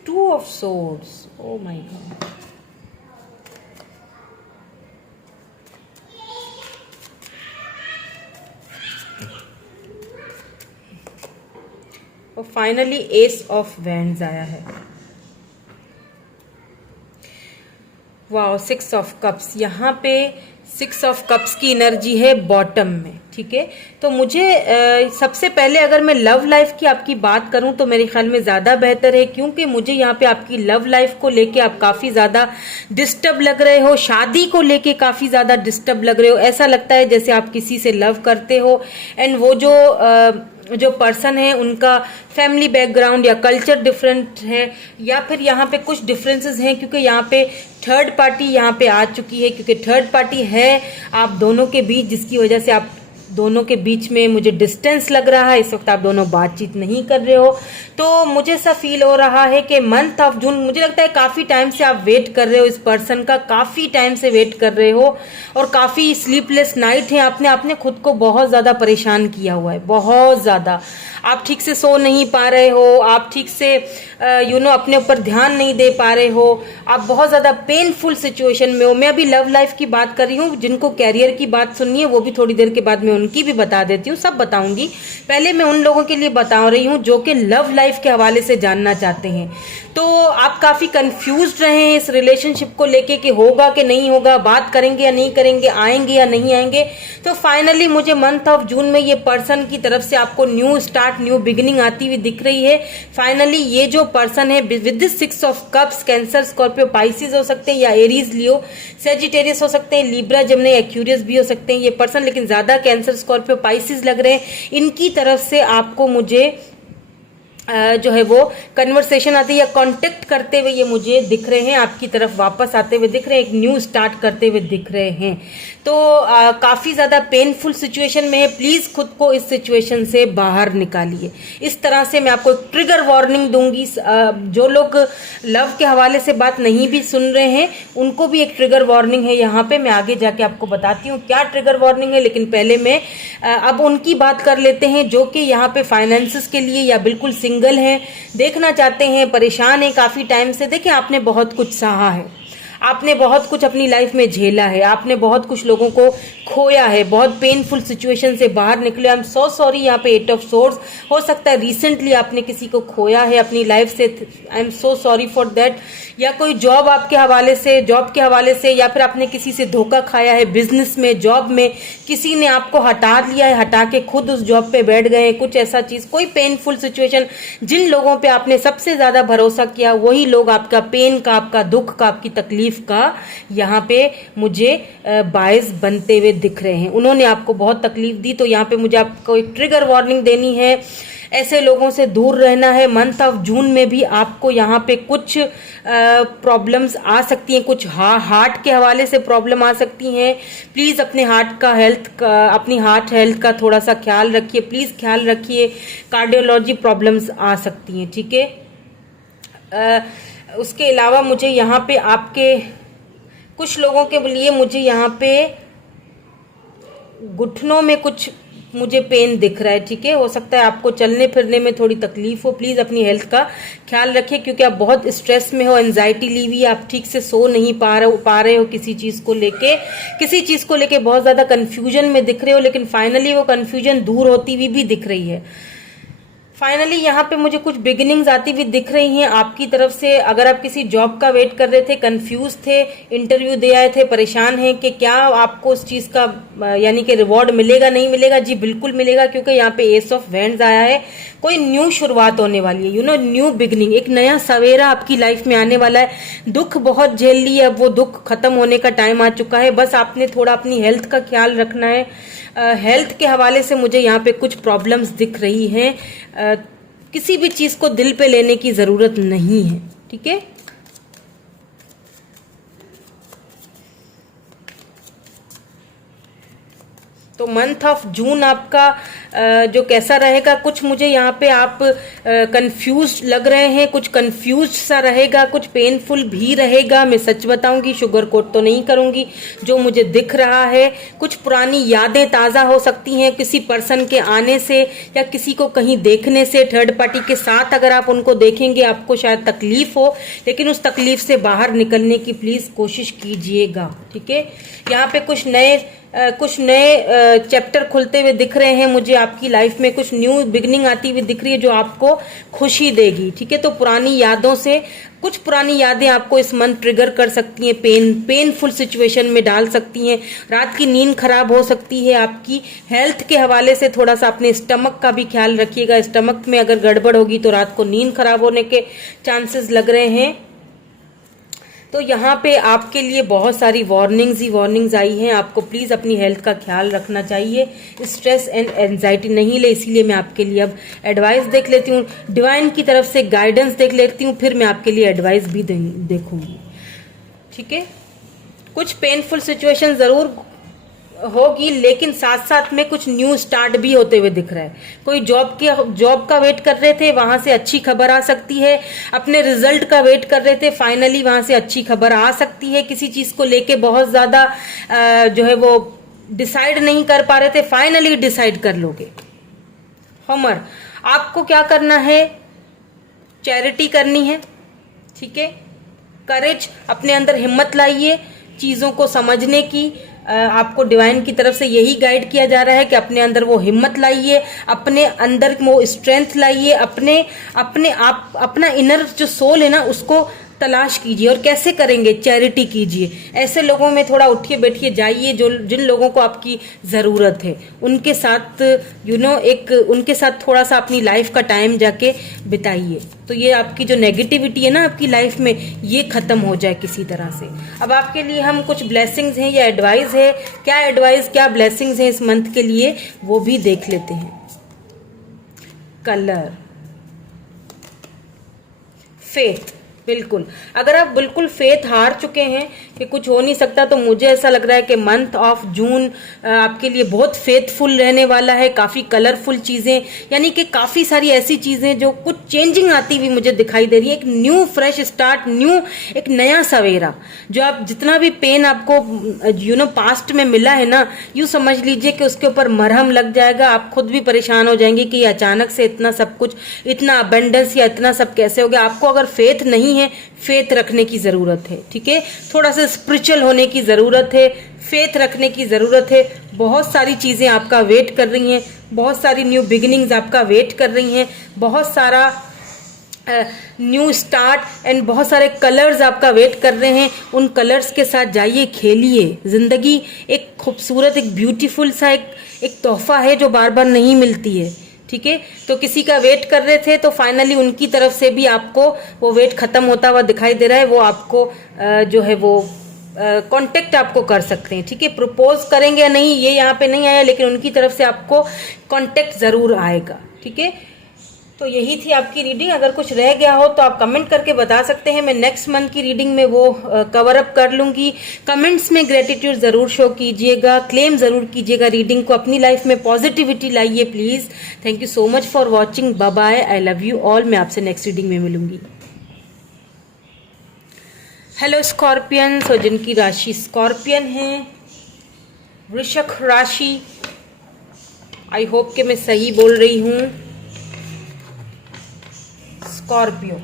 Two of Swords. Oh my God. और फाइनली एस ऑफ वैंड्स आया है। Wow, 6 of cups. यहाँ पे 6 ऑफ कप्स की एनर्जी है बॉटम में। ठीक है, तो मुझे सबसे पहले अगर मैं लव लाइफ की आपकी बात करूं तो मेरे ख्याल में ज्यादा बेहतर है, क्योंकि मुझे यहाँ पे आपकी लव लाइफ को लेके आप काफी ज्यादा डिस्टर्ब लग रहे हो, शादी को लेके काफी ज्यादा डिस्टर्ब लग रहे हो। ऐसा लगता है जैसे आप किसी से लव करते हो एंड वो जो पर्सन है उनका फैमिली बैकग्राउंड या कल्चर डिफरेंट है, या फिर यहाँ पे कुछ डिफरेंसेस हैं, क्योंकि यहाँ पे थर्ड पार्टी यहाँ पे आ चुकी है, क्योंकि थर्ड पार्टी है आप दोनों के बीच, जिसकी वजह से आप दोनों के बीच में मुझे डिस्टेंस लग रहा है। इस वक्त आप दोनों बातचीत नहीं कर रहे हो, तो मुझे ऐसा फील हो रहा है कि मंथ ऑफ जून, मुझे लगता है काफी टाइम से आप वेट कर रहे हो इस पर्सन का, काफी टाइम से वेट कर रहे हो और काफी स्लीपलेस नाइट है। आपने खुद को बहुत ज्यादा परेशान किया हुआ है, बहुत ज्यादा। आप ठीक से सो नहीं पा रहे हो, आप ठीक से अपने ऊपर ध्यान नहीं दे पा रहे हो, आप बहुत ज्यादा पेनफुल सिचुएशन में हो। मैं अभी लव लाइफ की बात कर रही हूँ, जिनको कैरियर की बात सुननी है वो भी थोड़ी देर के बाद मैं उनकी भी बता देती हूँ, सब बताऊंगी। पहले मैं उन लोगों के लिए बता रही हूँ जो कि लव लाइफ के हवाले से जानना चाहते हैं। तो आप काफी कंफ्यूज्ड रहे हैं इस रिलेशनशिप को लेके कि होगा कि नहीं होगा, बात करेंगे या नहीं करेंगे, आएंगे या नहीं आएंगे। तो फाइनली मुझे मंथ ऑफ जून में ये पर्सन की तरफ से आपको न्यू स्टार्ट, न्यू बिगिनिंग आती हुई दिख रही है। फाइनली ये जो पर्सन है with this 6 of cups, cancer, Scorpio, Pisces हो सकते हैं, या एरीज, लियो, सेजिटेरियस हो सकते हैं, लिब्रा, जेमिनी, एक्वेरियस भी हो सकते हैं ये पर्सन, लेकिन ज्यादा कैंसर, स्कॉर्पियो, पाइसिस लग रहे हैं। इनकी तरफ से आपको मुझे जो है वो कन्वर्सेशन आती है या कांटेक्ट करते हुए ये मुझे दिख रहे हैं, आपकी तरफ वापस आते हुए दिख रहे हैं, एक न्यू स्टार्ट करते हुए दिख रहे हैं। तो काफी ज्यादा पेनफुल सिचुएशन में है, प्लीज खुद को इस सिचुएशन से बाहर निकालिए। इस तरह से मैं आपको एक ट्रिगर वार्निंग दूंगी। जो लोग लव के हवाले से बात नहीं भी सुन रहे हैं उनको भी एक ट्रिगर वार्निंग है यहाँ पे, मैं आगे जाके आपको बताती हूँ क्या ट्रिगर वार्निंग है। लेकिन पहले मैं अब उनकी बात कर लेते हैं जो कि यहाँ पे फाइनेंसेस के लिए या बिल्कुल सिंगल हैं, देखना चाहते हैं, परेशान हैं काफी टाइम से। देखिए, आपने बहुत कुछ सहा है, आपने बहुत कुछ अपनी लाइफ में झेला है, आपने बहुत कुछ लोगों को खोया है, बहुत पेनफुल सिचुएशन से बाहर निकले। I am so sorry. यहाँ पे 8 ऑफ सोर्ड्स, हो सकता है रिसेंटली आपने किसी को खोया है अपनी लाइफ से, I am so sorry for that. या कोई जॉब आपके हवाले से, जॉब के हवाले से, या फिर आपने किसी से धोखा खाया है बिजनेस में, जॉब में, किसी ने आपको हटा लिया है, हटा के खुद उस जॉब पे बैठ गए, कुछ ऐसा चीज, कोई पेनफुल सिचुएशन, जिन लोगों पे आपने सबसे ज्यादा भरोसा किया वही लोग आपका पेन का, आपका दुख का, आपकी तकलीफ का यहाँ पे मुझे बायस बनते हुए दिख रहे हैं। उन्होंने आपको बहुत तकलीफ दी, तो यहाँ पे मुझे आपको एक ट्रिगर वार्निंग देनी है, ऐसे लोगों से दूर रहना है। मंथ ऑफ जून में भी आपको यहाँ पे कुछ प्रॉब्लम्स आ सकती हैं, कुछ हार्ट के हवाले से प्रॉब्लम आ सकती हैं। प्लीज अपने अपनी हार्ट हेल्थ का थोड़ा सा ख्याल रखिए, प्लीज ख्याल रखिए। कार्डियोलॉजी प्रॉब्लम्स आ सकती हैं, ठीक है। उसके अलावा मुझे यहाँ पे आपके कुछ लोगों के लिए मुझे यहाँ पे घुटनों में कुछ मुझे पेन दिख रहा है, ठीक है। हो सकता है आपको चलने फिरने में थोड़ी तकलीफ हो। प्लीज अपनी हेल्थ का ख्याल रखिए, क्योंकि आप बहुत स्ट्रेस में हो, एंजाइटी ली हुई, आप ठीक से सो नहीं पा रहे हो किसी चीज को लेके बहुत ज्यादा कंफ्यूजन में दिख रहे हो, लेकिन फाइनली वो कंफ्यूजन दूर होती हुई भी दिख रही है। फाइनली यहाँ पे मुझे कुछ बिगिनिंग्स आती हुई दिख रही हैं आपकी तरफ से। अगर आप किसी जॉब का वेट कर रहे थे, कंफ्यूज थे, इंटरव्यू दे आए थे, परेशान हैं कि क्या आपको उस चीज का यानी कि रिवॉर्ड मिलेगा नहीं मिलेगा, जी बिल्कुल मिलेगा, क्योंकि यहाँ पे एस ऑफ वैंड्स आया है। कोई न्यू शुरुआत होने वाली है, न्यू बिगिनिंग, एक नया सवेरा आपकी लाइफ में आने वाला है। दुख बहुत झेल लिए, अब वो दुख खत्म होने का टाइम आ चुका है। बस आपने थोड़ा अपनी हेल्थ का ख्याल रखना है। हेल्थ के हवाले से मुझे यहाँ पे कुछ प्रॉब्लम्स दिख रही हैं। किसी भी चीज को दिल पे लेने की जरूरत नहीं है, ठीक है। तो मंथ ऑफ जून आपका जो कैसा रहेगा, कुछ मुझे यहाँ पे आप कंफ्यूज लग रहे हैं, कुछ कंफ्यूज सा रहेगा, कुछ पेनफुल भी रहेगा। मैं सच बताऊंगी, शुगर कोट तो नहीं करूंगी, जो मुझे दिख रहा है। कुछ पुरानी यादें ताज़ा हो सकती हैं किसी पर्सन के आने से, या किसी को कहीं देखने से, थर्ड पार्टी के साथ अगर आप उनको देखेंगे आपको शायद तकलीफ हो, लेकिन उस तकलीफ से बाहर निकलने की प्लीज कोशिश कीजिएगा, ठीक है। यहाँ पे कुछ नए चैप्टर खुलते हुए दिख रहे हैं मुझे आपकी लाइफ में, कुछ न्यू बिगनिंग आती हुई दिख रही है जो आपको खुशी देगी, ठीक है। तो पुरानी यादों से कुछ पुरानी यादें आपको इस मंथ ट्रिगर कर सकती हैं, पेनफुल सिचुएशन में डाल सकती हैं। रात की नींद खराब हो सकती है आपकी। हेल्थ के हवाले से थोड़ा सा अपने स्टमक का भी ख्याल रखिएगा। स्टमक में अगर गड़बड़ होगी तो रात को नींद खराब होने के चांसेस लग रहे हैं। तो यहाँ पे आपके लिए बहुत सारी वार्निंग्स आई हैं। आपको प्लीज अपनी हेल्थ का ख्याल रखना चाहिए, स्ट्रेस एंड एंजाइटी नहीं ले। इसीलिए मैं आपके लिए अब एडवाइस देख लेती हूँ, डिवाइन की तरफ से गाइडेंस देख लेती हूँ, फिर मैं आपके लिए एडवाइस भी देखूंगी, ठीक है। कुछ पेनफुल सिचुएशन जरूर होगी, लेकिन साथ साथ में कुछ न्यू स्टार्ट भी होते हुए दिख रहा है। कोई जॉब का वेट कर रहे थे, वहां से अच्छी खबर आ सकती है। अपने रिजल्ट का वेट कर रहे थे, फाइनली वहां से अच्छी खबर आ सकती है। किसी चीज को लेके बहुत ज्यादा जो है वो डिसाइड नहीं कर पा रहे थे, फाइनली डिसाइड कर लोगे। हमर आपको क्या करना है, चैरिटी करनी है, ठीक है। करेज, अपने अंदर हिम्मत लाइए चीजों को समझने की। आपको डिवाइन की तरफ से यही गाइड किया जा रहा है कि अपने अंदर वो हिम्मत लाइए, अपने अंदर वो स्ट्रेंथ लाइए, अपना इनर जो सोल है ना उसको तलाश कीजिए। और कैसे करेंगे, चैरिटी कीजिए। ऐसे लोगों में थोड़ा उठिए बैठिए जाइए जिन लोगों को आपकी जरूरत है, उनके साथ उनके साथ थोड़ा सा अपनी लाइफ का टाइम जाके बिताइए। तो ये आपकी जो नेगेटिविटी है ना आपकी लाइफ में, ये खत्म हो जाए किसी तरह से। अब आपके लिए हम कुछ ब्लेसिंग्स हैं या एडवाइस है, क्या ब्लेसिंग्स हैं इस मंथ के लिए, वो भी देख लेते हैं। कलर, फेथ, बिल्कुल। अगर आप बिल्कुल फेथ हार चुके हैं कि कुछ हो नहीं सकता, तो मुझे ऐसा लग रहा है कि मंथ ऑफ जून आपके लिए बहुत फेथफुल रहने वाला है। काफी कलरफुल चीजें, यानी कि काफी सारी ऐसी चीजें जो कुछ चेंजिंग आती हुई मुझे दिखाई दे रही है। एक न्यू फ्रेश स्टार्ट, एक नया सवेरा। जो आप जितना भी पेन आपको पास्ट में मिला है ना, यूं समझ लीजिए कि उसके ऊपर मरहम लग जाएगा। आप खुद भी परेशान हो जाएंगे कि अचानक से इतना सब कुछ, इतना अबेंडेंस या इतना सब कैसे हो गया। आपको अगर फेथ नहीं है, फेथ रखने की जरूरत है, ठीक है। थोड़ा सा स्पिरिचुअल होने की जरूरत है, फेथ रखने की जरूरत है। बहुत सारी चीजें आपका वेट कर रही हैं, बहुत सारी न्यू बिगिनिंग्स आपका वेट कर रही हैं, बहुत सारा न्यू स्टार्ट एंड बहुत सारे कलर्स आपका वेट कर रहे हैं। उन कलर्स के साथ जाइए, खेलिए। जिंदगी एक खूबसूरत, एक ब्यूटीफुल सा एक तोहफा है जो बार बार नहीं मिलती है। ठीक है, तो किसी का वेट कर रहे थे तो फाइनली उनकी तरफ से भी आपको वो वेट खत्म होता हुआ दिखाई दे रहा है। वो आपको जो है वो कांटेक्ट आपको कर सकते हैं। ठीक है, प्रपोज करेंगे या नहीं ये यहाँ पे नहीं आया, लेकिन उनकी तरफ से आपको कांटेक्ट जरूर आएगा। ठीक है, तो यही थी आपकी रीडिंग। अगर कुछ रह गया हो तो आप कमेंट करके बता सकते हैं, मैं नेक्स्ट मंथ की रीडिंग में वो कवर अप कर लूंगी। कमेंट्स में ग्रेटिट्यूड जरूर शो कीजिएगा, क्लेम जरूर कीजिएगा रीडिंग को, अपनी लाइफ में पॉजिटिविटी लाइए please. Thank you so much for watching, bye bye, I love you all. मैं आपसे नेक्स्ट रीडिंग में मिलूंगी। हेलो स्कॉर्पियन, तो जिनकी राशि स्कॉर्पियन है, वृषभ राशि, आई होप कि मैं सही बोल रही हूं, स्कॉर्पियो।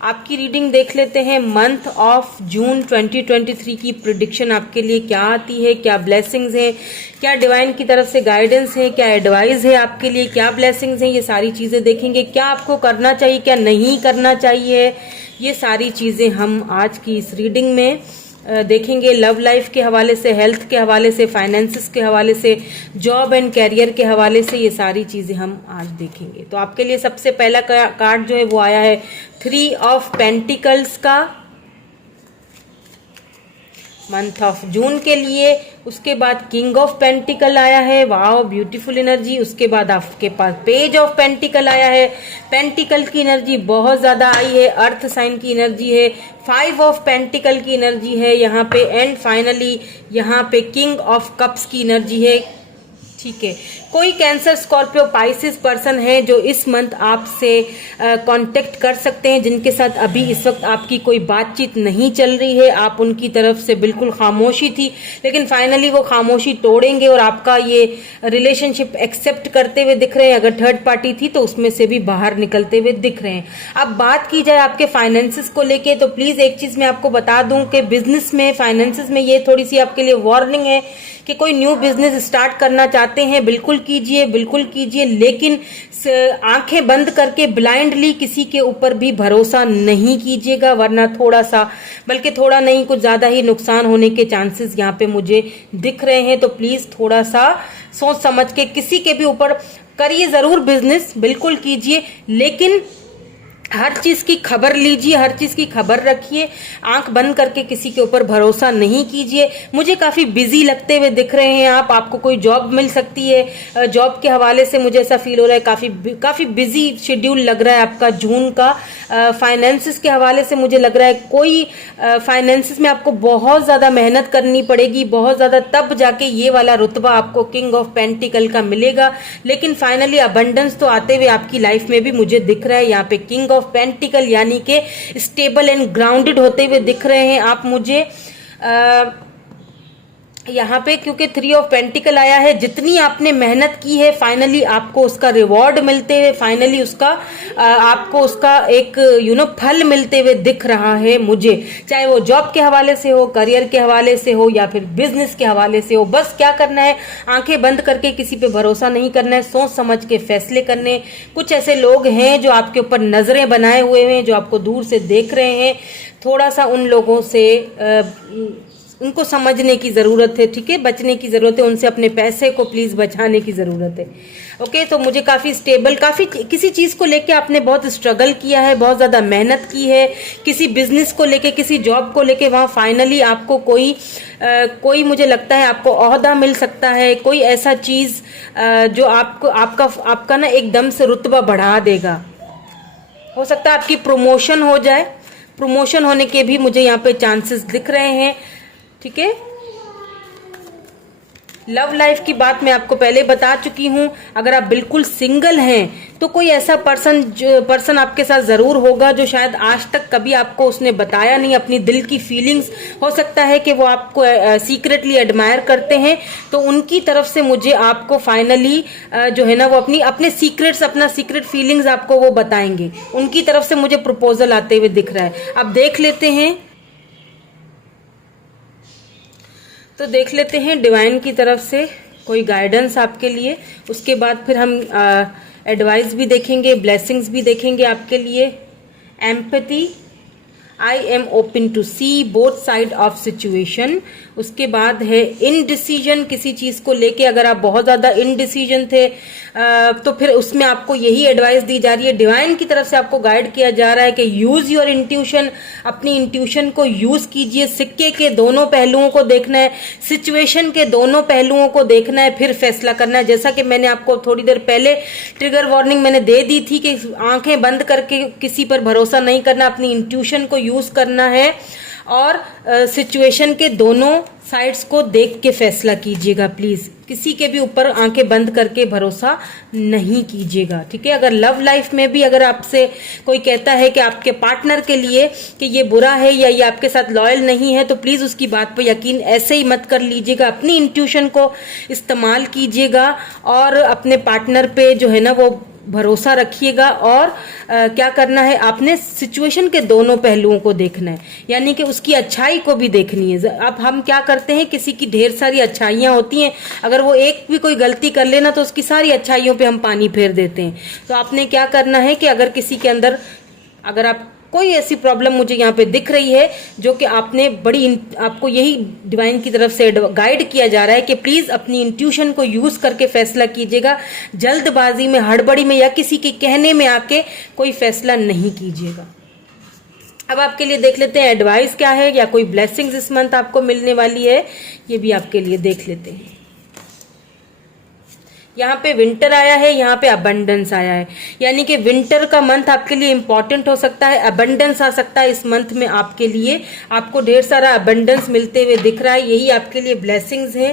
आपकी रीडिंग देख लेते हैं। मंथ ऑफ जून 2023 की प्रिडिक्शन आपके लिए क्या आती है, क्या ब्लेसिंग्स हैं, क्या डिवाइन की तरफ से गाइडेंस है, क्या एडवाइस है आपके लिए, क्या ब्लेसिंग्स हैं, ये सारी चीजें देखेंगे। क्या आपको करना चाहिए, क्या नहीं करना चाहिए, ये सारी चीजें हम आज की इस रीडिंग में देखेंगे। लव लाइफ के हवाले से, हेल्थ के हवाले से, फाइनेंसिस के हवाले से, जॉब एंड कैरियर के हवाले से, ये सारी चीजें हम आज देखेंगे। तो आपके लिए सबसे पहला कार्ड जो है वो आया है 3 ऑफ पेंटिकल्स का मंथ ऑफ जून के लिए। उसके बाद किंग ऑफ पेंटिकल आया है, वाओ ब्यूटीफुल एनर्जी। उसके बाद आपके पास पेज ऑफ पेंटिकल आया है, पेंटिकल की एनर्जी बहुत ज्यादा आई है, अर्थ साइन की एनर्जी है, 5 ऑफ पेंटिकल की एनर्जी है यहाँ पे, एंड फाइनली यहाँ पे किंग ऑफ कप्स की एनर्जी है। ठीक है, कोई कैंसर, स्कॉर्पियो, पाइसिस पर्सन है जो इस मंथ आपसे कांटेक्ट कर सकते हैं, जिनके साथ अभी इस वक्त आपकी कोई बातचीत नहीं चल रही है। आप उनकी तरफ से बिल्कुल खामोशी थी, लेकिन फाइनली वो खामोशी तोड़ेंगे और आपका ये रिलेशनशिप एक्सेप्ट करते हुए दिख रहे हैं। अगर थर्ड पार्टी थी तो उसमें से भी बाहर निकलते हुए दिख रहे हैं। अब बात की जाए आपके फाइनेंसिस को लेके, तो प्लीज एक चीज मैं आपको बता दूं कि बिजनेस में, फाइनेंसिस में ये थोड़ी सी आपके लिए वार्निंग है कि कोई न्यू बिजनेस स्टार्ट करना चाहते हैं, बिल्कुल कीजिए, बिल्कुल कीजिए, लेकिन आंखें बंद करके ब्लाइंडली किसी के ऊपर भी भरोसा नहीं कीजिएगा, वरना थोड़ा सा, बल्कि थोड़ा नहीं कुछ ज्यादा ही नुकसान होने के चांसेस यहाँ पे मुझे दिख रहे हैं। तो प्लीज थोड़ा सा सोच समझ के किसी के भी ऊपर करिए, जरूर बिजनेस बिल्कुल कीजिए, लेकिन हर चीज की खबर लीजिए, हर चीज की खबर रखिए, आंख बंद करके किसी के ऊपर भरोसा नहीं कीजिए। मुझे काफी बिजी लगते हुए दिख रहे हैं आप, आपको कोई जॉब मिल सकती है, जॉब के हवाले से मुझे ऐसा फील हो रहा है काफी बिजी शेड्यूल लग रहा है आपका जून का। फाइनेंसिस के हवाले से मुझे लग रहा है कोई फाइनेंसिस में आपको बहुत ज्यादा मेहनत करनी पड़ेगी, बहुत ज्यादा, तब जाके ये वाला रुतबा आपको किंग ऑफ पेंटिकल का मिलेगा। लेकिन फाइनली अबंडेंस तो आते हुए आपकी लाइफ में भी मुझे दिख रहा है। यहाँ पे किंग ऑफ पेंटिकल यानी कि स्टेबल एंड ग्राउंडेड होते हुए दिख रहे हैं आप मुझे यहाँ पे, क्योंकि 3 ऑफ पेंटिकल आया है। जितनी आपने मेहनत की है फाइनली आपको उसका रिवॉर्ड मिलते हुए, फाइनली उसका आपको उसका एक फल मिलते हुए दिख रहा है मुझे, चाहे वो जॉब के हवाले से हो, करियर के हवाले से हो, या फिर बिजनेस के हवाले से हो। बस क्या करना है, आंखें बंद करके किसी पे भरोसा नहीं करना है, सोच समझ के फैसले करने। कुछ ऐसे लोग हैं जो आपके ऊपर नजरें बनाए हुए हैं, जो आपको दूर से देख रहे हैं, थोड़ा सा उन लोगों से उनको समझने की जरूरत है। ठीक है, बचने की जरूरत है, उनसे अपने पैसे को प्लीज बचाने की जरूरत है। ओके, तो मुझे काफी स्टेबल, काफी किसी चीज को लेके आपने बहुत स्ट्रगल किया है, बहुत ज्यादा मेहनत की है, किसी बिजनेस को लेके, किसी जॉब को लेके, वहां फाइनली आपको कोई मुझे लगता है आपको ओहदा मिल सकता है, कोई ऐसा चीज जो आपको आपका ना एकदम से रुतबा बढ़ा देगा। हो सकता है आपकी प्रमोशन हो जाए, प्रमोशन होने के भी मुझे यहाँ पे चांसेस दिख रहे हैं। ठीक है, लव लाइफ की बात मैं आपको पहले बता चुकी हूं। अगर आप बिल्कुल सिंगल हैं तो कोई ऐसा पर्सन आपके साथ जरूर होगा जो शायद आज तक कभी आपको उसने बताया नहीं, अपनी दिल की फीलिंग्स। हो सकता है कि वो आपको सीक्रेटली एडमायर करते हैं, तो उनकी तरफ से मुझे आपको फाइनली जो है ना वो अपने सीक्रेट्स, अपना सीक्रेट फीलिंग्स आपको वो बताएंगे। उनकी तरफ से मुझे प्रपोजल आते हुए दिख रहा है। अब देख लेते हैं, तो देख लेते हैं डिवाइन की तरफ से कोई गाइडेंस आपके लिए। उसके बाद फिर हम एडवाइस भी देखेंगे, ब्लेसिंग्स भी देखेंगे आपके लिए। Empathy, I am open to see both side of situation. उसके बाद है इनडिसीजन, किसी चीज को लेके अगर आप बहुत ज्यादा इनडिसीजन थे तो फिर उसमें आपको यही एडवाइस दी जा रही है, डिवाइन की तरफ से आपको गाइड किया जा रहा है कि यूज योर इंट्यूशन, अपनी इंट्यूशन को यूज कीजिए। सिक्के के दोनों पहलुओं को देखना है, सिचुएशन के दोनों पहलुओं को देखना है, फिर फैसला करना है। जैसा कि मैंने आपको थोड़ी देर पहले ट्रिगर वार्निंग मैंने दे दी थी कि आंखें बंद करके किसी पर भरोसा नहीं करना, अपनी इंट्यूशन को यूज करना है और सिचुएशन के दोनों साइड्स को देख के फैसला कीजिएगा। प्लीज किसी के भी ऊपर आंखें बंद करके भरोसा नहीं कीजिएगा, ठीक है। अगर लव लाइफ में भी अगर आपसे कोई कहता है कि आपके पार्टनर के लिए कि ये बुरा है या ये आपके साथ लॉयल नहीं है, तो प्लीज उसकी बात पर यकीन ऐसे ही मत कर लीजिएगा। अपनी इंट्यूशन को इस्तेमाल कीजिएगा और अपने पार्टनर पे जो है ना वो भरोसा रखिएगा। और क्या करना है, आपने सिचुएशन के दोनों पहलुओं को देखना है, यानी कि उसकी अच्छाई को भी देखनी है। अब हम क्या करते हैं, किसी की ढेर सारी अच्छाइयां होती हैं, अगर वो एक भी कोई गलती कर लेना तो उसकी सारी अच्छाइयों पे हम पानी फेर देते हैं। तो आपने क्या करना है कि अगर किसी के अंदर अगर आप कोई ऐसी प्रॉब्लम मुझे यहाँ पे दिख रही है जो कि आपने आपको यही डिवाइन की तरफ से गाइड किया जा रहा है कि प्लीज अपनी इंट्यूशन को यूज करके फैसला कीजिएगा। जल्दबाजी में, हड़बड़ी में या किसी के कहने में आके कोई फैसला नहीं कीजिएगा। अब आपके लिए देख लेते हैं एडवाइस क्या है या कोई ब्लेसिंग्स इस मंथ आपको मिलने वाली है, ये भी आपके लिए देख लेते हैं। यहाँ पे विंटर आया है, यहाँ पे अबंडेंस आया है, यानी कि विंटर का मंथ आपके लिए इंपॉर्टेंट हो सकता है, अबंडेंस आ सकता है इस मंथ में आपके लिए। आपको ढेर सारा अबंडेंस मिलते हुए दिख रहा है, यही आपके लिए ब्लेसिंग्स है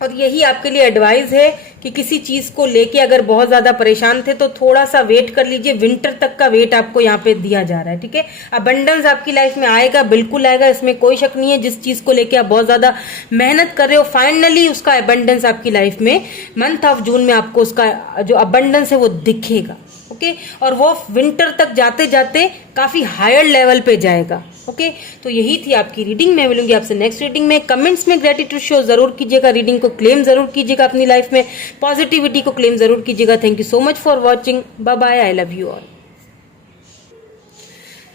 और यही आपके लिए एडवाइस है कि किसी चीज को लेके अगर बहुत ज्यादा परेशान थे तो थोड़ा सा वेट कर लीजिए। विंटर तक का वेट आपको यहाँ पे दिया जा रहा है, ठीक है। अबंडेंस आपकी लाइफ में आएगा, बिल्कुल आएगा, इसमें कोई शक नहीं है। जिस चीज को लेके आप बहुत ज्यादा मेहनत कर रहे हो, फाइनली उसका अबंडेंस आपकी लाइफ में मंथ ऑफ जून में आपको उसका जो अबंडेंस है वो दिखेगा, ओके। और वो विंटर तक जाते जाते काफी हायर लेवल पे जाएगा, ओके। तो यही थी आपकी रीडिंग। मैं मिलूंगी आपसे नेक्स्ट रीडिंग में। कमेंट्स में ग्रेटिट्यूड शो जरूर कीजिएगा, रीडिंग को क्लेम जरूर कीजिएगा अपनी लाइफ में, पॉजिटिविटी को क्लेम जरूर कीजिएगा। Thank you so much for watching, bye bye, I love you all.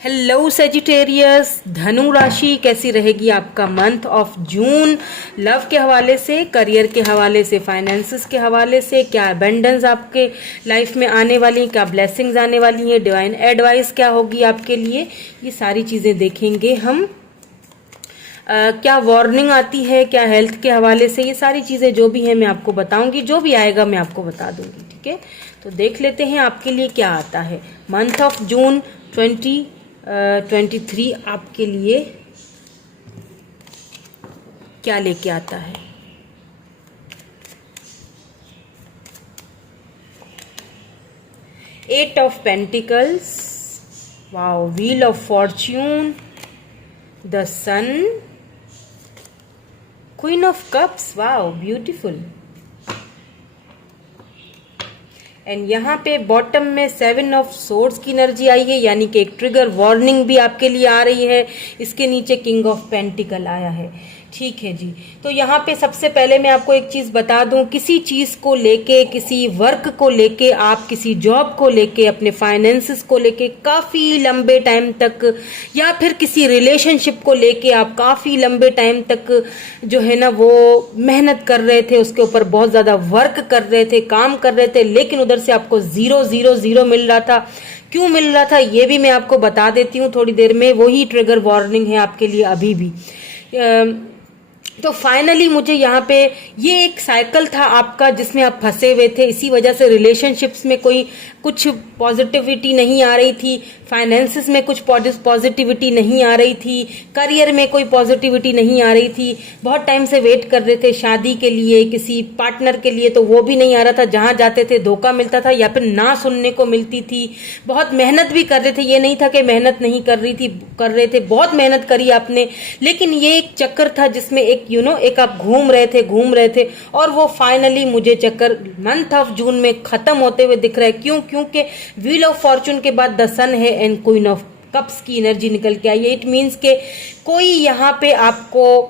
Hello Sagittarius, धनु राशि कैसी रहेगी आपका मंथ ऑफ जून, लव के हवाले से, करियर के हवाले से, फाइनेंसेस के हवाले से, क्या अबंडेंस आपके लाइफ में आने वाली है, क्या ब्लेसिंग्स आने वाली है, डिवाइन एडवाइस क्या होगी आपके लिए, ये सारी चीजें देखेंगे हम। क्या वार्निंग आती है, क्या हेल्थ के हवाले से, ये सारी चीजें जो भी है मैं आपको बताऊंगी, जो भी आएगा मैं आपको बता दूंगी, ठीक है। तो देख लेते हैं आपके लिए क्या आता है मंथ ऑफ जून 2023 आपके लिए क्या लेके आता है। Eight of pentacles, wow, wheel of fortune, the sun, queen of cups, wow beautiful. And यहाँ पे बॉटम में 7 ऑफ सोर्ड्स की एनर्जी आई है, यानी कि एक ट्रिगर वार्निंग भी आपके लिए आ रही है। इसके नीचे किंग ऑफ पेंटिकल आया है, ठीक है जी। तो यहाँ पे सबसे पहले मैं आपको एक चीज बता दूं, किसी चीज को लेके, किसी वर्क को लेके, आप किसी जॉब को लेके, अपने फाइनेंसेस को लेके काफी लंबे टाइम तक, या फिर किसी रिलेशनशिप को लेके आप काफी लंबे टाइम तक जो है ना वो मेहनत कर रहे थे, उसके ऊपर बहुत ज्यादा वर्क कर रहे थे, काम कर रहे थे, लेकिन उधर से आपको 0 मिल रहा था। क्यों मिल रहा था ये भी मैं आपको बता देती हूँ थोड़ी देर में। वही ट्रिगर वार्निंग है आपके लिए अभी भी। तो फाइनली मुझे यहाँ पे ये एक साइकिल था आपका जिसमें आप फंसे हुए थे, इसी वजह से रिलेशनशिप्स में कुछ पॉजिटिविटी नहीं आ रही थी, फाइनेंसेस में कुछ पॉजिटिविटी नहीं आ रही थी, करियर में कोई पॉजिटिविटी नहीं आ रही थी। बहुत टाइम से वेट कर रहे थे शादी के लिए, किसी पार्टनर के लिए, तो वो भी नहीं आ रहा था। जहां जाते थे धोखा मिलता था या फिर ना सुनने को मिलती थी। बहुत मेहनत भी कर रहे थे, ये नहीं था कि मेहनत नहीं कर रहे थे, बहुत मेहनत करी आपने, लेकिन ये एक चक्कर था जिसमें एक आप घूम रहे थे और वो फाइनली मुझे चक्कर मंथ ऑफ जून में खत्म होते हुए दिख रहा है। क्योंकि व्हील ऑफ फॉर्चून के बाद द सन है एंड क्वीन ऑफ कप्स की एनर्जी निकल के आई है। इट मीन्स के कोई यहाँ पे आपको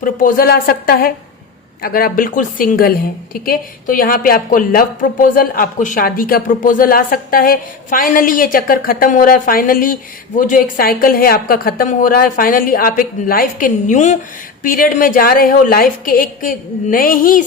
प्रपोजल आ सकता है, अगर आप बिल्कुल सिंगल हैं, ठीक है, तो यहाँ पे आपको लव प्रपोजल, आपको शादी का प्रपोजल आ सकता है। फाइनली ये चक्कर खत्म हो रहा है, फाइनली वो जो एक साइकिल है आपका खत्म हो रहा है, फाइनली आप एक लाइफ के न्यू पीरियड में जा रहे हो, लाइफ के एक नए ही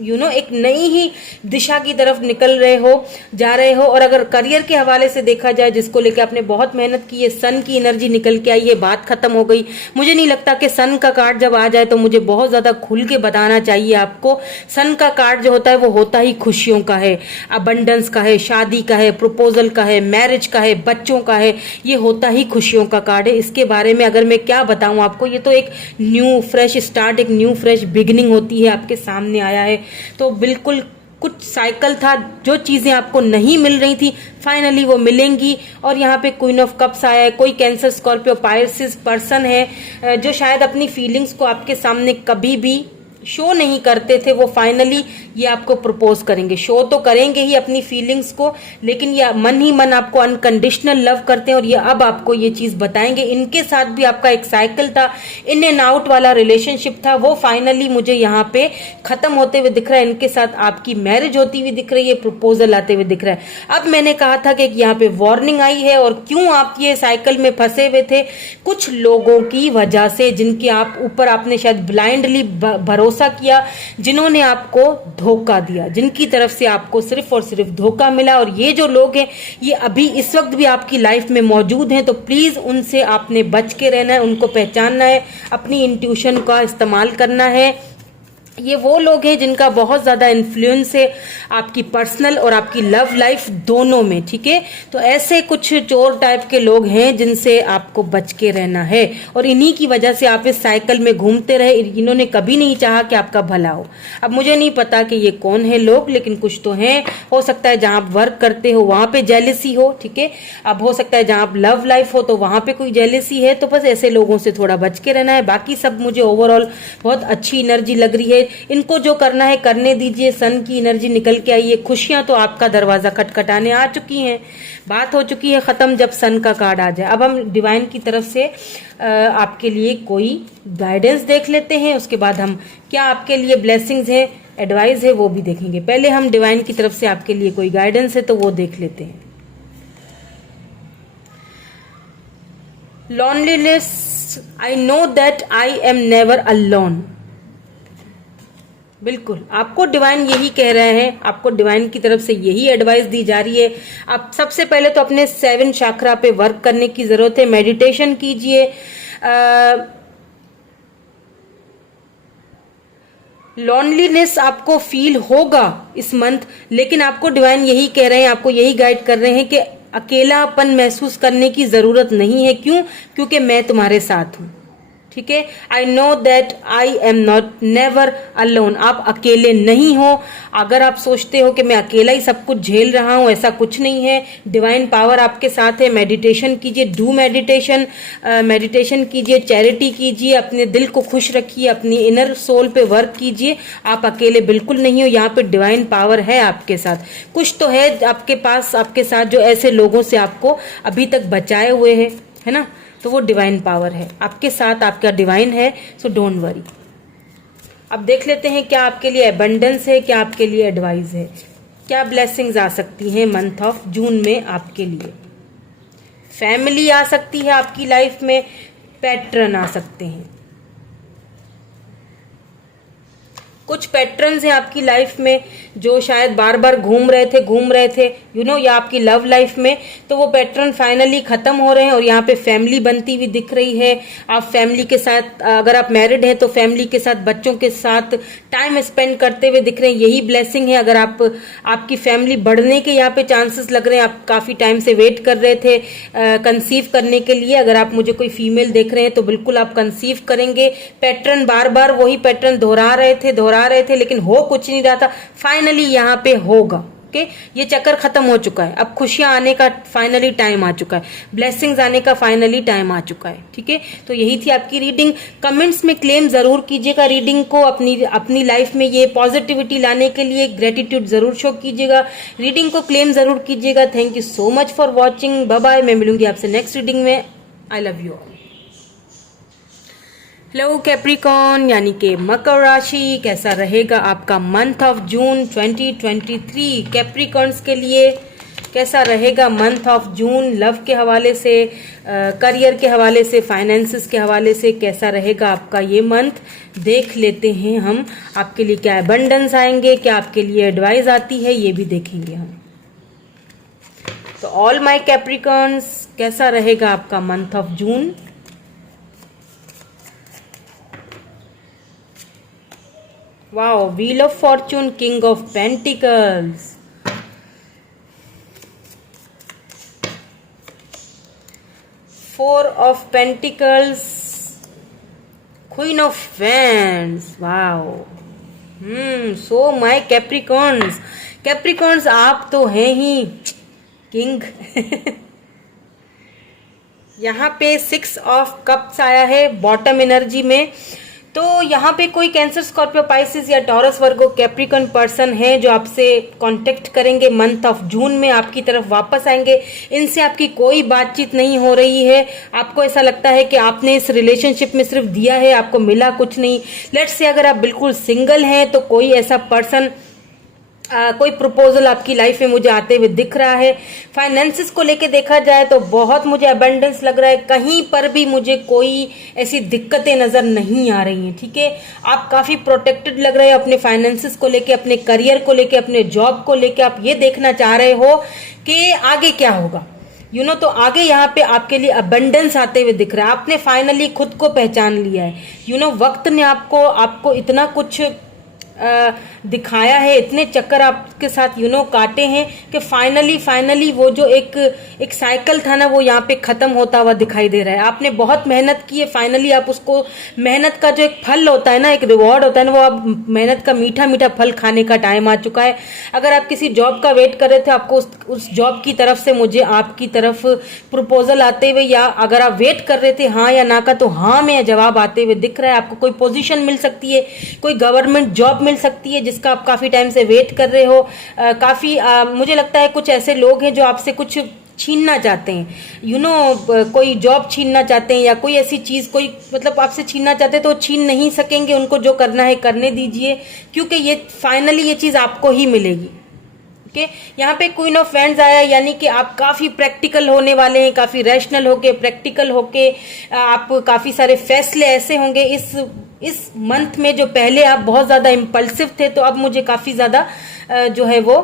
एक नई ही दिशा की तरफ निकल रहे हो, जा रहे हो। और अगर करियर के हवाले से देखा जाए, जिसको लेकर आपने बहुत मेहनत की है, सन की एनर्जी निकल के आई है, बात खत्म हो गई। मुझे नहीं लगता कि सन का कार्ड जब आ जाए तो मुझे बहुत ज्यादा खुल के बताना चाहिए आपको। सन का कार्ड जो होता है वो होता ही खुशियों का है, अबंडेंस का है, शादी का है, प्रपोजल का है, मैरिज का है, बच्चों का है, ये होता ही खुशियों का कार्ड है। इसके बारे में अगर मैं क्या बताऊं आपको, ये तो एक न्यू फ्रेश स्टार्ट, एक न्यू फ्रेश बिगिनिंग होती है, आपके सामने आया है। तो बिल्कुल कुछ साइकिल था, जो चीजें आपको नहीं मिल रही थी फाइनली वो मिलेंगी। और यहाँ पे क्वीन ऑफ कप्स आया है, कोई कैंसर, स्कॉर्पियो, पाइसेस पर्सन है जो शायद अपनी फीलिंग्स को आपके सामने कभी भी शो नहीं करते थे, वो फाइनली ये आपको प्रपोज करेंगे। शो तो करेंगे ही अपनी फीलिंग्स को, लेकिन ये मन ही मन आपको अनकंडीशनल लव करते हैं और ये अब आपको ये चीज बताएंगे। इनके साथ भी आपका एक साइकिल था, इन एंड आउट वाला रिलेशनशिप था, वो फाइनली मुझे यहाँ पे खत्म होते हुए दिख रहा है। इनके साथ आपकी मैरिज होती हुई दिख रही है, प्रपोजल आते हुए दिख रहा है। अब मैंने कहा था कि यहाँ पे वार्निंग आई है, और क्यों आप ये साइकिल में फंसे हुए थे, कुछ लोगों की वजह से, जिनके आप ऊपर आपने शायद ब्लाइंडली भरोसा किया, जिन्होंने आपको धोखा दिया, जिनकी तरफ से आपको सिर्फ और सिर्फ धोखा मिला। और ये जो लोग हैं ये अभी इस वक्त भी आपकी लाइफ में मौजूद हैं, तो प्लीज उनसे आपने बच के रहना है, उनको पहचानना है, अपनी इंट्यूशन का इस्तेमाल करना है। ये वो लोग हैं जिनका बहुत ज्यादा इन्फ्लुएंस है आपकी पर्सनल और आपकी लव लाइफ दोनों में, ठीक है। तो ऐसे कुछ चोर टाइप के लोग हैं जिनसे आपको बच के रहना है, और इन्हीं की वजह से आप इस साइकिल में घूमते रहे। इन्होंने कभी नहीं चाहा कि आपका भला हो। अब मुझे नहीं पता कि ये कौन है लोग, लेकिन कुछ तो हैं। हो सकता है जहां आप वर्क करते हो वहां पे जेलिसी हो, ठीक है। अब हो सकता है जहां आप लव लाइफ हो तो वहां पे कोई जेलिसी है, तो बस ऐसे लोगों से थोड़ा बच के रहना है। बाकी सब मुझे ओवरऑल बहुत अच्छी एनर्जी लग रही है। इनको जो करना है करने दीजिए, सन की एनर्जी निकल के आई है, खुशियां तो आपका दरवाजा खटखटाने आ चुकी हैं, बात हो चुकी है खत्म जब सन का कार्ड आ जाए। अब हम डिवाइन की तरफ से आपके लिए कोई गाइडेंस देख लेते हैं, उसके बाद हम क्या आपके लिए ब्लेसिंग्स है, एडवाइस है, वो भी देखेंगे। पहले हम डिवाइन की तरफ से आपके लिए कोई गाइडेंस है तो वो देख लेते हैं। Loneliness, I know that I am never alone. बिल्कुल आपको डिवाइन यही कह रहे हैं, आपको डिवाइन की तरफ से यही एडवाइस दी जा रही है। आप सबसे पहले तो अपने 7 चक्रा पे वर्क करने की जरूरत है, मेडिटेशन कीजिए। लॉनलीनेस आपको फील होगा इस मंथ, लेकिन आपको डिवाइन यही कह रहे हैं, आपको यही गाइड कर रहे हैं कि अकेलापन महसूस करने की जरूरत नहीं है। क्यों? क्योंकि मैं तुम्हारे साथ हूं, ठीक है। I know that I am not never alone, आप अकेले नहीं हो। अगर आप सोचते हो कि मैं अकेला ही सब कुछ झेल रहा हूं, ऐसा कुछ नहीं है। डिवाइन पावर आपके साथ है। मेडिटेशन कीजिए, डू मेडिटेशन, मेडिटेशन कीजिए, चैरिटी कीजिए, अपने दिल को खुश रखिए, अपनी इनर सोल पे वर्क कीजिए। आप अकेले बिल्कुल नहीं हो, यहाँ पे डिवाइन पावर है आपके साथ। कुछ तो है आपके पास, आपके साथ, जो ऐसे लोगों से आपको अभी तक बचाए हुए है ना, तो वो डिवाइन पावर है आपके साथ, आपका डिवाइन है। So don't worry. अब देख लेते हैं क्या आपके लिए एबंडेंस है, क्या आपके लिए एडवाइस है, क्या ब्लेसिंग्स आ सकती हैं मंथ ऑफ जून में आपके लिए। फैमिली आ सकती है आपकी लाइफ में, पैटर्न आ सकते हैं, कुछ पैटर्न्स हैं आपकी लाइफ में जो शायद बार बार घूम रहे थे या आपकी लव लाइफ में, तो वो पैटर्न फाइनली खत्म हो रहे हैं और यहाँ पे फैमिली बनती हुई दिख रही है। आप फैमिली के साथ, अगर आप मैरिड हैं तो फैमिली के साथ, बच्चों के साथ टाइम स्पेंड करते हुए दिख रहे हैं, यही ब्लेसिंग है। अगर आपकी फैमिली बढ़ने के यहाँ पे चांसेस लग रहे हैं, आप काफी टाइम से वेट कर रहे थे कंसीव करने के लिए, अगर आप मुझे कोई फीमेल देख रहे हैं तो बिल्कुल आप कंसीव करेंगे। पैटर्न बार बार वही पैटर्न दोहरा रहे थे लेकिन हो कुछ नहीं रहा था, फाइनली यहाँ पे होगा। ओके, ये चक्कर खत्म हो चुका है, अब खुशियां आने का फाइनली टाइम आ चुका है, ब्लेसिंग्स आने का फाइनली टाइम आ चुका है। ठीक है, तो यही थी आपकी रीडिंग। कमेंट्स में क्लेम जरूर कीजिएगा रीडिंग को, अपनी लाइफ में ये पॉजिटिविटी लाने के लिए ग्रेटिट्यूड जरूर शो कीजिएगा, रीडिंग को क्लेम जरूर कीजिएगा। Thank you so much for watching, bye bye. मैं मिलूंगी आपसे नेक्स्ट रीडिंग में। I love you all. Hello Capricorn यानी कि मकर राशि, कैसा रहेगा आपका मंथ ऑफ जून 2023 कैप्रिकॉन्स के लिए। कैसा रहेगा मंथ ऑफ जून लव के हवाले से, करियर के हवाले से, फाइनेंसेस के हवाले से कैसा रहेगा आपका ये मंथ, देख लेते हैं हम। आपके लिए क्या अबंडेंस आएंगे, क्या आपके लिए एडवाइस आती है, ये भी देखेंगे हम। तो ऑल माय कैप्रिकॉन्स, कैसा रहेगा आपका month of June. Wow, Wheel of Fortune, King of Pentacles. Four of Pentacles, Queen of Wands. Wow. So my Capricorns. Capricorns आप तो हैं ही किंग। यहाँ पे 6 ऑफ कप्स आया है बॉटम एनर्जी में। तो यहाँ पे कोई कैंसर, स्कॉर्पियो, पाइसिस या टॉरस, वर्गो, कैप्रिकॉन पर्सन है जो आपसे कांटेक्ट करेंगे मंथ ऑफ जून में, आपकी तरफ वापस आएंगे। इनसे आपकी कोई बातचीत नहीं हो रही है, आपको ऐसा लगता है कि आपने इस रिलेशनशिप में सिर्फ दिया है, आपको मिला कुछ नहीं। लेट्स से अगर आप बिल्कुल सिंगल हैं तो कोई ऐसा पर्सन, कोई प्रपोजल आपकी लाइफ में मुझे आते हुए दिख रहा है। फाइनेंसेस को लेके देखा जाए तो बहुत मुझे अबंडेंस लग रहा है, कहीं पर भी मुझे कोई ऐसी दिक्कतें नजर नहीं आ रही हैं। ठीक है, आप काफी प्रोटेक्टेड लग रहे हो अपने फाइनेंसेस को लेके, अपने करियर को लेके, अपने जॉब को लेके। आप ये देखना चाह रहे हो कि आगे क्या होगा, तो आगे यहाँ पे आपके लिए अबंडेंस आते हुए दिख रहा है। आपने फाइनली खुद को पहचान लिया है। वक्त ने आपको इतना कुछ दिखाया है, इतने चक्कर आपके साथ काटे हैं कि फाइनली वो जो एक साइकिल था ना, वो यहाँ पे खत्म होता हुआ दिखाई दे रहा है। आपने बहुत मेहनत की है, फाइनली आप उसको, मेहनत का जो एक फल होता है ना, एक रिवॉर्ड होता है ना, वो अब मेहनत का मीठा मीठा फल खाने का टाइम आ चुका है। अगर आप किसी जॉब का वेट कर रहे थे, आपको उस जॉब की तरफ से मुझे आपकी तरफ प्रपोजल आते हुए, या अगर आप वेट कर रहे थे हाँ या ना का, तो हाँ में जवाब आते हुए दिख रहा है। आपको कोई पोजीशन मिल सकती है, कोई गवर्नमेंट जॉब मिल सकती है जिसका आप काफी टाइम से वेट कर रहे हो। मुझे लगता है कुछ ऐसे लोग हैं जो आपसे कुछ छीनना चाहते हैं, कोई जॉब छीनना चाहते हैं, या कोई ऐसी चीज, कोई मतलब आपसे छीनना चाहते हैं, तो छीन नहीं सकेंगे। उनको जो करना है करने दीजिए, क्योंकि ये फाइनली ये चीज आपको ही मिलेगी। ओके, यहाँ पे क्वीन ऑफ वैंड्स आया, यानी कि आप काफी प्रैक्टिकल होने वाले हैं, काफी रैशनल होके, प्रैक्टिकल होके आप काफी सारे फैसले ऐसे होंगे इस मंथ में। जो पहले आप बहुत ज्यादा इम्पल्सिव थे, तो अब मुझे काफी ज्यादा जो है वो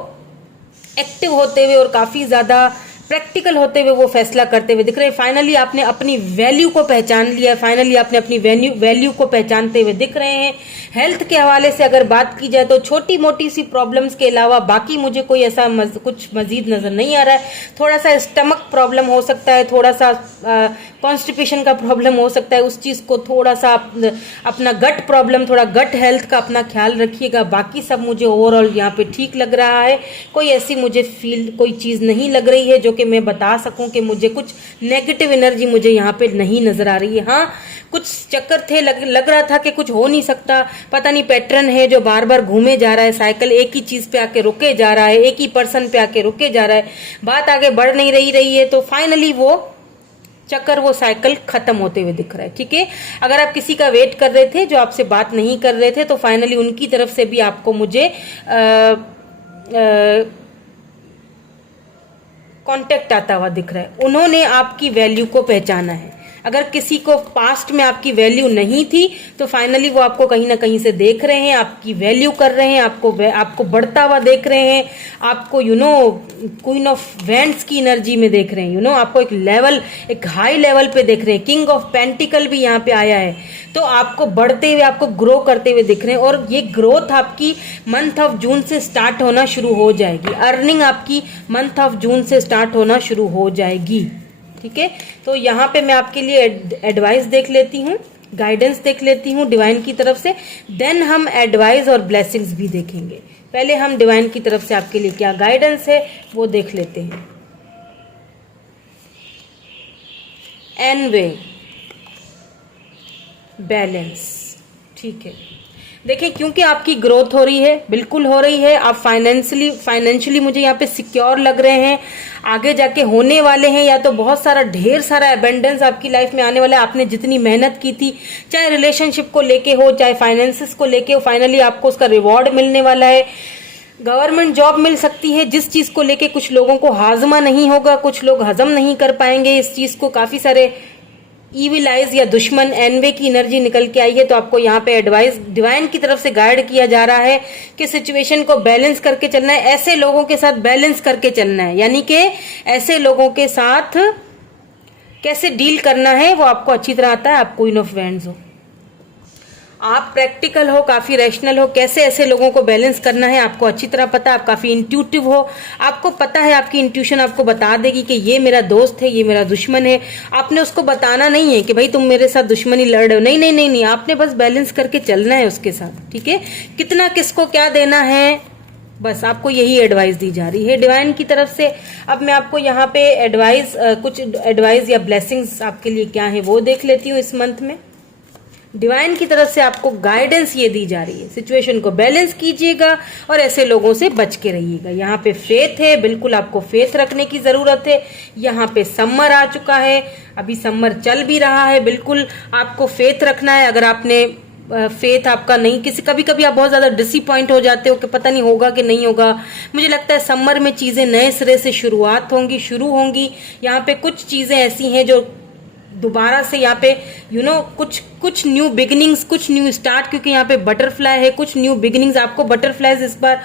एक्टिव होते हुए और काफी ज्यादा प्रैक्टिकल होते हुए वो फैसला करते हुए दिख रहे हैं। फाइनली आपने अपनी वैल्यू को पहचान लिया, फाइनली आपने अपनी वैल्यू को पहचानते हुए दिख रहे हैं। हेल्थ के हवाले से अगर बात की जाए तो छोटी मोटी सी प्रॉब्लम्स के अलावा बाकी मुझे कोई ऐसा कुछ मजीद नजर नहीं आ रहा है। थोड़ा सा स्टमक प्रॉब्लम हो सकता है, थोड़ा सा कॉन्स्टिपेशन का प्रॉब्लम हो सकता है, उस चीज को थोड़ा सा अपना गट प्रॉब्लम, थोड़ा गट हेल्थ का अपना ख्याल रखिएगा। बाकी सब मुझे ओवरऑल यहाँ पे ठीक लग रहा है। कोई ऐसी मुझे कोई चीज नहीं लग रही है जो कि मैं बता सकूं कि मुझे कुछ नेगेटिव एनर्जी मुझे यहाँ पे नहीं नजर आ रही है। हाँ, कुछ चक्कर थे, लग रहा था कि कुछ हो नहीं सकता, पता नहीं पैटर्न है जो बार बार घूमे जा रहा है, साइकिल एक ही चीज पे आके रुके जा रहा है, एक ही पर्सन पे आके रुके जा रहा है, बात आगे बढ़ नहीं रही है। तो फाइनली वो चक्कर, वो साइकिल खत्म होते हुए दिख रहा है। ठीक है, अगर आप किसी का वेट कर रहे थे, जो आपसे बात नहीं कर रहे थे, तो फाइनली उनकी तरफ से भी आपको मुझे कांटेक्ट आता हुआ दिख रहा है। उन्होंने आपकी वैल्यू को पहचाना है। अगर किसी को पास्ट में आपकी वैल्यू नहीं थी, तो फाइनली वो आपको कहीं ना कहीं से देख रहे हैं, आपकी वैल्यू कर रहे हैं, आपको बढ़ता हुआ देख रहे हैं, आपको क्वीन ऑफ वैंड्स की एनर्जी में देख रहे हैं, आपको एक हाई लेवल पे देख रहे हैं। किंग ऑफ पेंटिकल भी यहाँ पे आया है, तो आपको बढ़ते हुए, आपको ग्रो करते हुए दिख रहे हैं। और ये ग्रोथ आपकी मंथ ऑफ जून से स्टार्ट होना शुरू हो जाएगी। अर्निंग आपकी मंथ ऑफ जून से स्टार्ट होना शुरू हो जाएगी। ठीक है, तो यहाँ पे मैं आपके लिए एडवाइस देख लेती हूँ, गाइडेंस देख लेती हूँ डिवाइन की तरफ से, देन हम एडवाइस और ब्लेसिंग्स भी देखेंगे। पहले हम डिवाइन की तरफ से आपके लिए क्या गाइडेंस है वो देख लेते हैं। एनवे, बैलेंस, ठीक है। देखिए, क्योंकि आपकी ग्रोथ हो रही है, बिल्कुल हो रही है। आप फाइनेंशियली मुझे यहाँ पे सिक्योर लग रहे हैं, आगे जाके होने वाले हैं, या तो बहुत सारा ढेर सारा एबेंडेंस आपकी लाइफ में आने वाला है। आपने जितनी मेहनत की थी, चाहे रिलेशनशिप को लेके हो, चाहे फाइनेंसिस को लेके हो, फाइनली आपको उसका रिवॉर्ड मिलने वाला है। गवर्नमेंट जॉब मिल सकती है, जिस चीज को लेके कुछ लोगों को हाजमा नहीं होगा, कुछ लोग हजम नहीं कर पाएंगे इस चीज को। काफी सारे ईविल आइज या दुश्मन एनवे की एनर्जी निकल के आई है, तो आपको यहाँ पे एडवाइस डिवाइन की तरफ से गाइड किया जा रहा है कि सिचुएशन को बैलेंस करके चलना है, ऐसे लोगों के साथ बैलेंस करके चलना है, यानी कि ऐसे लोगों के साथ कैसे डील करना है वो आपको अच्छी तरह आता है। आप क्वीन ऑफ वैंड्स हो, आप प्रैक्टिकल हो, काफी रैशनल हो, कैसे ऐसे लोगों को बैलेंस करना है आपको अच्छी तरह पता है। आप काफी इंट्यूटिव हो, आपको पता है, आपकी इंट्यूशन आपको बता देगी कि ये मेरा दोस्त है, ये मेरा दुश्मन है। आपने उसको बताना नहीं है कि भाई तुम मेरे साथ दुश्मनी लड़ रहे हो, नहीं नहीं नहीं नहीं, आपने बस बैलेंस करके चलना है उसके साथ, ठीक है। कितना किसको क्या देना है, बस आपको यही एडवाइस दी जा रही है डिवाइन की तरफ से। अब मैं आपको यहाँ पे एडवाइस, कुछ एडवाइस या ब्लेसिंग्स आपके लिए क्या है वो देख लेती हूँ इस मंथ में। डिवाइन की तरफ से आपको गाइडेंस ये दी जा रही है, सिचुएशन को बैलेंस कीजिएगा और ऐसे लोगों से बच के रहिएगा। यहाँ पे फेथ है, बिल्कुल आपको फेथ रखने की जरूरत है। यहाँ पे समर आ चुका है, अभी समर चल भी रहा है, बिल्कुल आपको फेथ रखना है। अगर आपने फेथ आपका नहीं, कभी कभी आप बहुत ज्यादा डिसअपॉइंट हो जाते हो कि पता नहीं होगा कि नहीं होगा। मुझे लगता है समर में चीजें नए सिरे से शुरू होंगी। यहाँ पे कुछ चीजें ऐसी हैं जो दोबारा से यहाँ पे कुछ न्यू बिगिनिंग्स, कुछ न्यू स्टार्ट, क्योंकि यहाँ पे बटरफ्लाई है, कुछ न्यू बिगिनिंग्स। आपको बटरफ्लाईज इस बार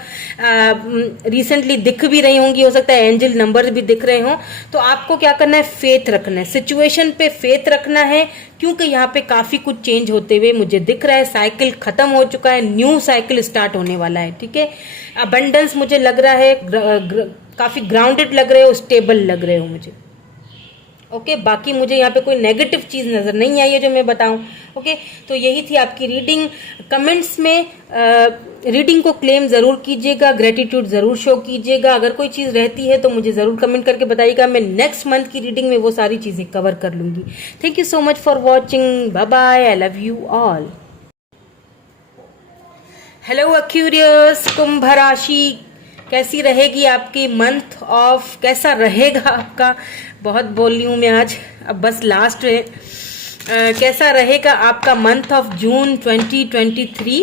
रिसेंटली दिख भी रही होंगी, हो सकता है एंजल नंबर भी दिख रहे हो। तो आपको क्या करना है, फेथ रखना है, सिचुएशन पे फेथ रखना है, क्योंकि यहाँ पे काफी कुछ चेंज होते हुए मुझे दिख रहा है। साइकिल खत्म हो चुका है, न्यू साइकिल स्टार्ट होने वाला है, ठीक है। अबंडेंस मुझे लग रहा है, काफी ग्राउंडेड लग रहे हो, स्टेबल लग रहे हो मुझे, ओके। बाकी मुझे यहाँ पे कोई नेगेटिव चीज नजर नहीं आई है जो मैं बताऊं, ओके। तो यही थी आपकी रीडिंग। कमेंट्स में रीडिंग को क्लेम जरूर कीजिएगा, ग्रेटिट्यूड जरूर शो कीजिएगा। अगर कोई चीज रहती है तो मुझे जरूर कमेंट करके बताइएगा, मैं नेक्स्ट मंथ की रीडिंग में वो सारी चीजें कवर कर लूंगी। Thank you so much for watching, bye bye, I love you all. Hello Aquarius, कुंभ राशि कैसी रहेगी आपकी मंथ ऑफ, कैसा रहेगा आपका, बहुत बोल रही हूँ मैं आज, अब बस लास्ट है। कैसा रहेगा आपका मंथ ऑफ जून 2023,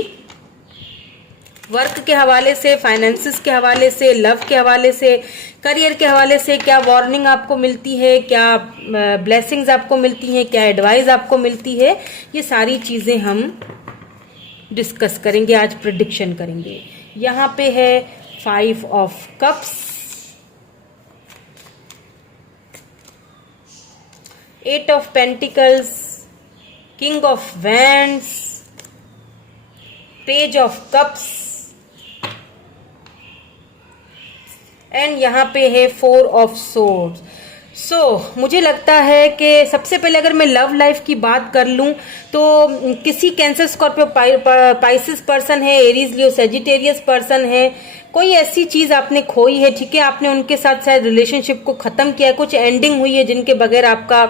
वर्क के हवाले से, फाइनेंसिस के हवाले से, लव के हवाले से, करियर के हवाले से क्या वार्निंग आपको मिलती है, क्या ब्लेसिंग्स आपको मिलती हैं, क्या एडवाइस आपको मिलती है, ये सारी चीजें हम डिस्कस करेंगे आज, प्रेडिक्शन करेंगे। यहाँ पे है 5 of cups, 8 of pentacles, king of wands, page of cups and यहाँ पे है 4 ऑफ सोर्ड्स। मुझे लगता है कि सबसे पहले अगर मैं लव लाइफ की बात कर लूं तो किसी कैंसर, स्कॉर्पियो, पाइसिस पर्सन है, एरीज, लियो, सेजिटेरियस पर्सन है, कोई ऐसी चीज आपने खोई है, ठीक है। आपने उनके साथ शायद रिलेशनशिप को खत्म किया है, कुछ एंडिंग हुई है जिनके बगैर आपका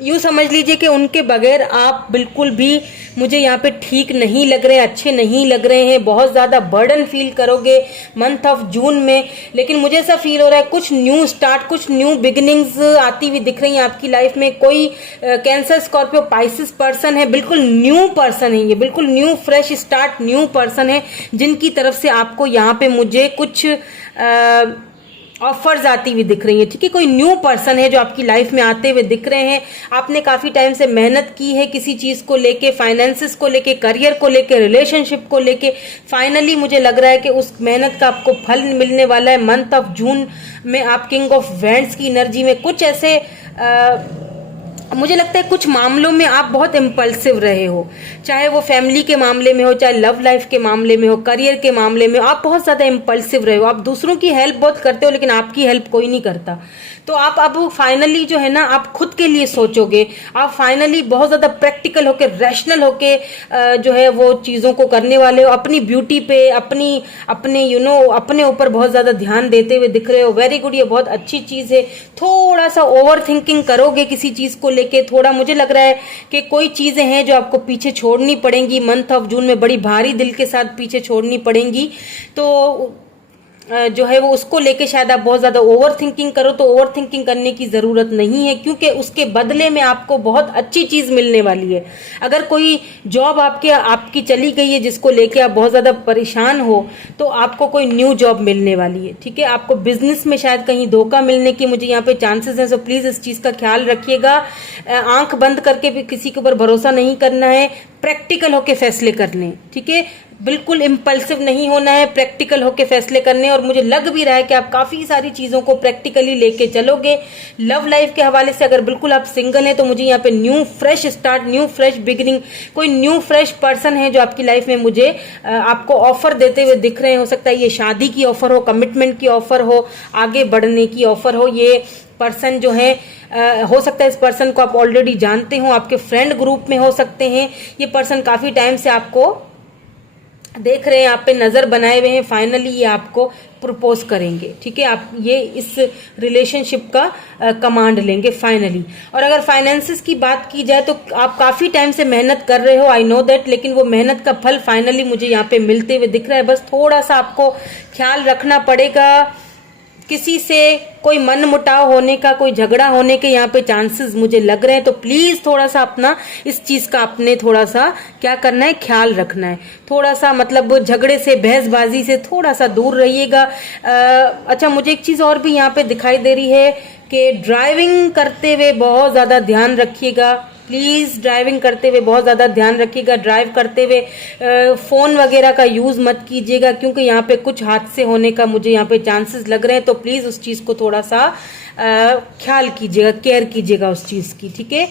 यूं समझ लीजिए कि उनके बगैर आप बिल्कुल भी, मुझे यहाँ पे ठीक नहीं लग रहे, अच्छे नहीं लग रहे हैं, बहुत ज्यादा बर्डन फील करोगे मंथ ऑफ जून में। लेकिन मुझे ऐसा फील हो रहा है कुछ न्यू स्टार्ट, कुछ न्यू बिगिनिंग्स आती हुई दिख रही हैं आपकी लाइफ में। कोई कैंसर, स्कॉर्पियो, पाइसिस पर्सन है, बिल्कुल न्यू पर्सन है, ये बिल्कुल new fresh start new person है, जिनकी तरफ से आपको यहाँ पे मुझे कुछ ऑफर्स आती हुई दिख रही है, ठीक है। कोई न्यू पर्सन है जो आपकी लाइफ में आते हुए दिख रहे हैं। आपने काफी टाइम से मेहनत की है किसी चीज को लेके, फाइनेंसिस को लेके, करियर को लेके, रिलेशनशिप को लेके। फाइनली मुझे लग रहा है कि उस मेहनत का आपको फल मिलने वाला है मंथ ऑफ जून में। आप किंग ऑफ वैंड्स की एनर्जी में कुछ ऐसे मुझे लगता है कुछ मामलों में आप बहुत इम्पल्सिव रहे हो, चाहे वो फैमिली के मामले में हो, चाहे लव लाइफ के मामले में हो, करियर के मामले में हो, आप बहुत ज्यादा इम्पल्सिव रहे हो। आप दूसरों की हेल्प बहुत करते हो लेकिन आपकी हेल्प कोई नहीं करता। तो आप अब फाइनली जो है ना, आप खुद के लिए सोचोगे, आप फाइनली बहुत ज्यादा प्रैक्टिकल होके, रैशनल होके जो है वो चीजों को करने वाले हो। अपनी ब्यूटी पे, अपने अपने ऊपर बहुत ज्यादा ध्यान देते हुए दिख रहे हो। वेरी गुड, ये बहुत अच्छी चीज है। थोड़ा सा ओवर थिंकिंग करोगे किसी चीज को लेके थोड़ा मुझे लग रहा है कि कोई चीजें हैं जो आपको पीछे छोड़नी पड़ेंगी, मंथ ऑफ जून में बड़ी भारी दिल के साथ पीछे छोड़नी पड़ेंगी। तो जो है वो उसको लेके शायद आप बहुत ज्यादा ओवर थिंकिंग करो, तो ओवर थिंकिंग करने की जरूरत नहीं है, क्योंकि उसके बदले में आपको बहुत अच्छी चीज मिलने वाली है। अगर कोई जॉब आपकी चली गई है जिसको लेके आप बहुत ज्यादा परेशान हो, तो आपको कोई न्यू जॉब मिलने वाली है, ठीक है। आपको बिजनेस में शायद कहीं धोखा मिलने की मुझे यहाँ पे चांसेस है, सो प्लीज इस चीज का ख्याल रखिएगा। आंख बंद करके भी किसी के ऊपर भरोसा नहीं करना है, प्रैक्टिकल होके फैसले करने, ठीक है। बिल्कुल इम्पल्सिव नहीं होना है, प्रैक्टिकल होके फैसले करने। और मुझे लग भी रहा है कि आप काफी सारी चीजों को प्रैक्टिकली लेके चलोगे। लव लाइफ के हवाले से अगर बिल्कुल आप सिंगल हैं तो मुझे यहाँ पे new fresh start, new fresh beginning, कोई न्यू फ्रेश पर्सन है जो आपकी लाइफ में मुझे आपको ऑफर देते हुए दिख रहे हैं। हो सकता है ये शादी की ऑफर हो, कमिटमेंट की ऑफर हो, आगे बढ़ने की ऑफर हो। ये पर्सन जो है हो सकता है इस पर्सन को आप ऑलरेडी जानते हो, आपके फ्रेंड ग्रुप में हो सकते हैं। ये पर्सन काफी टाइम से आपको देख रहे हैं, आप पे नजर बनाए हुए हैं, फाइनली ये आपको प्रपोज करेंगे, ठीक है। आप ये इस रिलेशनशिप का कमांड लेंगे फाइनली। और अगर फाइनेंसेस की बात की जाए तो आप काफी टाइम से मेहनत कर रहे हो, आई नो दैट, लेकिन वो मेहनत का फल फाइनली मुझे यहाँ पे मिलते हुए दिख रहा है। बस थोड़ा सा आपको ख्याल रखना पड़ेगा, किसी से कोई मन मुटाव होने का, कोई झगड़ा होने के यहाँ पे चांसेस मुझे लग रहे हैं। तो प्लीज थोड़ा सा अपना इस चीज का अपने थोड़ा सा क्या करना है, ख्याल रखना है। थोड़ा सा मतलब झगड़े से, बहसबाजी से थोड़ा सा दूर रहिएगा। अच्छा, मुझे एक चीज और भी यहाँ पे दिखाई दे रही है कि ड्राइविंग करते हुए बहुत ज्यादा ध्यान रखिएगा। प्लीज ड्राइविंग करते हुए बहुत ज्यादा ध्यान रखिएगा। ड्राइव करते हुए फोन वगैरह का यूज मत कीजिएगा, क्योंकि यहाँ पे कुछ हादसे होने का मुझे यहाँ पे चांसेस लग रहे हैं। तो प्लीज उस चीज को थोड़ा सा ख्याल कीजिएगा, केयर कीजिएगा उस चीज की, ठीक है।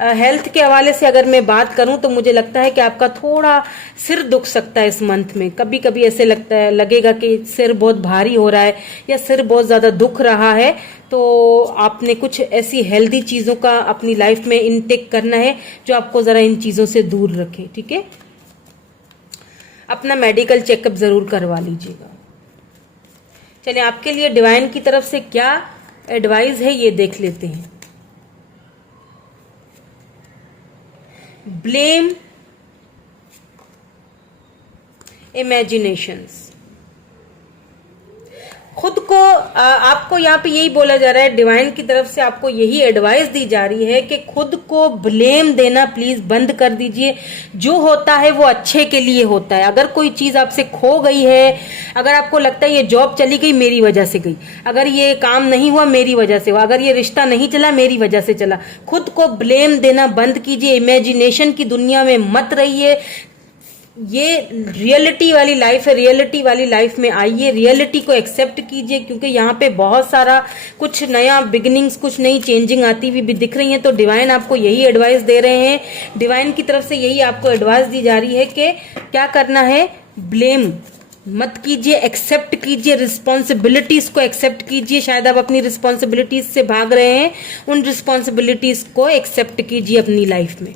हेल्थ के हवाले से अगर मैं बात करूं तो मुझे लगता है कि आपका थोड़ा सिर दुख सकता है इस मंथ में। कभी कभी ऐसे लगेगा कि सिर बहुत भारी हो रहा है या सिर बहुत ज्यादा दुख रहा है। तो आपने कुछ ऐसी हेल्दी चीजों का अपनी लाइफ में इनटेक करना है जो आपको जरा इन चीजों से दूर रखे, ठीक है। अपना मेडिकल चेकअप जरूर करवा लीजिएगा। चलिए, आपके लिए डिवाइन की तरफ से क्या एडवाइस है ये देख लेते हैं। Blame imaginations. खुद को आपको यहाँ पे यही बोला जा रहा है, डिवाइन की तरफ से आपको यही एडवाइस दी जा रही है कि खुद को ब्लेम देना प्लीज बंद कर दीजिए। जो होता है वो अच्छे के लिए होता है। अगर कोई चीज आपसे खो गई है, अगर आपको लगता है ये जॉब चली गई मेरी वजह से गई, अगर ये काम नहीं हुआ मेरी वजह से हुआ, अगर ये रिश्ता नहीं चला मेरी वजह से चला, खुद को ब्लेम देना बंद कीजिए। इमेजिनेशन की दुनिया में मत रहिए। ये रियलिटी वाली लाइफ है, रियलिटी वाली लाइफ में आइए, रियलिटी को एक्सेप्ट कीजिए, क्योंकि यहाँ पे बहुत सारा कुछ नया बिगिनिंग्स, कुछ नई चेंजिंग आती हुई भी दिख रही है। तो डिवाइन आपको यही एडवाइस दे रहे हैं, डिवाइन की तरफ से यही आपको एडवाइस दी जा रही है कि क्या करना है, ब्लेम मत कीजिए, एक्सेप्ट कीजिए, रिस्पॉन्सिबिलिटीज को एक्सेप्ट कीजिए। शायद आप अपनी रिस्पॉन्सिबिलिटीज से भाग रहे हैं, उन रिस्पॉन्सिबिलिटीज को एक्सेप्ट कीजिए अपनी लाइफ में।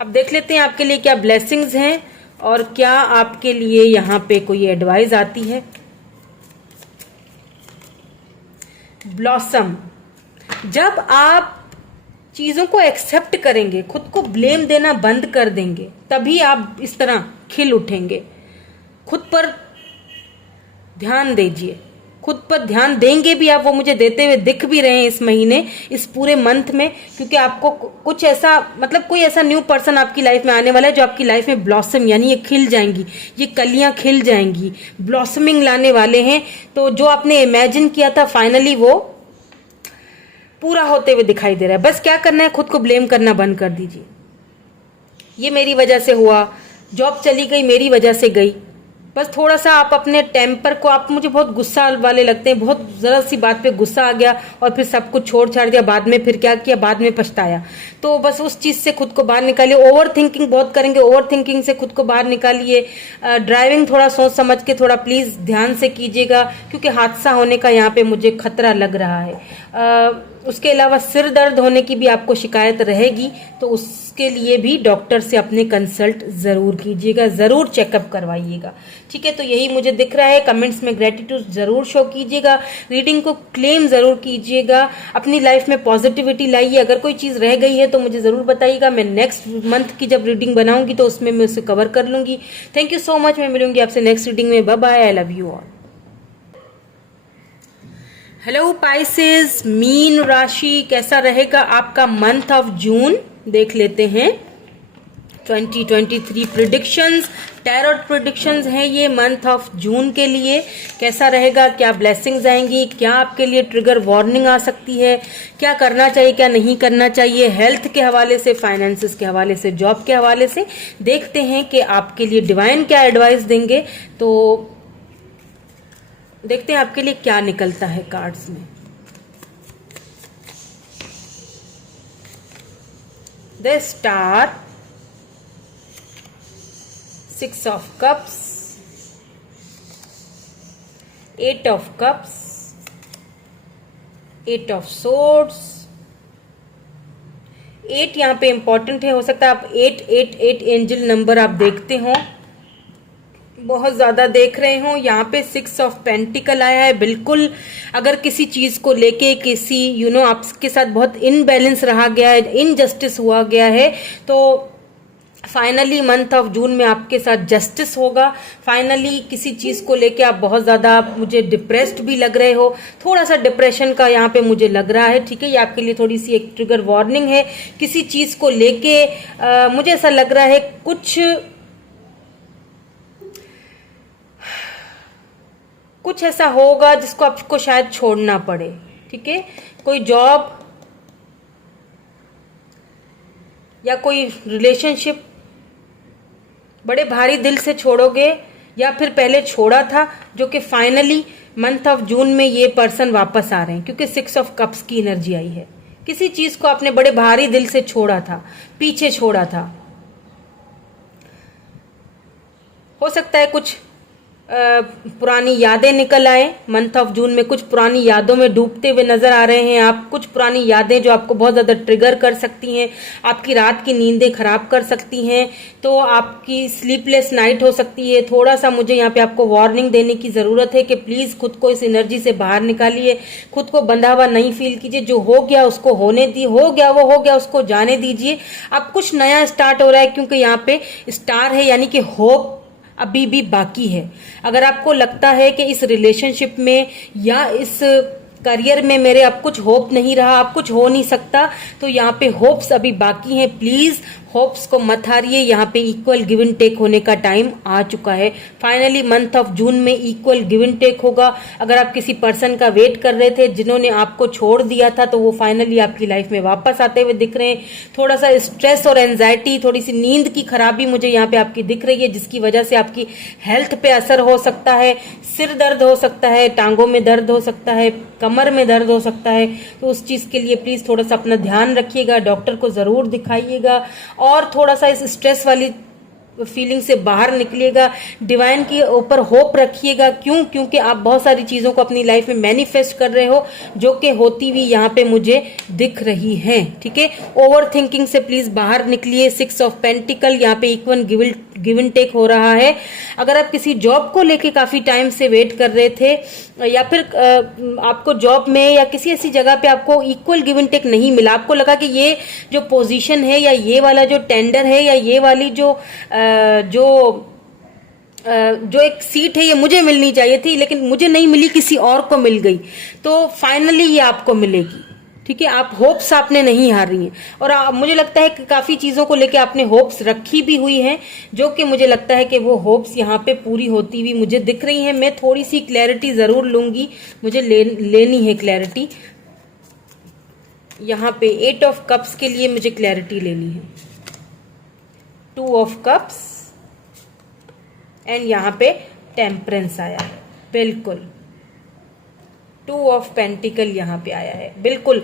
अब देख लेते हैं आपके लिए क्या ब्लेसिंग्स हैं और क्या आपके लिए यहाँ पे कोई एडवाइस आती है। ब्लॉसम। जब आप चीजों को एक्सेप्ट करेंगे, खुद को ब्लेम देना बंद कर देंगे, तभी आप इस तरह खिल उठेंगे। खुद पर ध्यान दीजिए, खुद पर ध्यान देंगे भी आप, वो मुझे देते हुए दिख भी रहे हैं इस महीने, इस पूरे मंथ में, क्योंकि आपको कुछ ऐसा मतलब कोई ऐसा न्यू पर्सन आपकी लाइफ में आने वाला है जो आपकी लाइफ में ब्लॉसम यानी ये खिल जाएंगी, ये कलियां खिल जाएंगी, ब्लॉसमिंग लाने वाले हैं। तो जो आपने इमेजिन किया था फाइनली वो पूरा होते हुए दिखाई दे रहा है। बस क्या करना है, खुद को ब्लेम करना बंद कर दीजिए। ये मेरी वजह से हुआ, जॉब चली गई मेरी वजह से गई। बस थोड़ा सा आप अपने टेम्पर को, आप मुझे बहुत गुस्सा वाले लगते हैं, बहुत जरा सी बात पे गुस्सा आ गया और फिर सब कुछ छोड़ छाड़ दिया, बाद में फिर क्या किया, बाद में पछताया। तो बस उस चीज से खुद को बाहर निकालिए। ओवर थिंकिंग बहुत करेंगे, ओवर थिंकिंग से खुद को बाहर निकालिए। ड्राइविंग थोड़ा सोच समझ के, थोड़ा प्लीज ध्यान से कीजिएगा, क्योंकि हादसा होने का यहाँ पे मुझे खतरा लग रहा है। उसके अलावा सिर दर्द होने की भी आपको शिकायत रहेगी, तो उसके लिए भी डॉक्टर से अपने कंसल्ट जरूर कीजिएगा, जरूर चेकअप करवाइएगा। ठीक है, तो यही मुझे दिख रहा है। कमेंट्स में ग्रेटिट्यूड जरूर शो कीजिएगा, रीडिंग को क्लेम जरूर कीजिएगा, अपनी लाइफ में पॉजिटिविटी लाइए। अगर कोई चीज रह गई है तो मुझे जरूर बताइएगा, मैं नेक्स्ट मंथ की जब रीडिंग बनाऊंगी तो उसमें मैं उसे कवर कर लूंगी। Thank you so much. मैं मिलूंगी आपसे नेक्स्ट रीडिंग में। Bye bye, I love you all. Hello Pisces, मीन राशि, कैसा रहेगा आपका मंथ ऑफ जून देख लेते हैं। 2023 प्रिडिक्शंस, टैरोट प्रिडिक्शंस हैं ये मंथ ऑफ जून के लिए। कैसा रहेगा, क्या ब्लेसिंग्स आएंगी, क्या आपके लिए ट्रिगर वार्निंग आ सकती है, क्या करना चाहिए क्या नहीं करना चाहिए, हेल्थ के हवाले से, फाइनेंसेस के हवाले से, जॉब के हवाले से। देखते हैं कि आपके लिए डिवाइन क्या एडवाइस देंगे। तो देखते हैं आपके लिए क्या निकलता है कार्ड्स में। The star, 6 of cups, 8 of cups, 8 of swords. 8 यहां पे इंपॉर्टेंट है। हो सकता है आप 888 एंजल नंबर आप देखते हो, बहुत ज्यादा देख रहे हो। यहाँ पे 6 ऑफ पेंटिकल आया है। बिल्कुल, अगर किसी चीज को लेके किसी आपके साथ बहुत इनबैलेंस रहा गया है, इनजस्टिस हुआ गया है, तो फाइनली मंथ ऑफ जून में आपके साथ जस्टिस होगा। फाइनली किसी चीज को लेके आप बहुत ज्यादा, मुझे डिप्रेस्ड भी लग रहे हो, थोड़ा सा डिप्रेशन का यहाँ पे मुझे लग रहा है। ठीक है, ये आपके लिए थोड़ी सी एक ट्रिगर वार्निंग है। किसी चीज को लेके मुझे ऐसा लग रहा है कुछ ऐसा होगा जिसको आपको शायद छोड़ना पड़े। ठीक है, कोई जॉब या कोई रिलेशनशिप बड़े भारी दिल से छोड़ोगे, या फिर पहले छोड़ा था जो कि फाइनली मंथ ऑफ जून में ये पर्सन वापस आ रहे हैं, क्योंकि 6 ऑफ कप्स की एनर्जी आई है। किसी चीज को आपने बड़े भारी दिल से छोड़ा था, पीछे छोड़ा था। हो सकता है कुछ पुरानी यादें निकल आए मंथ ऑफ जून में। कुछ पुरानी यादों में डूबते हुए नजर आ रहे हैं आप। कुछ पुरानी यादें जो आपको बहुत ज्यादा ट्रिगर कर सकती हैं, आपकी रात की नींदें खराब कर सकती हैं, तो आपकी स्लीपलेस नाइट हो सकती है। थोड़ा सा मुझे यहाँ पे आपको वार्निंग देने की जरूरत है कि प्लीज खुद को इस एनर्जी से बाहर निकालिए, खुद को बंधा हुआ नहीं फील कीजिए। जो हो गया उसको होने दी, हो गया वो हो गया, उसको जाने दीजिए। अब कुछ नया स्टार्ट हो रहा है, क्योंकि यहाँ पे स्टार है, यानी कि होप अभी भी बाकी है। अगर आपको लगता है कि इस रिलेशनशिप में या इस करियर में मेरे अब कुछ होप नहीं रहा, अब कुछ हो नहीं सकता, तो यहाँ पे होप्स अभी बाकी हैं। प्लीज होप्स को मत हारिए। यहाँ पे इक्वल गिव एंड टेक होने का टाइम आ चुका है। फाइनली मंथ ऑफ जून में इक्वल गिव एंड टेक होगा। अगर आप किसी पर्सन का वेट कर रहे थे जिन्होंने आपको छोड़ दिया था, तो वो फाइनली आपकी लाइफ में वापस आते हुए दिख रहे हैं। थोड़ा सा स्ट्रेस और एंजाइटी, थोड़ी सी नींद की खराबी मुझे यहाँ पे आपकी दिख रही है, जिसकी वजह से आपकी हेल्थ पे असर हो सकता है। सिर दर्द हो सकता है, टांगों में दर्द हो सकता है, कमर में दर्द हो सकता है। तो उस चीज के लिए प्लीज थोड़ा सा अपना ध्यान रखिएगा, डॉक्टर को जरूर दिखाइएगा, और थोड़ा सा इस स्ट्रेस वाली फीलिंग से बाहर निकलिएगा। डिवाइन के ऊपर होप रखिएगा। क्योंकि आप बहुत सारी चीजों को अपनी लाइफ में मैनिफेस्ट कर रहे हो, जो कि होती हुई यहाँ पे मुझे दिख रही है। ठीक है, ओवर थिंकिंग से प्लीज बाहर निकलिए। 6 ऑफ पेंटिकल यहाँ पे इक्वल गिव एंड टेक हो रहा है। अगर आप किसी जॉब को लेके काफी टाइम से वेट कर रहे थे, या फिर आपको जॉब में या किसी ऐसी जगह पे आपको इक्वल गिव एंड टेक नहीं मिला, आपको लगा कि ये जो पोजीशन है, या ये वाला जो टेंडर है, या ये वाली जो एक सीट है, ये मुझे मिलनी चाहिए थी लेकिन मुझे नहीं मिली, किसी और को मिल गई, तो फाइनली ये आपको मिलेगी। ठीक है, आप होप्स आपने नहीं हार रही हैं, और मुझे लगता है कि काफी चीजों को लेके आपने होप्स रखी भी हुई हैं, जो कि मुझे लगता है कि वो होप्स यहाँ पे पूरी होती हुई मुझे दिख रही हैं। मैं थोड़ी सी क्लैरिटी जरूर लूंगी, मुझे लेनी है क्लैरिटी। यहाँ पे 8 ऑफ कप्स के लिए मुझे क्लैरिटी लेनी है। 2 ऑफ कप्स एंड यहाँ पे टेम्परेंस आया है। बिल्कुल 2 ऑफ पेंटिकल यहाँ पे आया है। बिल्कुल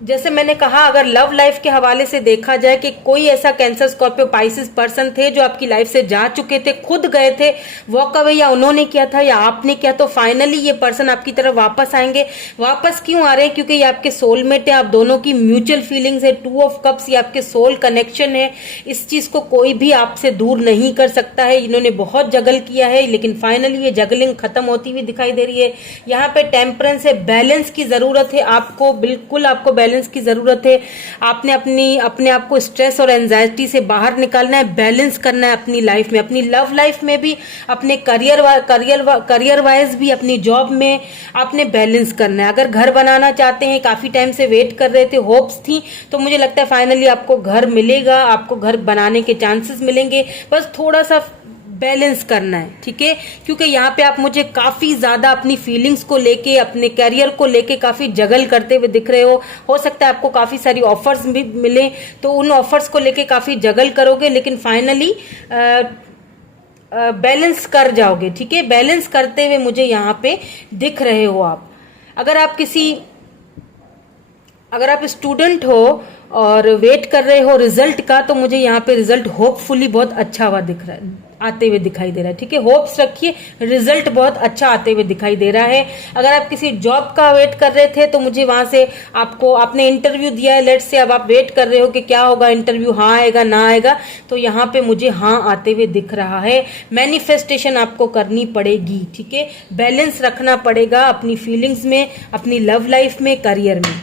जैसे मैंने कहा, अगर लव लाइफ के हवाले से देखा जाए कि कोई ऐसा कैंसर स्कॉर्पियो पाइसिस पर्सन थे जो आपकी लाइफ से जा चुके थे, खुद गए थे, वॉक अवे या उन्होंने किया था या आपने किया, तो फाइनली ये पर्सन आपकी तरफ वापस आएंगे। वापस क्यों आ रहे हैं? क्योंकि ये आपके सोलमेट है, आप दोनों की म्यूचुअल फीलिंग्स है। 2 ऑफ कप्स ये आपके सोल कनेक्शन है। इस चीज को कोई भी आपसे दूर नहीं कर सकता है। इन्होंने बहुत जगल किया है, लेकिन फाइनली ये जगलिंग खत्म होती हुई दिखाई दे रही है। यहाँ पे टेम्परेंस है, बैलेंस की जरूरत है आपको, बिल्कुल आपको बैलेंस की जरूरत है। आपने अपने आप को स्ट्रेस और एंजाइटी से बाहर निकालना है, बैलेंस करना है अपनी लाइफ में, अपनी लव लाइफ में भी, अपने करियर वाइज भी, अपनी जॉब में आपने बैलेंस करना है। अगर घर बनाना चाहते हैं, काफी टाइम से वेट कर रहे थे, होप्स थी, तो मुझे लगता है फाइनली आपको घर मिलेगा, आपको घर बनाने के चांसेस मिलेंगे। बस थोड़ा सा बैलेंस करना है, ठीक है? क्योंकि यहाँ पे आप मुझे काफी ज्यादा अपनी फीलिंग्स को लेके, अपने कैरियर को लेके काफी जगल करते हुए दिख रहे हो सकता है आपको काफी सारी ऑफर्स भी मिले, तो उन ऑफर्स को लेके काफी जगल करोगे, लेकिन फाइनली बैलेंस कर जाओगे, ठीक है? बैलेंस करते हुए मुझे यहाँ पे दिख रहे हो आप। अगर आप स्टूडेंट हो और वेट कर रहे हो रिजल्ट का, तो मुझे यहाँ पे रिजल्ट होपफुली बहुत अच्छा हुआ दिख रहा है, आते हुए दिखाई दे रहा है, ठीक है? होप्स रखिए, रिजल्ट बहुत अच्छा आते हुए दिखाई दे रहा है। अगर आप किसी जॉब का वेट कर रहे थे, तो मुझे वहां से आपने इंटरव्यू दिया है, लेट्स से अब आप वेट कर रहे हो कि क्या होगा इंटरव्यू, हाँ आएगा ना आएगा, तो यहाँ पे मुझे हाँ आते हुए दिख रहा है। मैनिफेस्टेशन आपको करनी पड़ेगी, ठीक है? बैलेंस रखना पड़ेगा अपनी फीलिंग्स में, अपनी लव लाइफ में, करियर में।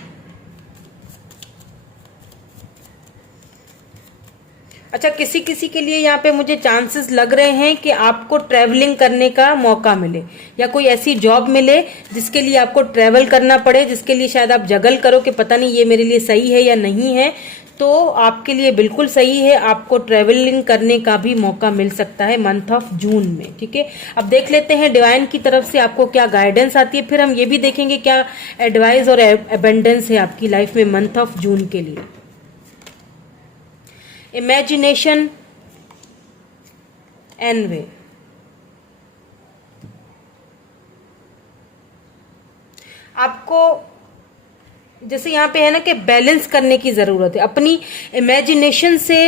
अच्छा, किसी किसी के लिए यहाँ पे मुझे चांसेस लग रहे हैं कि आपको ट्रैवलिंग करने का मौका मिले, या कोई ऐसी जॉब मिले जिसके लिए आपको ट्रैवल करना पड़े, जिसके लिए शायद आप जगल करो कि पता नहीं ये मेरे लिए सही है या नहीं है। तो आपके लिए बिल्कुल सही है, आपको ट्रैवलिंग करने का भी मौका मिल सकता है मंथ ऑफ जून में, ठीक है? अब देख लेते हैं डिवाइन की तरफ से आपको क्या गाइडेंस आती है, फिर हम ये भी देखेंगे क्या एडवाइस और अबेंडेंस है आपकी लाइफ में मंथ ऑफ जून के लिए। इमेजिनेशन एनवे, आपको जैसे यहाँ पे है ना कि बैलेंस करने की जरूरत है, अपनी इमेजिनेशन से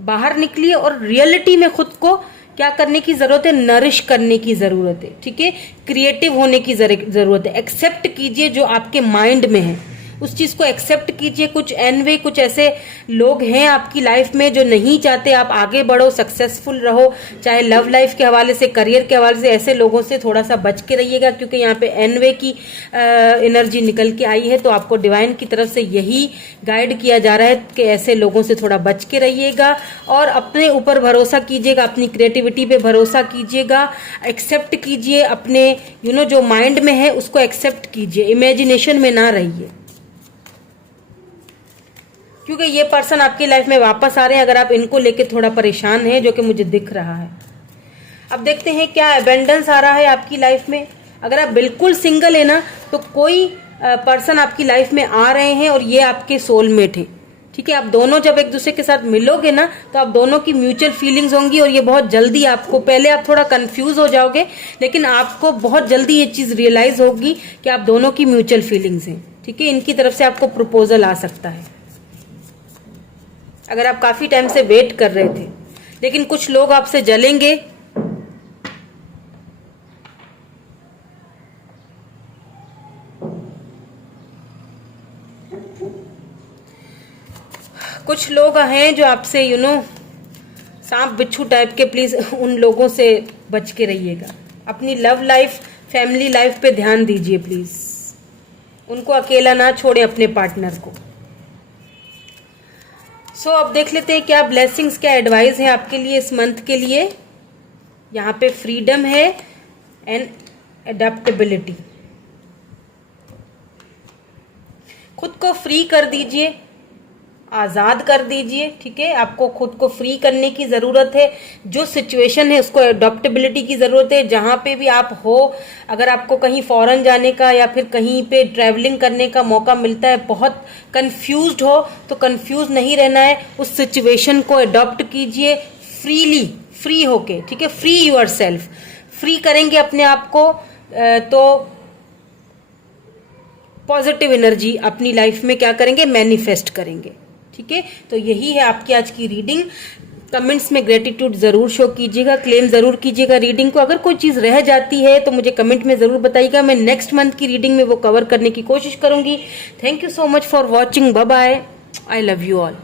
बाहर निकलिए और रियलिटी में खुद को क्या करने की जरूरत है, नरिश करने की जरूरत है, ठीक है? क्रिएटिव होने की जरूरत है। एक्सेप्ट कीजिए जो आपके माइंड में है, उस चीज को एक्सेप्ट कीजिए। कुछ एनवे, कुछ ऐसे लोग हैं आपकी लाइफ में जो नहीं चाहते आप आगे बढ़ो, सक्सेसफुल रहो, चाहे लव लाइफ के हवाले से, करियर के हवाले से। ऐसे लोगों से थोड़ा सा बच के रहिएगा, क्योंकि यहाँ पे एनवे की एनर्जी निकल के आई है, तो आपको डिवाइन की तरफ से यही गाइड किया जा रहा है कि ऐसे लोगों से थोड़ा बच के रहिएगा और अपने ऊपर भरोसा कीजिएगा, अपनी क्रिएटिविटी पे भरोसा कीजिएगा, एक्सेप्ट कीजिए अपने जो माइंड में है उसको एक्सेप्ट कीजिए, इमेजिनेशन में ना रहिए, क्योंकि ये पर्सन आपकी लाइफ में वापस आ रहे हैं अगर आप इनको लेके थोड़ा परेशान हैं, जो कि मुझे दिख रहा है। अब देखते हैं क्या अबेंडेंस आ रहा है आपकी लाइफ में। अगर आप बिल्कुल सिंगल है ना, तो कोई पर्सन आपकी लाइफ में आ रहे हैं और ये आपके सोलमेट है, ठीक है? आप दोनों जब एक दूसरे के साथ मिलोगे ना, तो आप दोनों की म्यूचुअल फीलिंग्स होंगी और ये बहुत जल्दी आपको, पहले आप थोड़ा कंफ्यूज हो जाओगे, लेकिन आपको बहुत जल्दी ये चीज रियलाइज होगी कि आप दोनों की म्यूचुअल फीलिंग्स हैं, ठीक है? इनकी तरफ से आपको प्रपोजल आ सकता है अगर आप काफी टाइम से वेट कर रहे थे। लेकिन कुछ लोग आपसे जलेंगे, कुछ लोग हैं जो आपसे सांप बिच्छू टाइप के, प्लीज उन लोगों से बच के रहिएगा। अपनी लव लाइफ, फैमिली लाइफ पे ध्यान दीजिए प्लीज, उनको अकेला ना छोड़े, अपने पार्टनर को। सो अब देख लेते हैं क्या ब्लेसिंग्स, क्या एडवाइस है आपके लिए इस मंथ के लिए। यहाँ पे फ्रीडम है एंड एडेप्टेबिलिटी। खुद को फ्री कर दीजिए, आजाद कर दीजिए, ठीक है? आपको खुद को फ्री करने की जरूरत है। जो सिचुएशन है उसको एडॉप्टेबिलिटी की जरूरत है। जहां पे भी आप हो, अगर आपको कहीं फॉरेन जाने का या फिर कहीं पे ट्रैवलिंग करने का मौका मिलता है, बहुत कंफ्यूज्ड हो, तो कंफ्यूज नहीं रहना है, उस सिचुएशन को एडॉप्ट कीजिए फ्रीली, फ्री होके, ठीक है? फ्री योरसेल्फ, फ्री करेंगे अपने आप को, तो पॉजिटिव एनर्जी अपनी लाइफ में क्या करेंगे, मैनिफेस्ट करेंगे। ठीक है, तो यही है आपकी आज की रीडिंग। कमेंट्स में ग्रेटिट्यूड जरूर शो कीजिएगा, क्लेम जरूर कीजिएगा रीडिंग को। अगर कोई चीज रह जाती है तो मुझे कमेंट में जरूर बताइएगा, मैं नेक्स्ट मंथ की रीडिंग में वो कवर करने की कोशिश करूंगी। Thank you so much for watching, bye bye, I love you all.